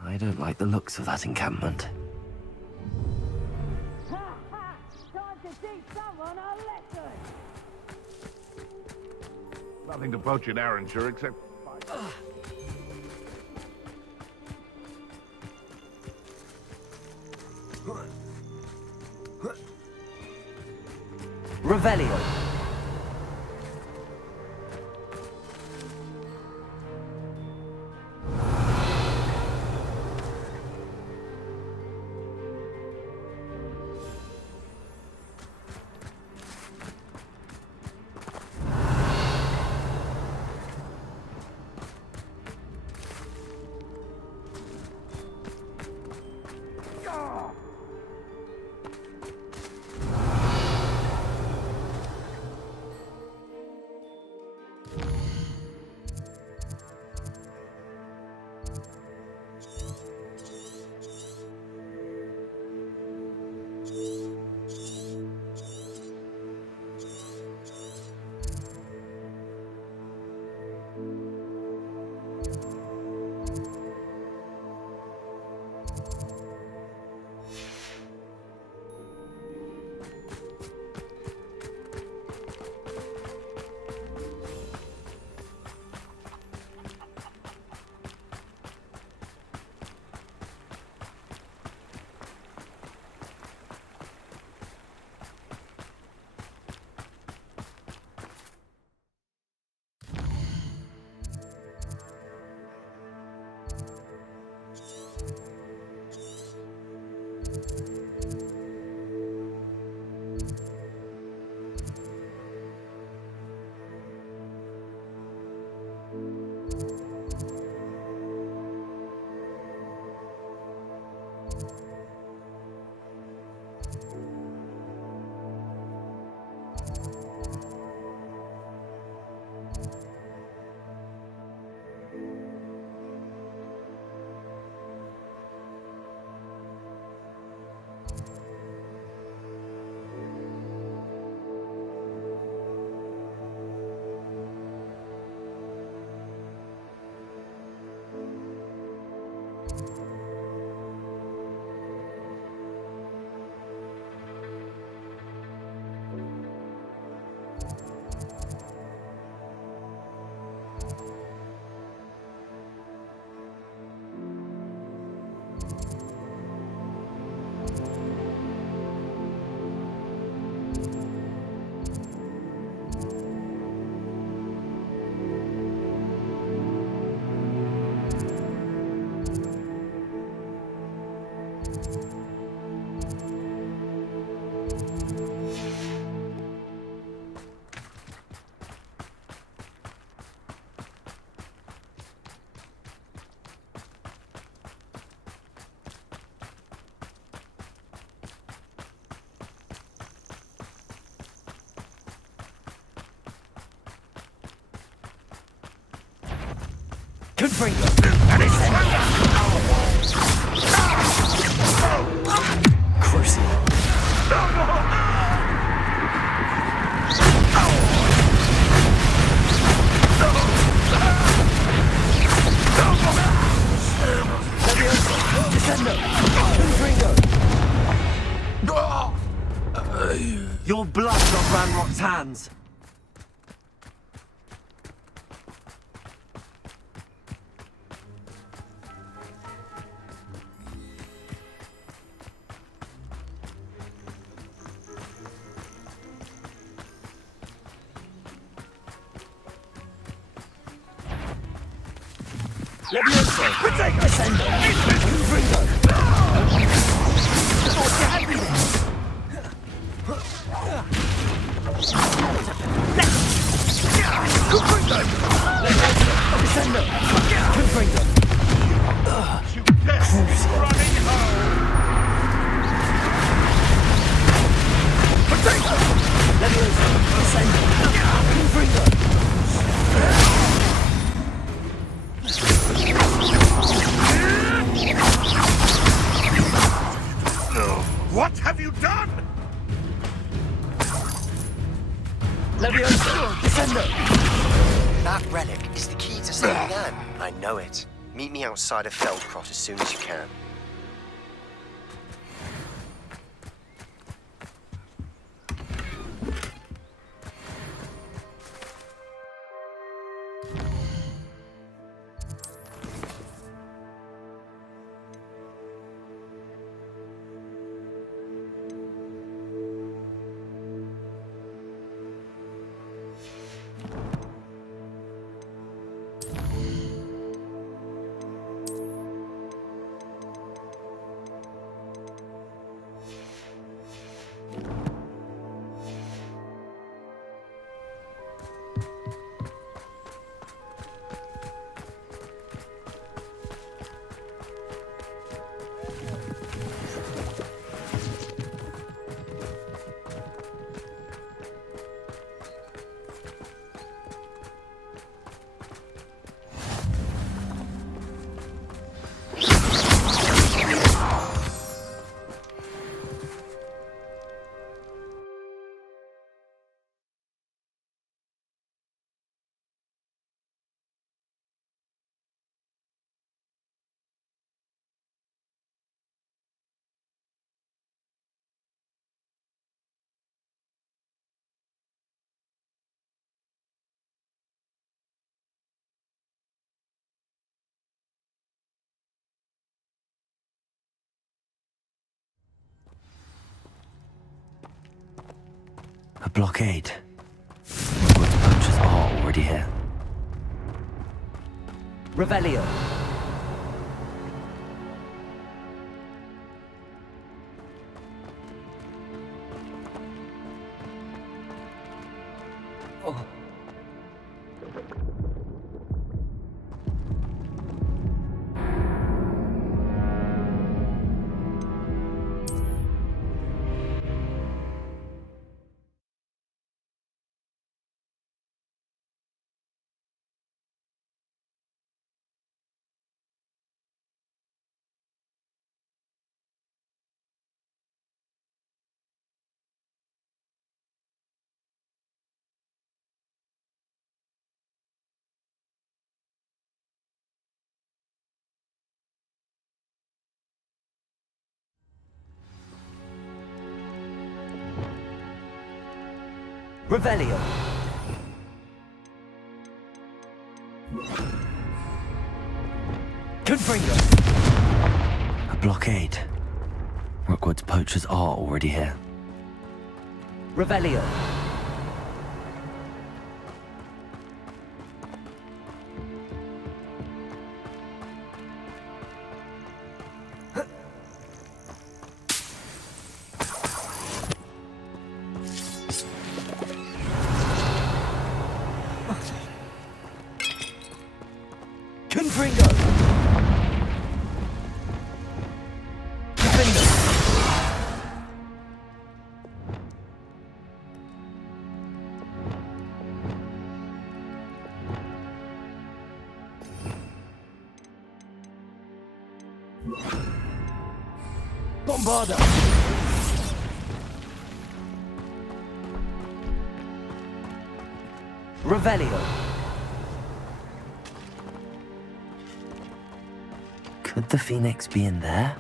I don't like the looks of that encampment. Nothing to poach in Arrynshire except... Revelio. Confringo! Crucial! Your blood's on Ranrock's hands! Levioso! Protect Ascendo! Confringo! Thought you had me there! Confringo! Levioso! Ascendo! Confringo! Running home! Protect! Levioso! Ascendo! Confringo! What have you done? Levioso! Descendo! That relic is the key to saving Anne. I know it. Meet me outside of Feldcroft as soon as you can. A blockade. Hogwarts poachers are already here. Revelio. Revelio. Confringo. A blockade. Rookwood's poachers are already here. Revelio. Confringo! Confringo! Bombarda! Revelio! Could the Phoenix be in there?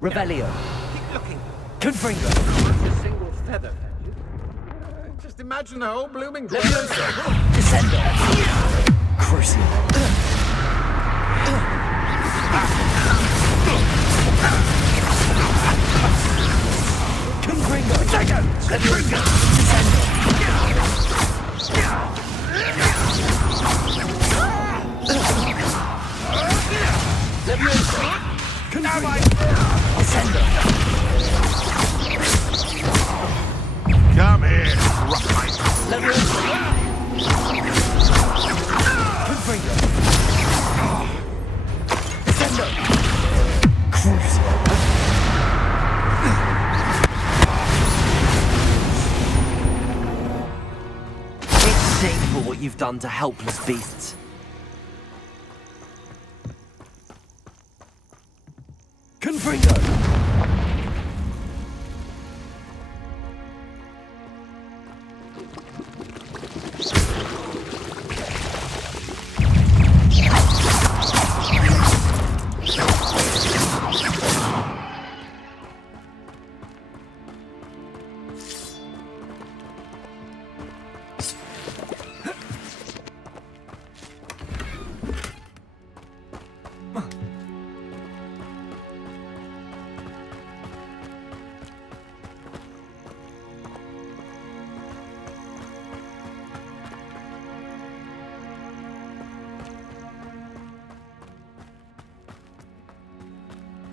Revelio. Keep looking. Confringo. A single feather, had you? Just imagine the whole blooming Levioso. Descendo. Crucial. Confringo. Confringo. Descendo. Levioso. Descendo. Come here, Rockmite. Levioso. Confringo. Descendo. Crucial. It's shameful what you've done to helpless beasts. Confringo!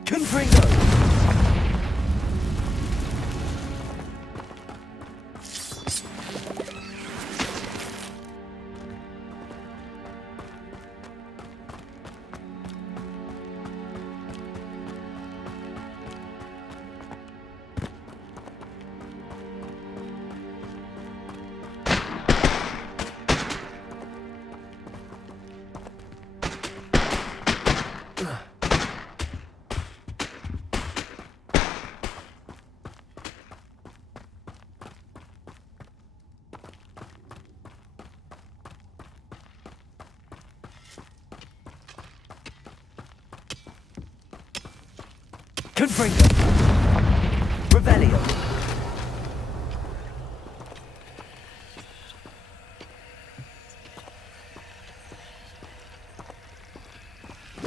Confringo! Confringo! Revelio!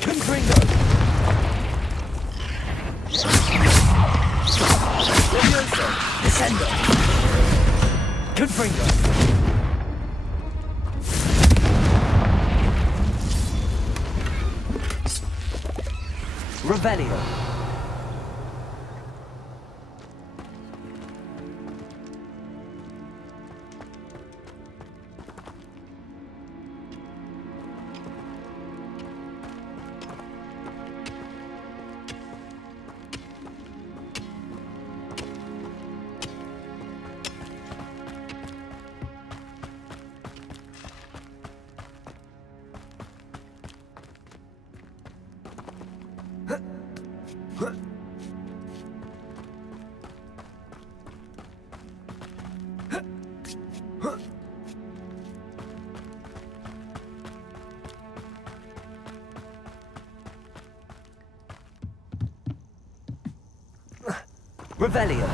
Confringo! Levioso! Descendo! Confringo! Revelio! Revelio!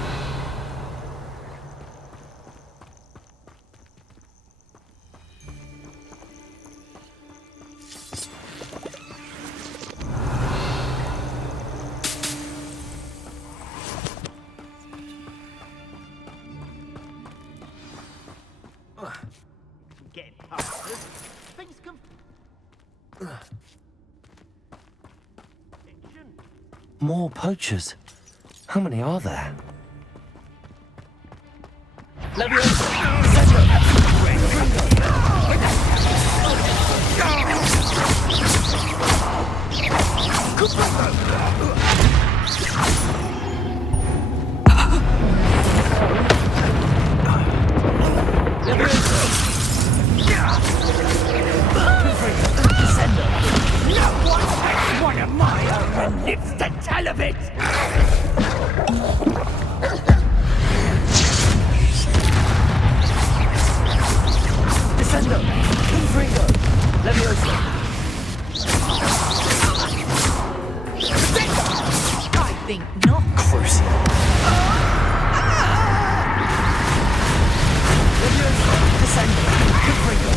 Get past this. Things can... Action. More poachers. How many are there? One of my own lives to tell of it! Descendo! Confringo! Levioso! I think not. Crucial. Levioso! Descendo! Confringo!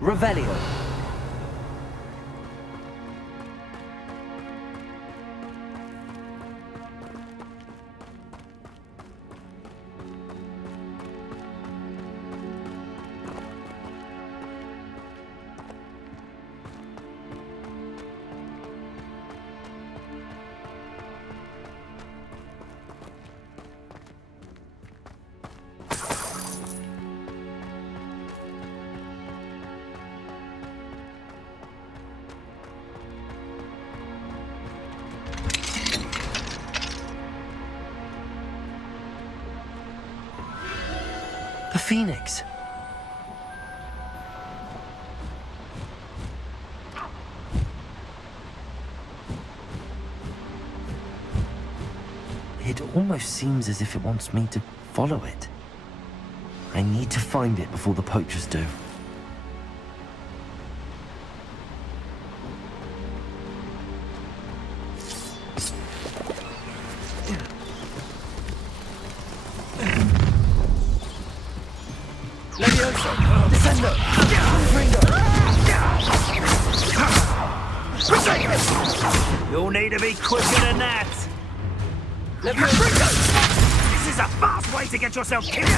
Revelio. The Phoenix. It almost seems as if it wants me to follow it. I need to find it before the poachers do. Levioso! Descendo! Confringo! You'll need to be quicker than that! Levioso! This is a fast way to get yourself killed!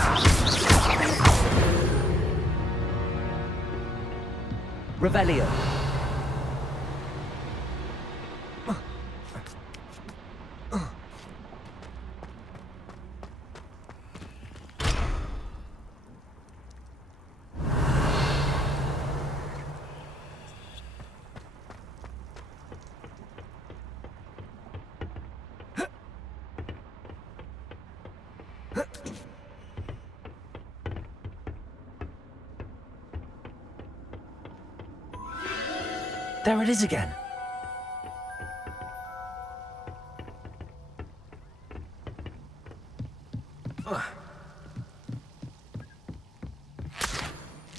Revelio. There it is again.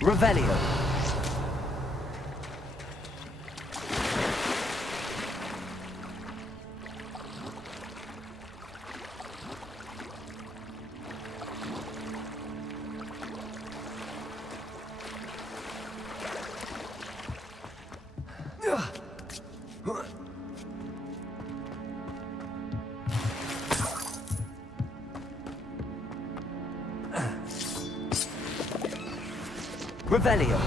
Revelio. Revelio.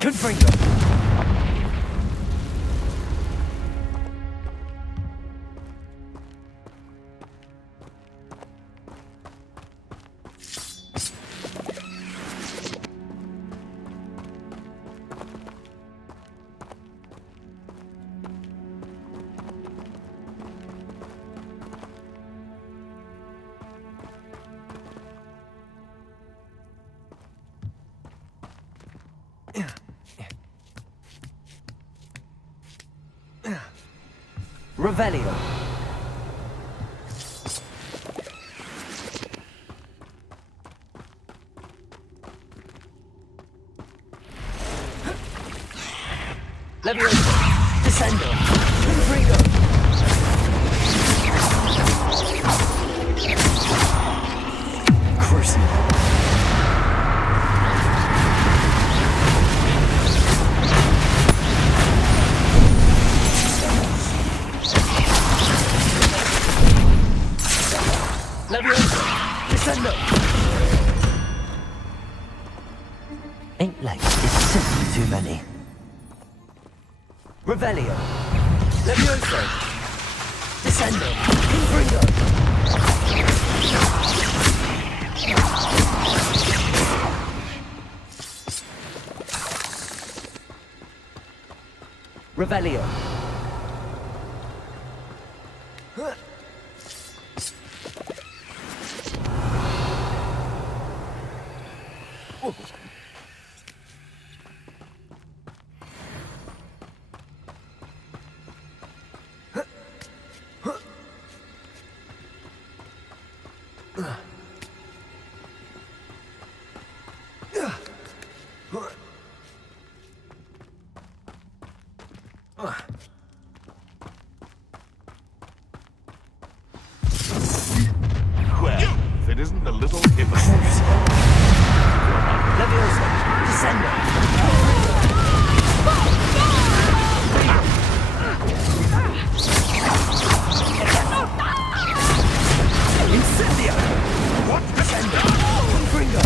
Confringo. Revelio. Levioso. Descendo. Confringo. Revelio. Levioso. Descendo. Confringo. Revelio. Well, if it isn't the little hypocrite. Levioso. Descendo. Incendio. What? Descendo. Confringo.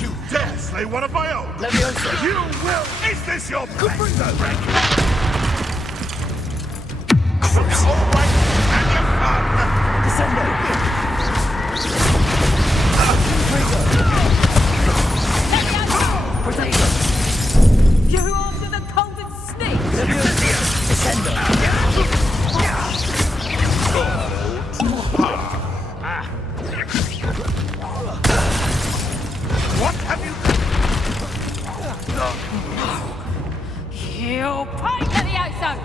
You dare slay one of my own! Levioso. You will! Is this your Confringo? All right, and your fun! Descendo. Confringo. Protego. You after the golden snake! Levioso. Descendo. What have you... You pike at the outside!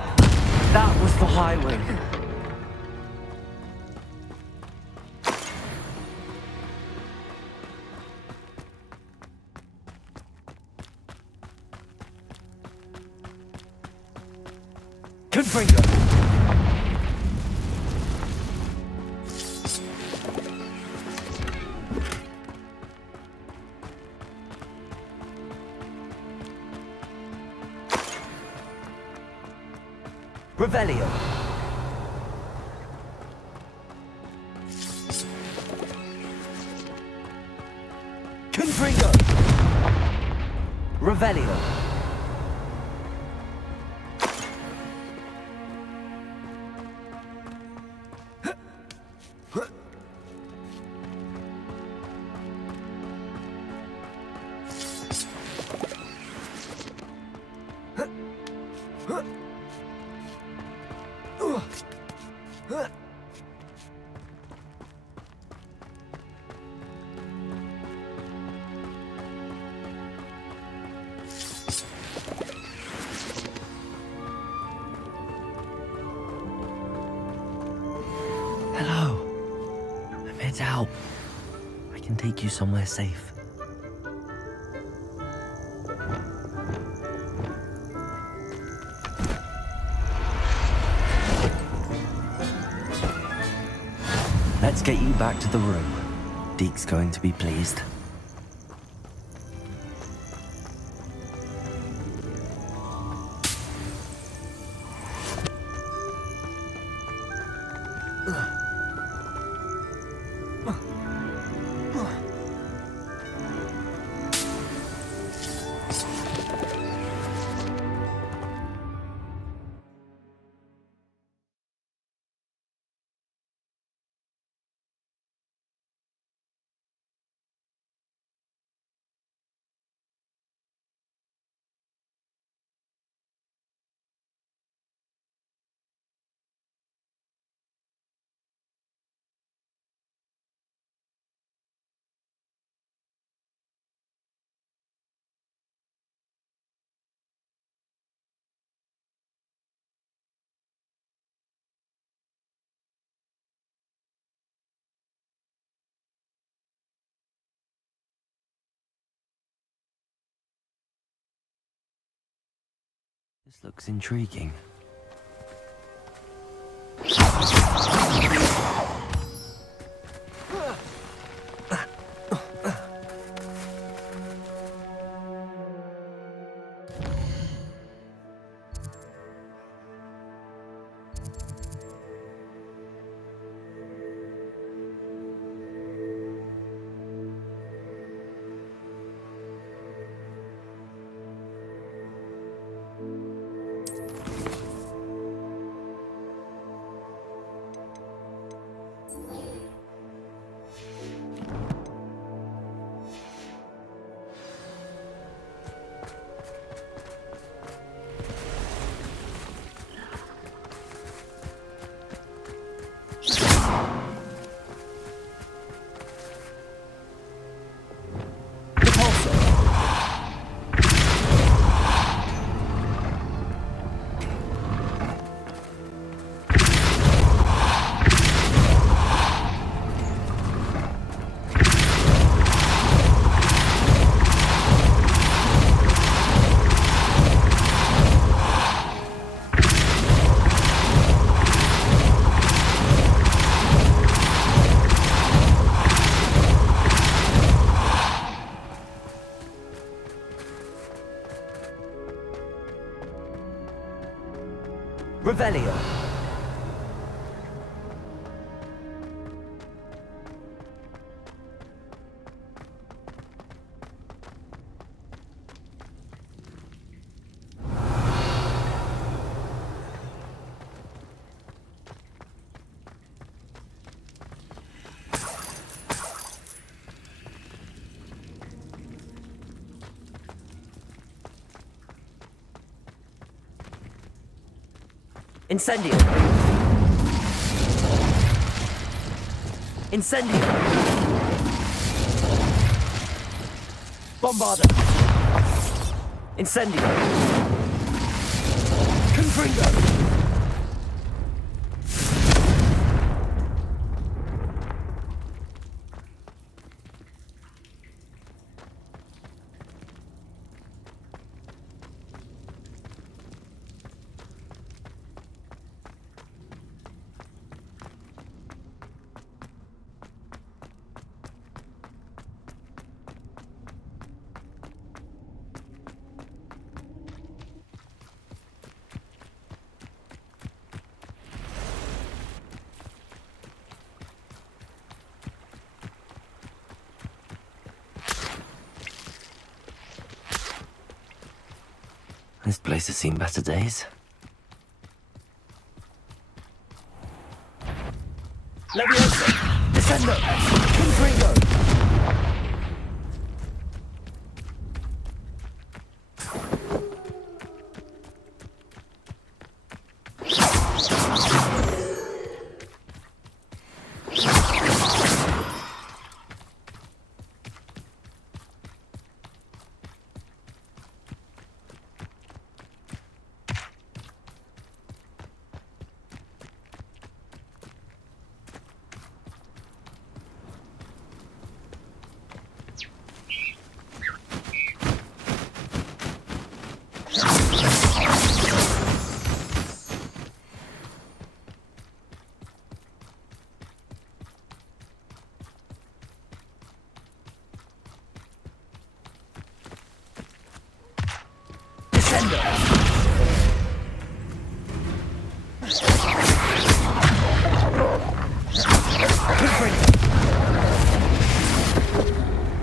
That was the highway. Confringo. Revelio. Confringo. Revelio. Hello. I'm here to help. I can take you somewhere safe. Let's get you back to the room. Deke's going to be pleased. This looks intriguing. Revelio. Incendio! Incendio! Bombarda! Incendio! Confringo! This place has seen better days. Leviosa! Descendo! Confringo!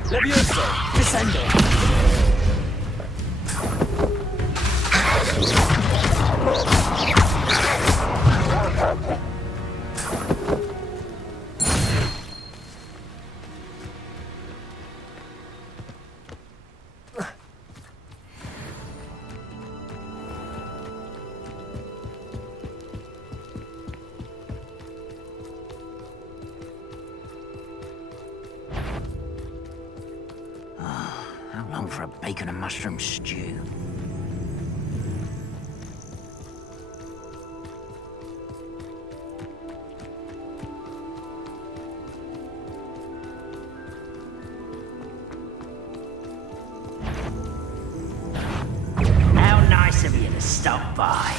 Leviosa! Descendo! How long for a bacon and mushroom stew? How nice of you to stop by.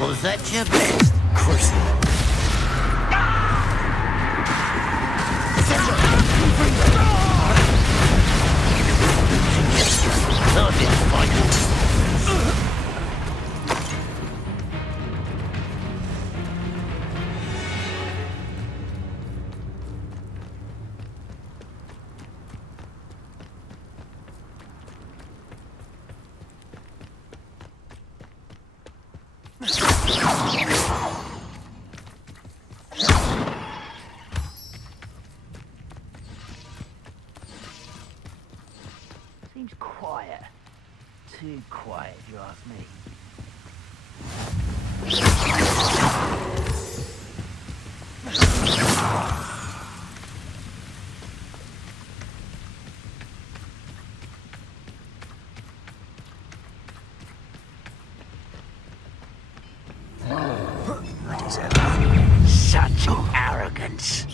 Was that your best? Of course. Seems quiet. Too quiet, if you ask me. What is it? Such arrogance. chance.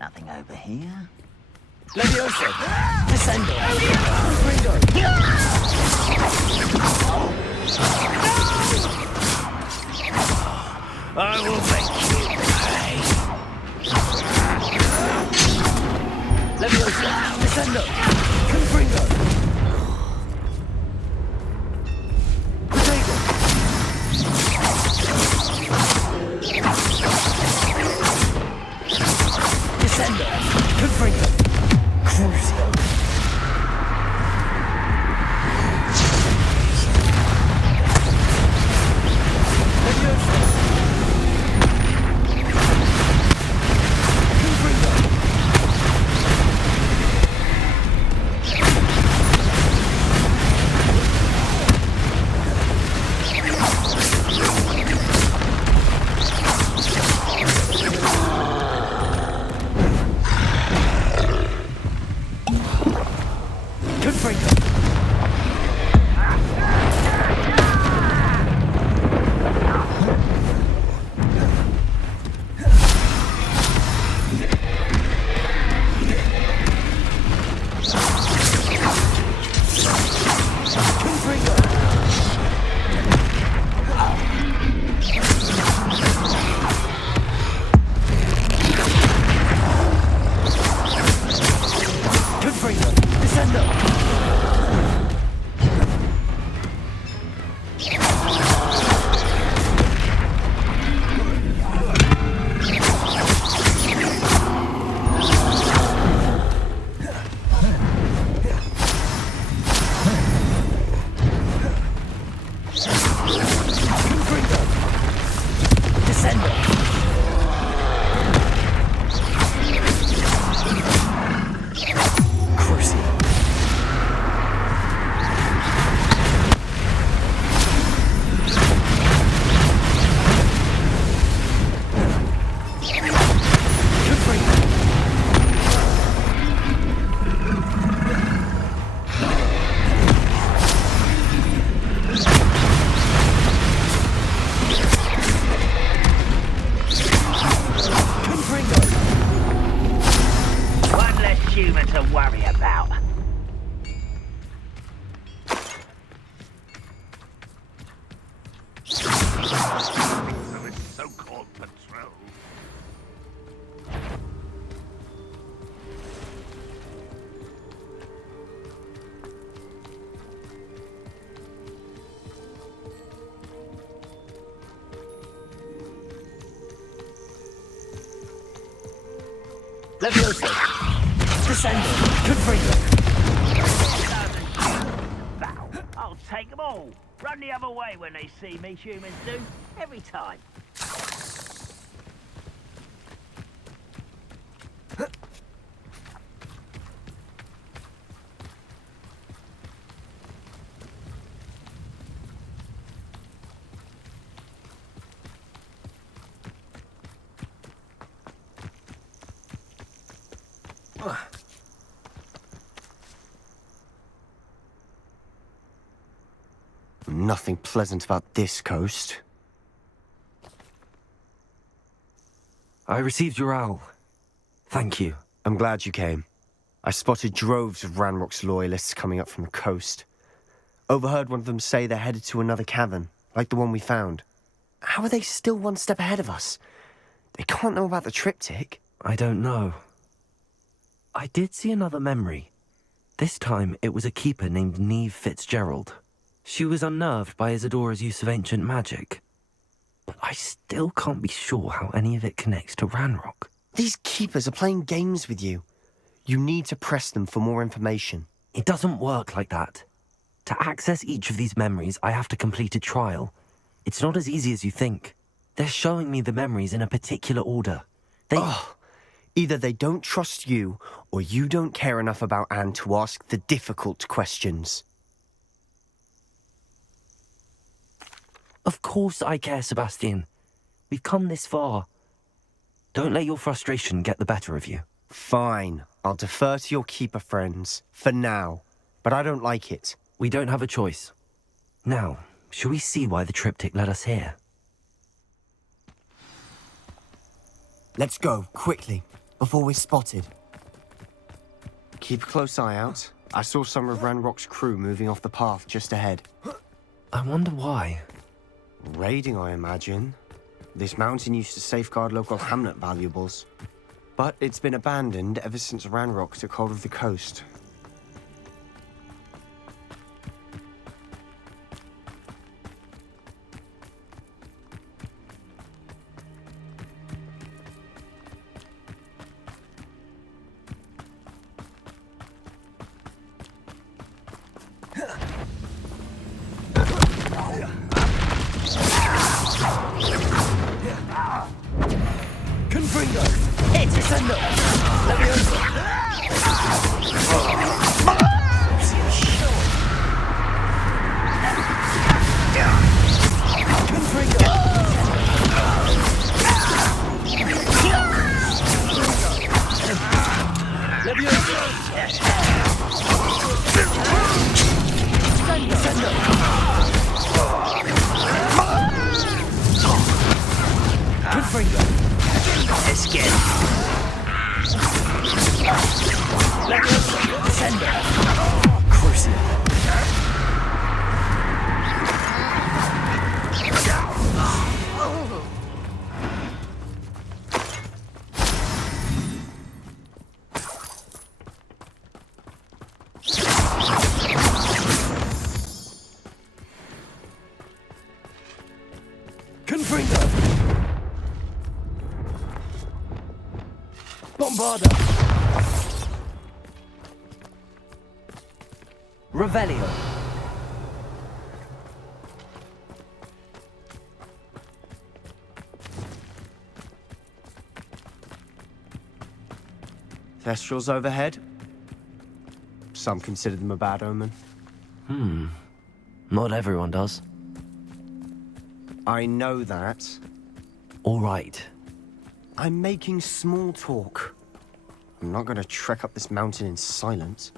Nothing over here. Levioso! Descendo! Gringo! I will make you pay. Levioso! Descendo! Gringo! Descendo! Confringo! Crucio! Levioso! Descendo! Confringo! I'll take them all. Run the other way when they see me, humans do. Every time. nothing pleasant about this coast. I received your owl. Thank you. I'm glad you came. I spotted droves of Ranrock's loyalists coming up from the coast. Overheard one of them say they're headed to another cavern, like the one we found. How are they still one step ahead of us? They can't know about the triptych. I don't know. I did see another memory. This time, it was a keeper named Neve Fitzgerald. She was unnerved by Isadora's use of ancient magic. But I still can't be sure how any of it connects to Ranrock. These keepers are playing games with you. You need to press them for more information. It doesn't work like that. To access each of these memories, I have to complete a trial. It's not as easy as you think. They're showing me the memories in a particular order. Either they don't trust you, or you don't care enough about Anne to ask the difficult questions. Of course I care, Sebastian. We've come this far. Don't let your frustration get the better of you. Fine. I'll defer to your keeper friends, for now. But I don't like it. We don't have a choice. Now, shall we see why the triptych led us here? Let's go, quickly, before we're spotted. Keep a close eye out. I saw some of Ranrock's crew moving off the path just ahead. I wonder why. Raiding, I imagine. This mountain used to safeguard local hamlet valuables. But it's been abandoned ever since Ranrock took hold of the coast. Revelio. Thestrals overhead. Some consider them a bad omen. Not everyone does. I know that. All right. I'm making small talk. I'm not going to trek up this mountain in silence.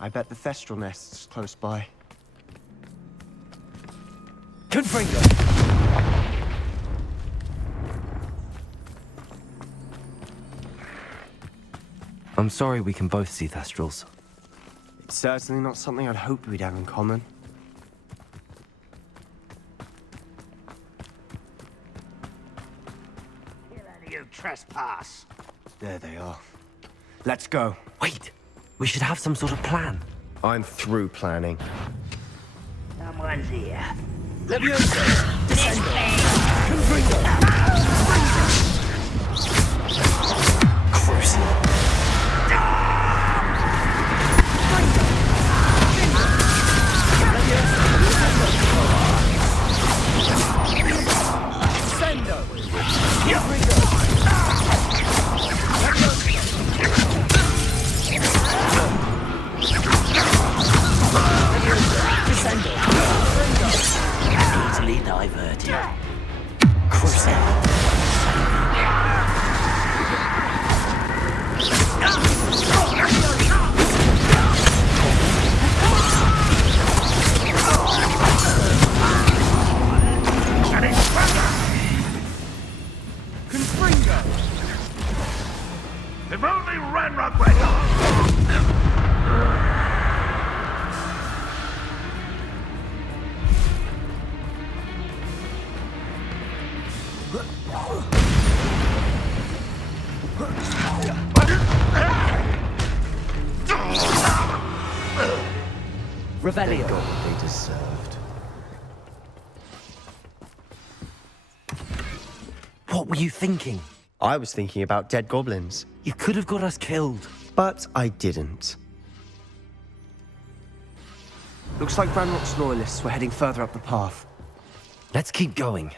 I bet the Thestral nest's close by. Confringo! I'm sorry we can both see Thestrals. It's certainly not something I'd hoped we'd have in common. You trespass. There they are. Let's go. Wait! We should have some sort of plan. I'm through planning. Someone's here. Leviosa! Descendo! Confringo! Crucial! Leviosa! Descendo! Revelio. They got what they deserved. What were you thinking? I was thinking about dead goblins. You could have got us killed. But I didn't. Looks like Ranrock's loyalists were heading further up the path. Let's keep going.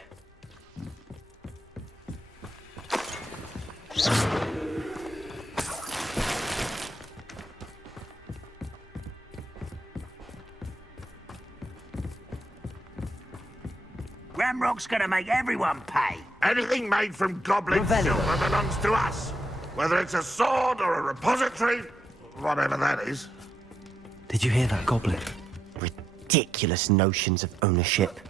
Ramrock's gonna make everyone pay. Anything made from goblin silver belongs to us. Whether it's a sword or a repository, whatever that is. Did you hear that, Goblin? Ridiculous notions of ownership.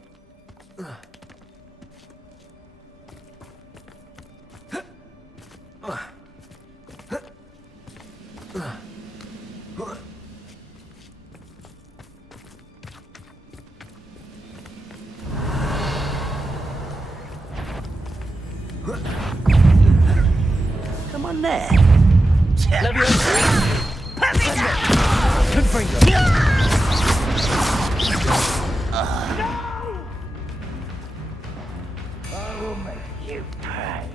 Come on there. I will make you pay.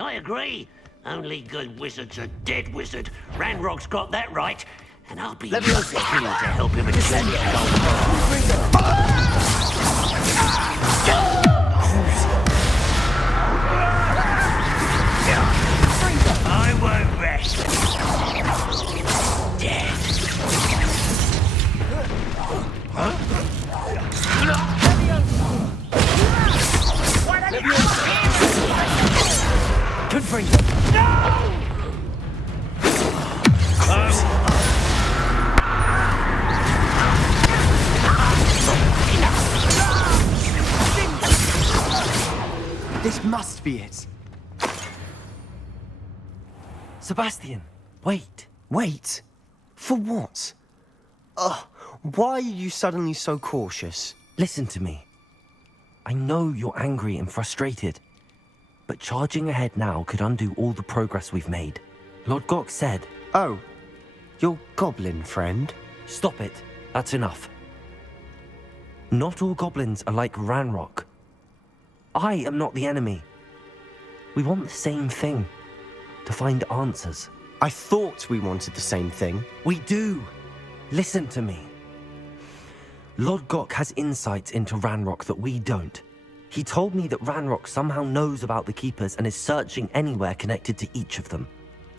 I agree. Only good wizards are dead wizard. Ranrock's got that right. And I'll be more than keen to help him achieve I won't rest. Dead. Confringo. No! This must be it. Sebastian, wait. Wait? For what? Ugh, why are you suddenly so cautious? Listen to me. I know you're angry and frustrated, but charging ahead now could undo all the progress we've made. Lord Gok said... Oh, your goblin friend? Stop it. That's enough. Not all goblins are like Ranrock. I am not the enemy. We want the same thing. To find answers. I thought we wanted the same thing. We do. Listen to me. Lord Gok has insights into Ranrock that we don't. He told me that Ranrock somehow knows about the Keepers and is searching anywhere connected to each of them.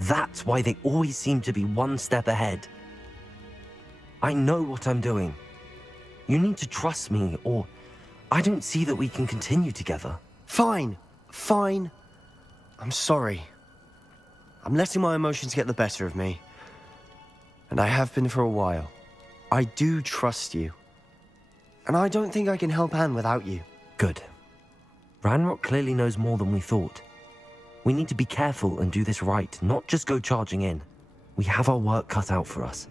That's why they always seem to be one step ahead. I know what I'm doing. You need to trust me, or I don't see that we can continue together. Fine. Fine. I'm sorry. I'm letting my emotions get the better of me. And I have been for a while. I do trust you. And I don't think I can help Anne without you. Good. Ranrock clearly knows more than we thought. We need to be careful and do this right, not just go charging in. We have our work cut out for us.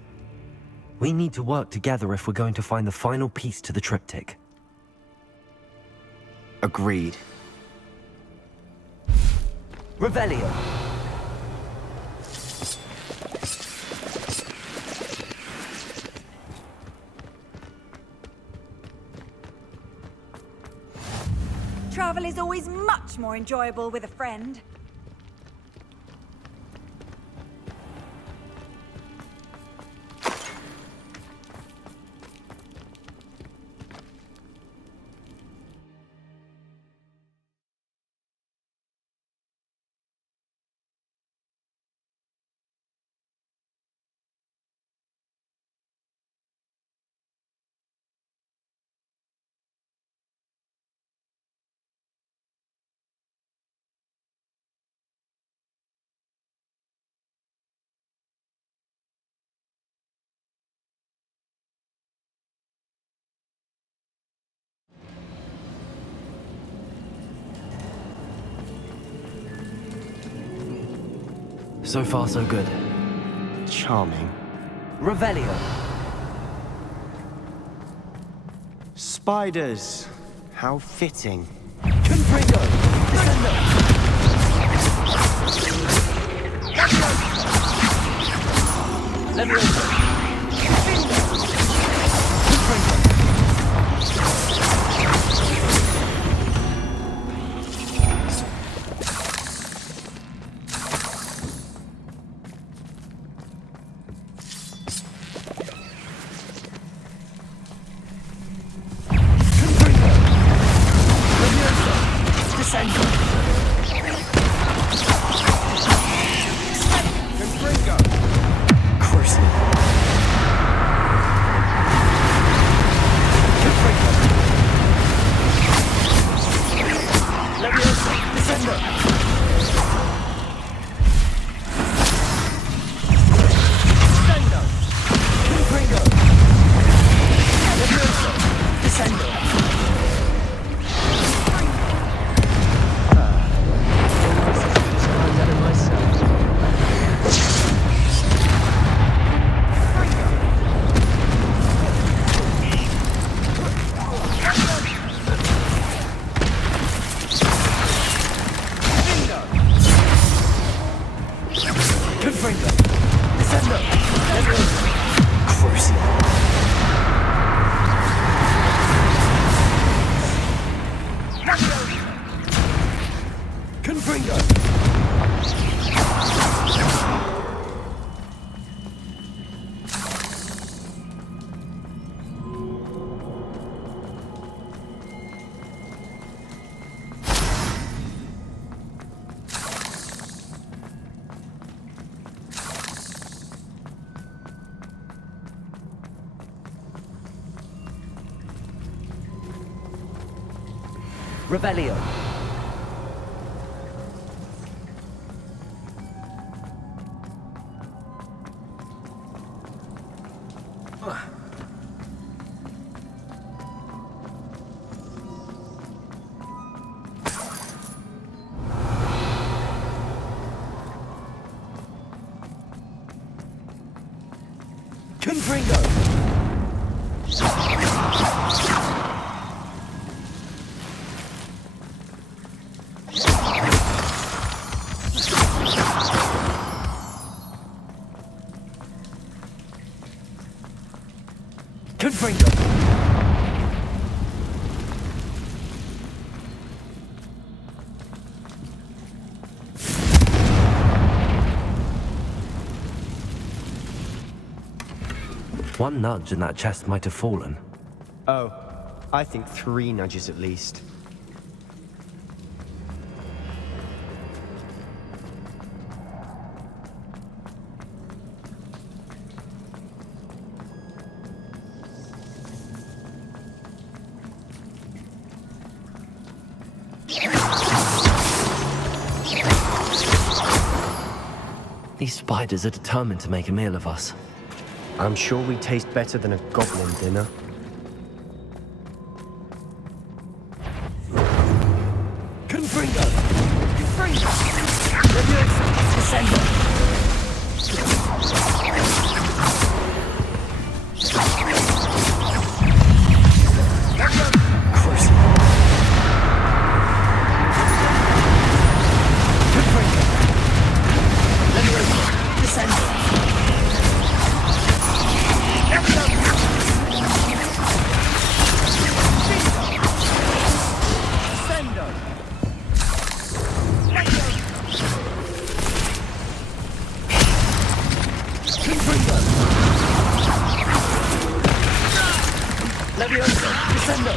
We need to work together if we're going to find the final piece to the triptych. Agreed. Revelio. Travel is always much more enjoyable with a friend. So far, so good. Charming. Revelio. Spiders. How fitting. Confringo. Descendo. Leviosa. Confringo. Revelio. Confringo. Confringo. One nudge and that chest might have fallen. Oh, I think 3 nudges at least. These spiders are determined to make a meal of us. I'm sure we taste better than a goblin dinner. Confringo! Confringo! Leviosa! Descendo! Cruising! Confringo! Leviosa! Descendo!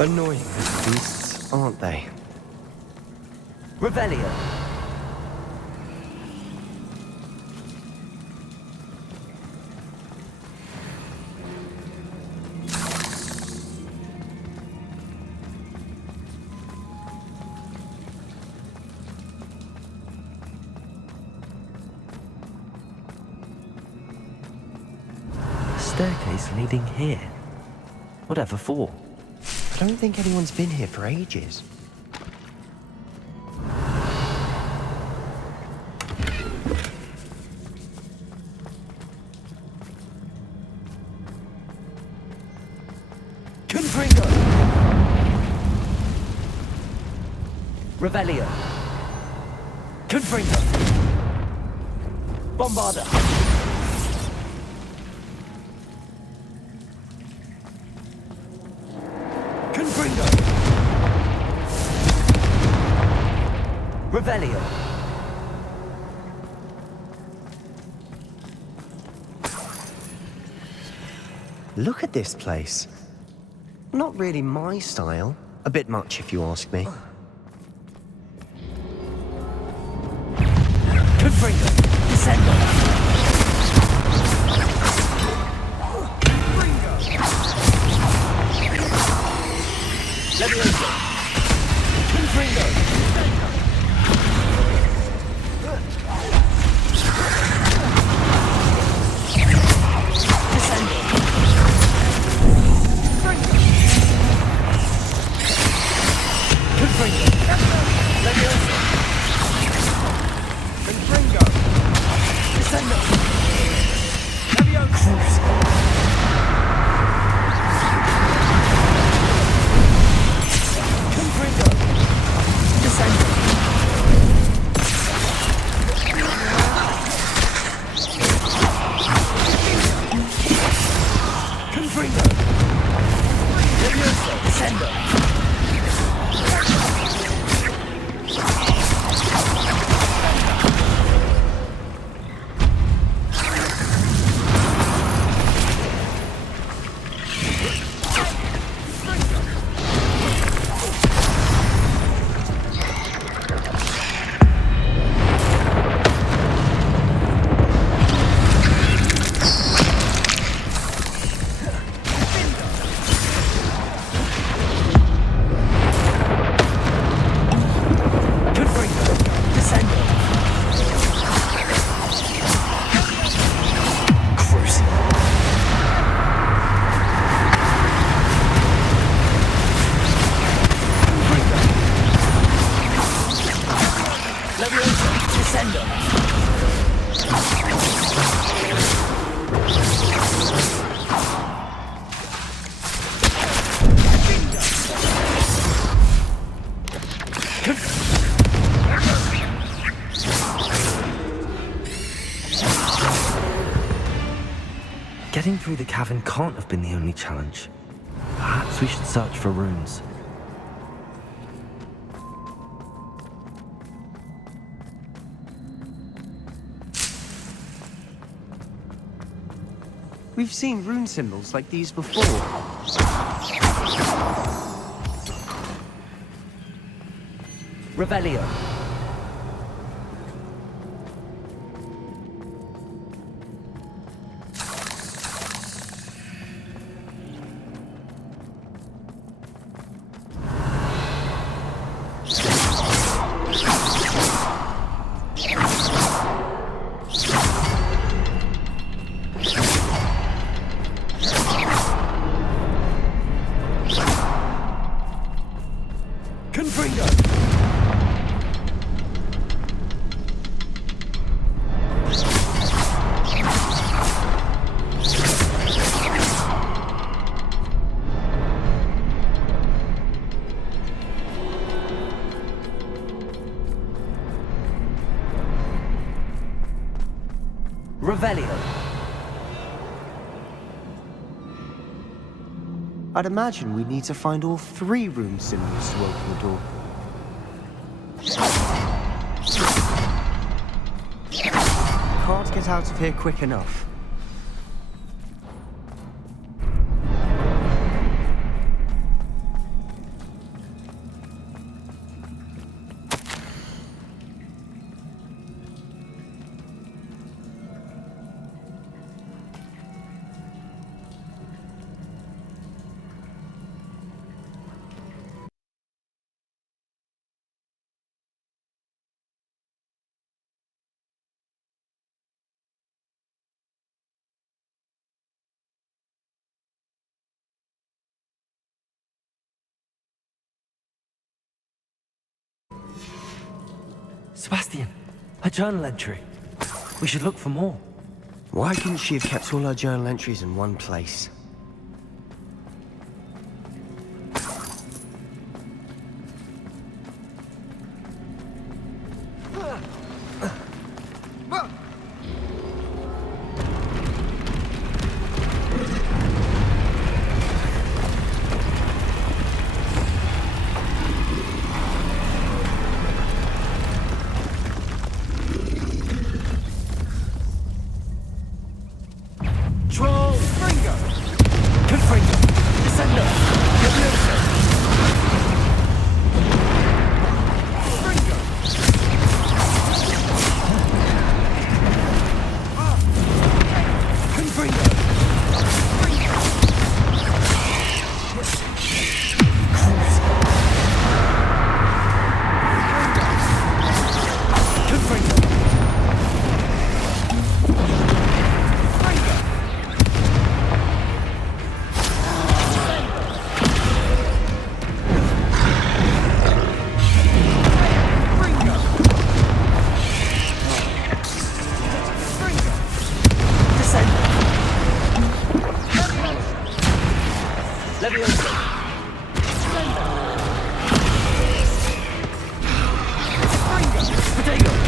Annoying beasts, aren't they? Revelio. Staircase leading here. Whatever for? I don't think anyone's been here for ages. Confringo! Revelio! Confringo! Bombarda! Confringo! Revelio! Look at this place. Not really my style. A bit much, if you ask me. Confringo! Descendo! Levioso! Confringo! Descendo! Confringo! Levioso! Confringo! Descendo! Levioso! Confringo! Descendo! Confringo! Levioso! Descendo! Getting through the cavern can't have been the only challenge. Perhaps we should search for runes. We've seen rune symbols like these before. Revelio. Confringo! Revelio. I'd imagine we'd need to find all 3 rune symbols to open the door. Can't get out of here quick enough. Sebastian, a journal entry. We should look for more. Why couldn't she have kept all her journal entries in one place? Leviosa! Potato!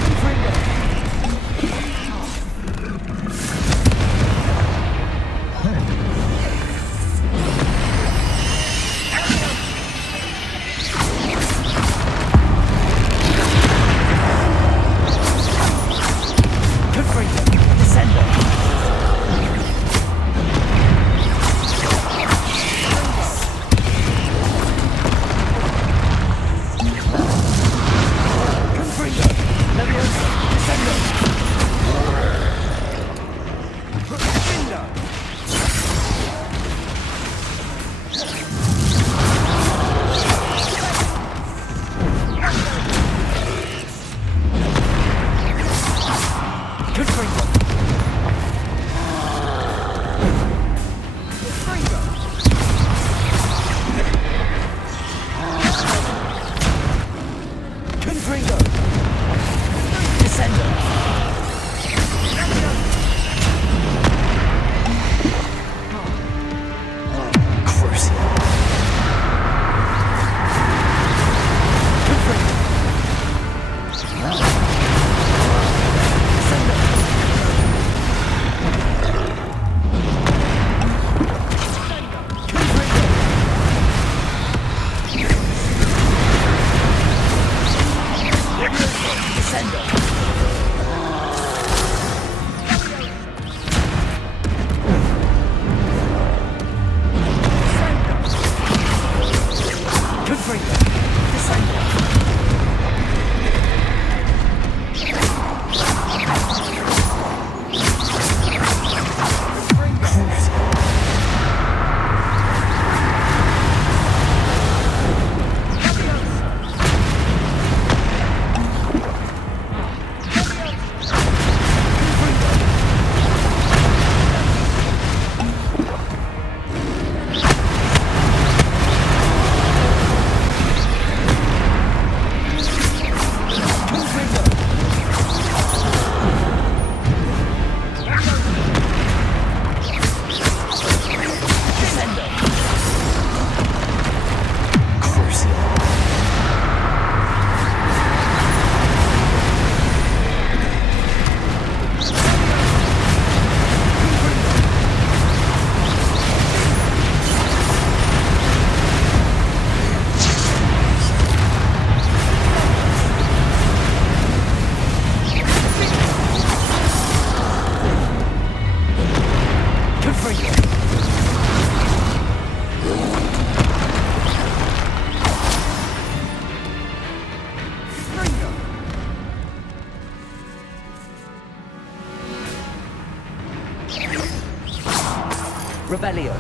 Revelio.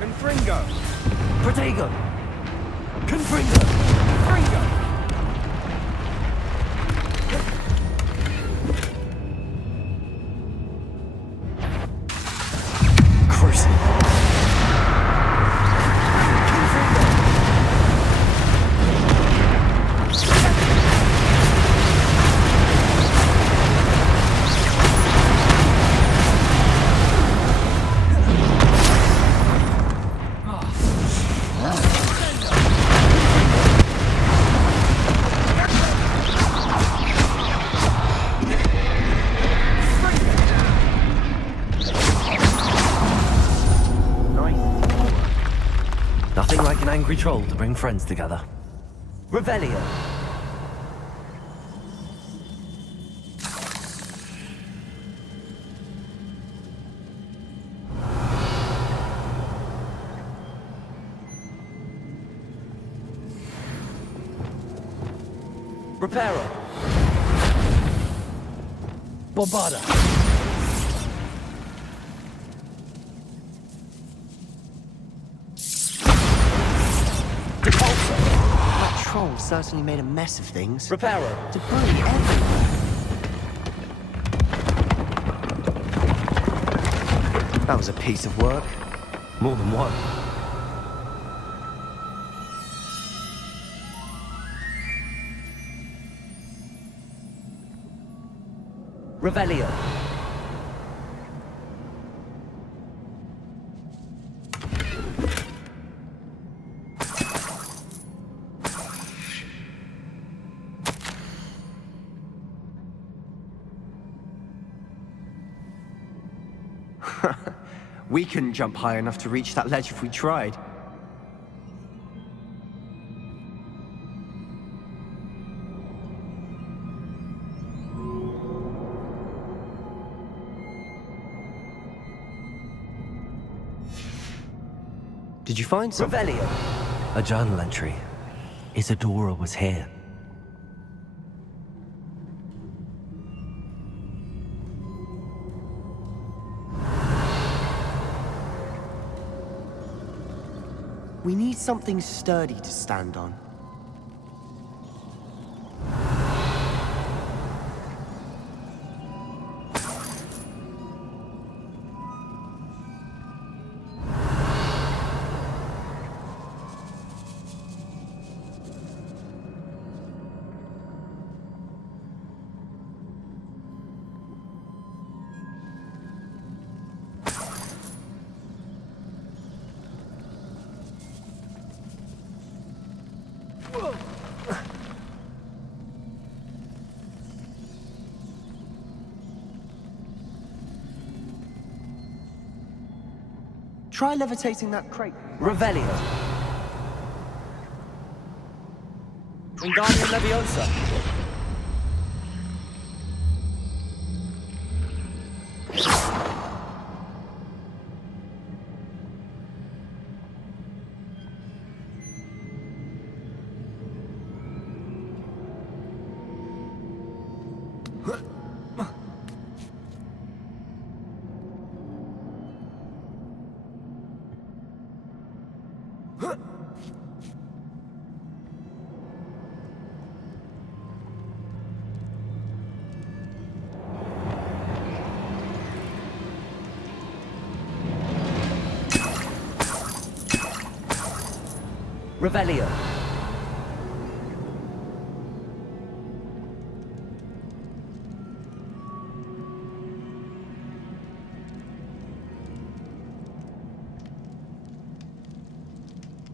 Confringo. Protego. Confringo. Fringo. Cruising. Nothing like an angry troll to bring friends together. Revelio. Reparo. Bombada. That troll certainly made a mess of things. Reparo. Debris everywhere. That was a piece of work. More than one. Revelio. We couldn't jump high enough to reach that ledge if we tried. Did you find something? Revelio. A journal entry. Isadora was here. We need something sturdy to stand on. Try levitating that crate. Revelio. Wingardium Leviosa. Revelio.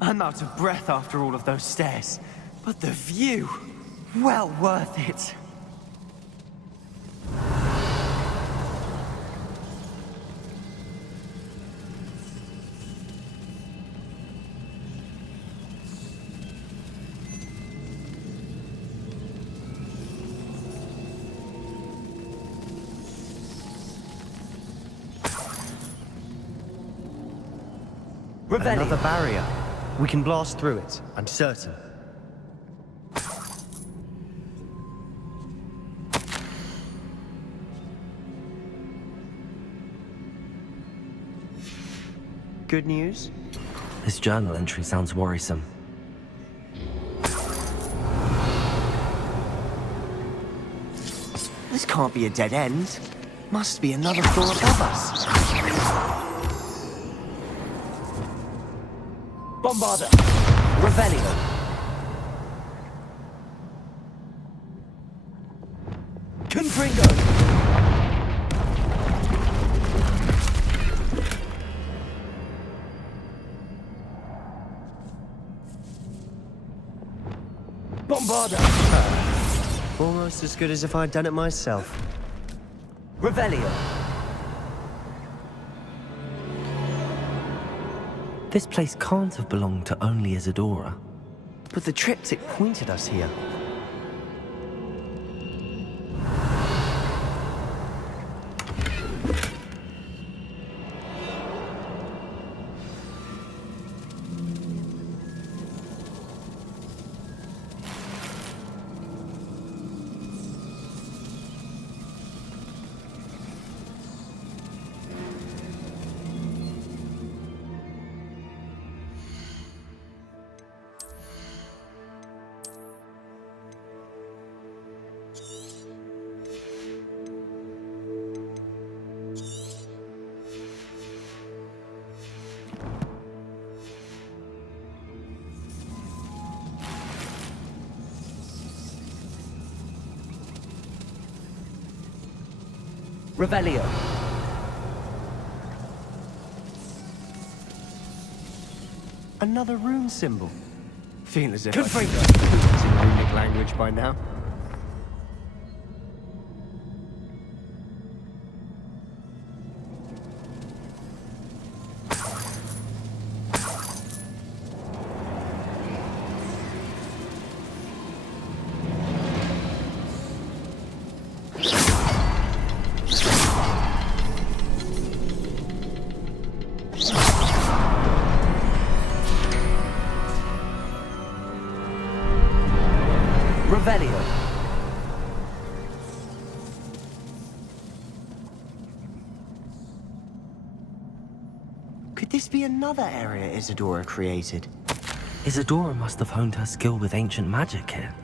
I'm out of breath after all of those stairs, but the view, well worth it. Another barrier. We can blast through it, I'm certain. Good news? This journal entry sounds worrisome. This can't be a dead end. Must be another floor above us. Bombarda. Revelio. Confringo. Bombarda. Almost as good as if I'd done it myself. Revelio. This place can't have belonged to only Isadora. But the triptych pointed us here. Revelio. Another rune symbol. Feel as if Confringo. It's in runic language by now. Revelio. Could this be another area Isadora created? Isadora must have honed her skill with ancient magic here.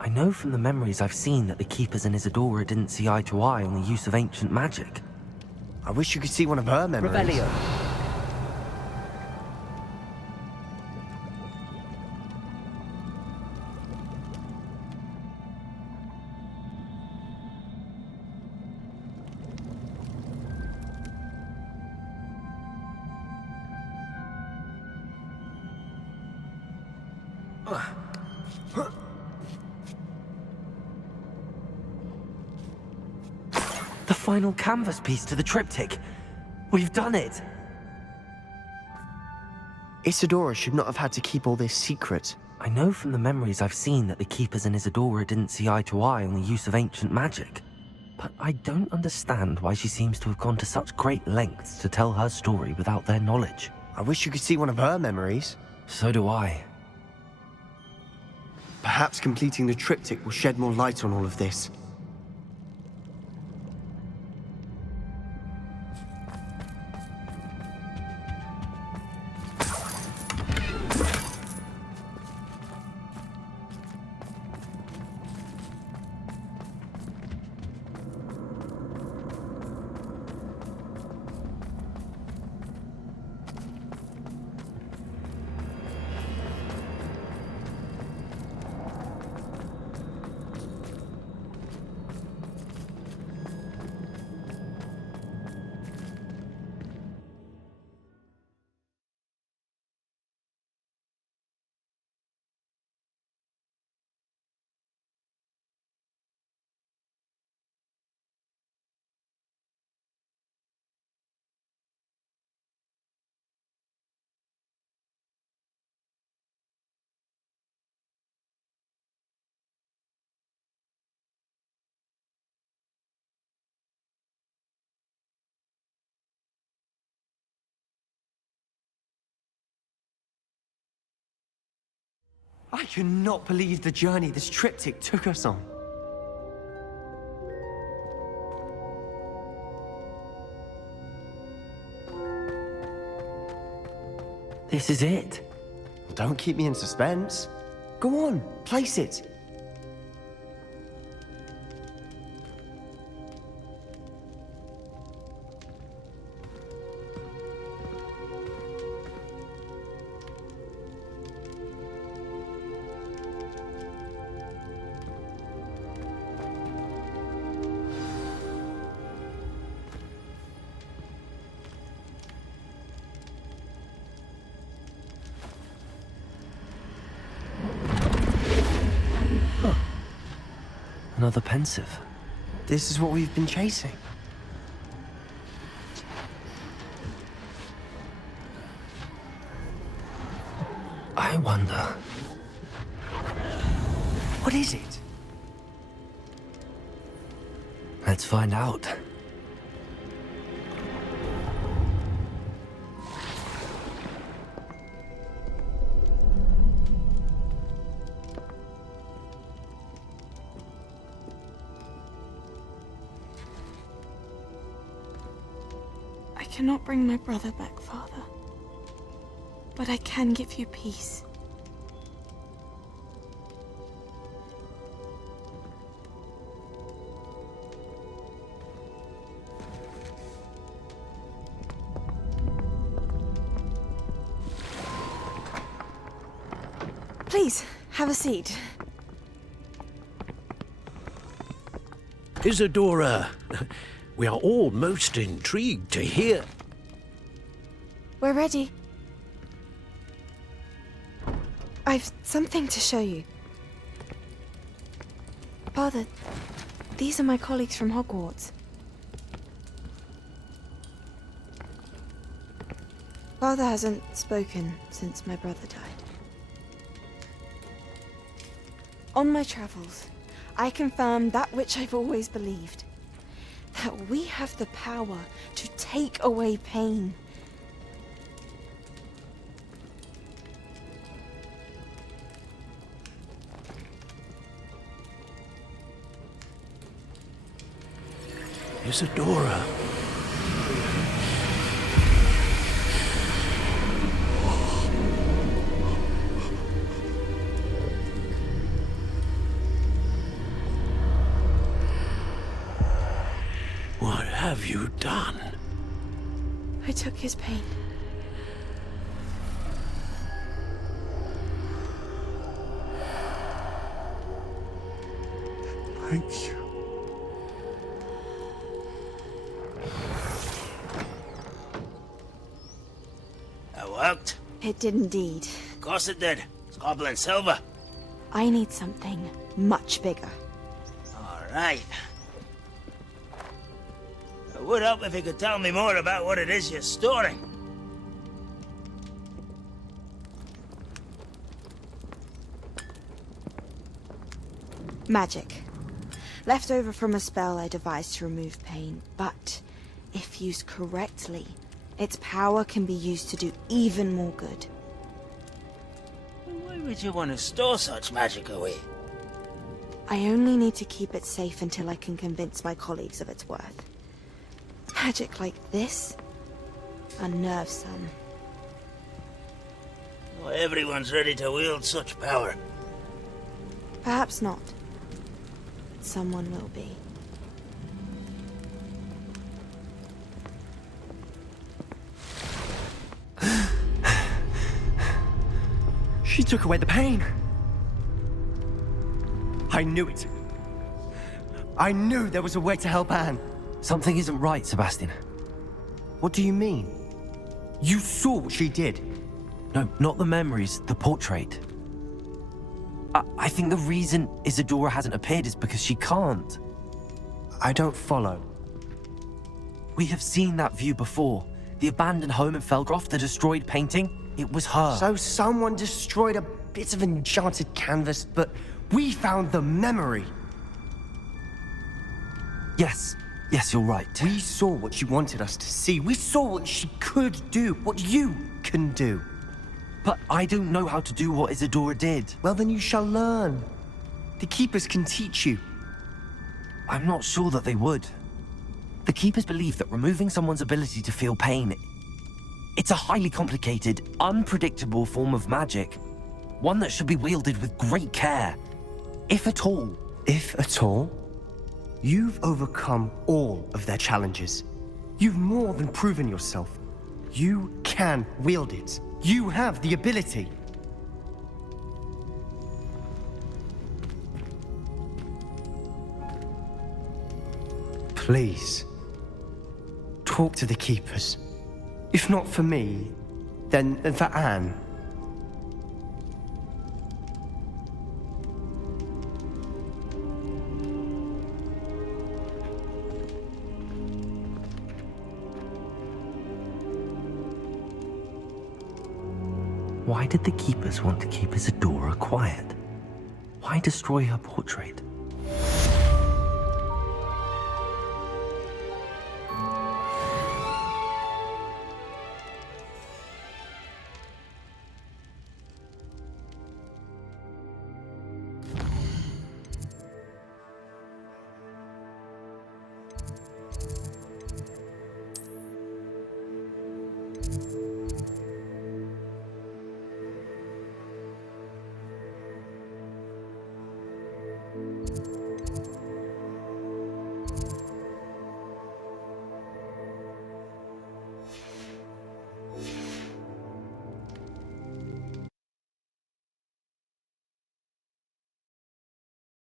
I know from the memories I've seen that the Keepers and Isadora didn't see eye to eye on the use of ancient magic. I wish you could see one of her memories. Revelio. The final canvas piece to the triptych. We've done it! Isadora should not have had to keep all this secret. I know from the memories I've seen that the Keepers and Isadora didn't see eye to eye on the use of ancient magic. But I don't understand why she seems to have gone to such great lengths to tell her story without their knowledge. I wish you could see one of her memories. So do I. Perhaps completing the triptych will shed more light on all of this. I cannot believe the journey this triptych took us on. This is it. Don't keep me in suspense. Go on, place it. Another pensive. This is what we've been chasing. I wonder... What is it? Let's find out. I cannot bring my brother back, Father. but I can give you peace. Please, have a seat. Isadora, we are all most intrigued to hear. We're ready. I've something to show you. Father, these are my colleagues from Hogwarts. Father hasn't spoken since my brother died. On my travels, I confirmed that which I've always believed. That we have the power to take away pain. Isadora. What have you done? I took his pain. Thank you. That worked? It did indeed. Of course it did. It's goblin silver. I need something much bigger. All right. It would help if you could tell me more about what it is you're storing. Magic. Left over from a spell I devised to remove pain, but if used correctly, its power can be used to do even more good. Why would you want to store such magic away? I only need to keep it safe until I can convince my colleagues of its worth. Magic like this unnerves some. Not everyone's ready to wield such power. Perhaps not. Someone will be. She took away the pain. I knew it. I knew there was a way to help Anne. Something isn't right, Sebastian. What do you mean? You saw what she did. No, not the memories, the portrait. I think the reason Isadora hasn't appeared is because she can't. I don't follow. We have seen that view before. The abandoned home in Felgroth, the destroyed painting, it was her. So someone destroyed a bit of enchanted canvas, but we found the memory. Yes, you're right. We saw what she wanted us to see. We saw what she could do, what you can do. But I don't know how to do what Isadora did. Well, then you shall learn. The Keepers can teach you. I'm not sure that they would. The Keepers believe that removing someone's ability to feel pain, it's a highly complicated, unpredictable form of magic. One that should be wielded with great care. If at all. If at all? You've overcome all of their challenges. You've more than proven yourself. You can wield it. You have the ability. Please, talk to the Keepers. If not for me, then for Anne. Why did the Keepers want to keep Isadora quiet? Why destroy her portrait?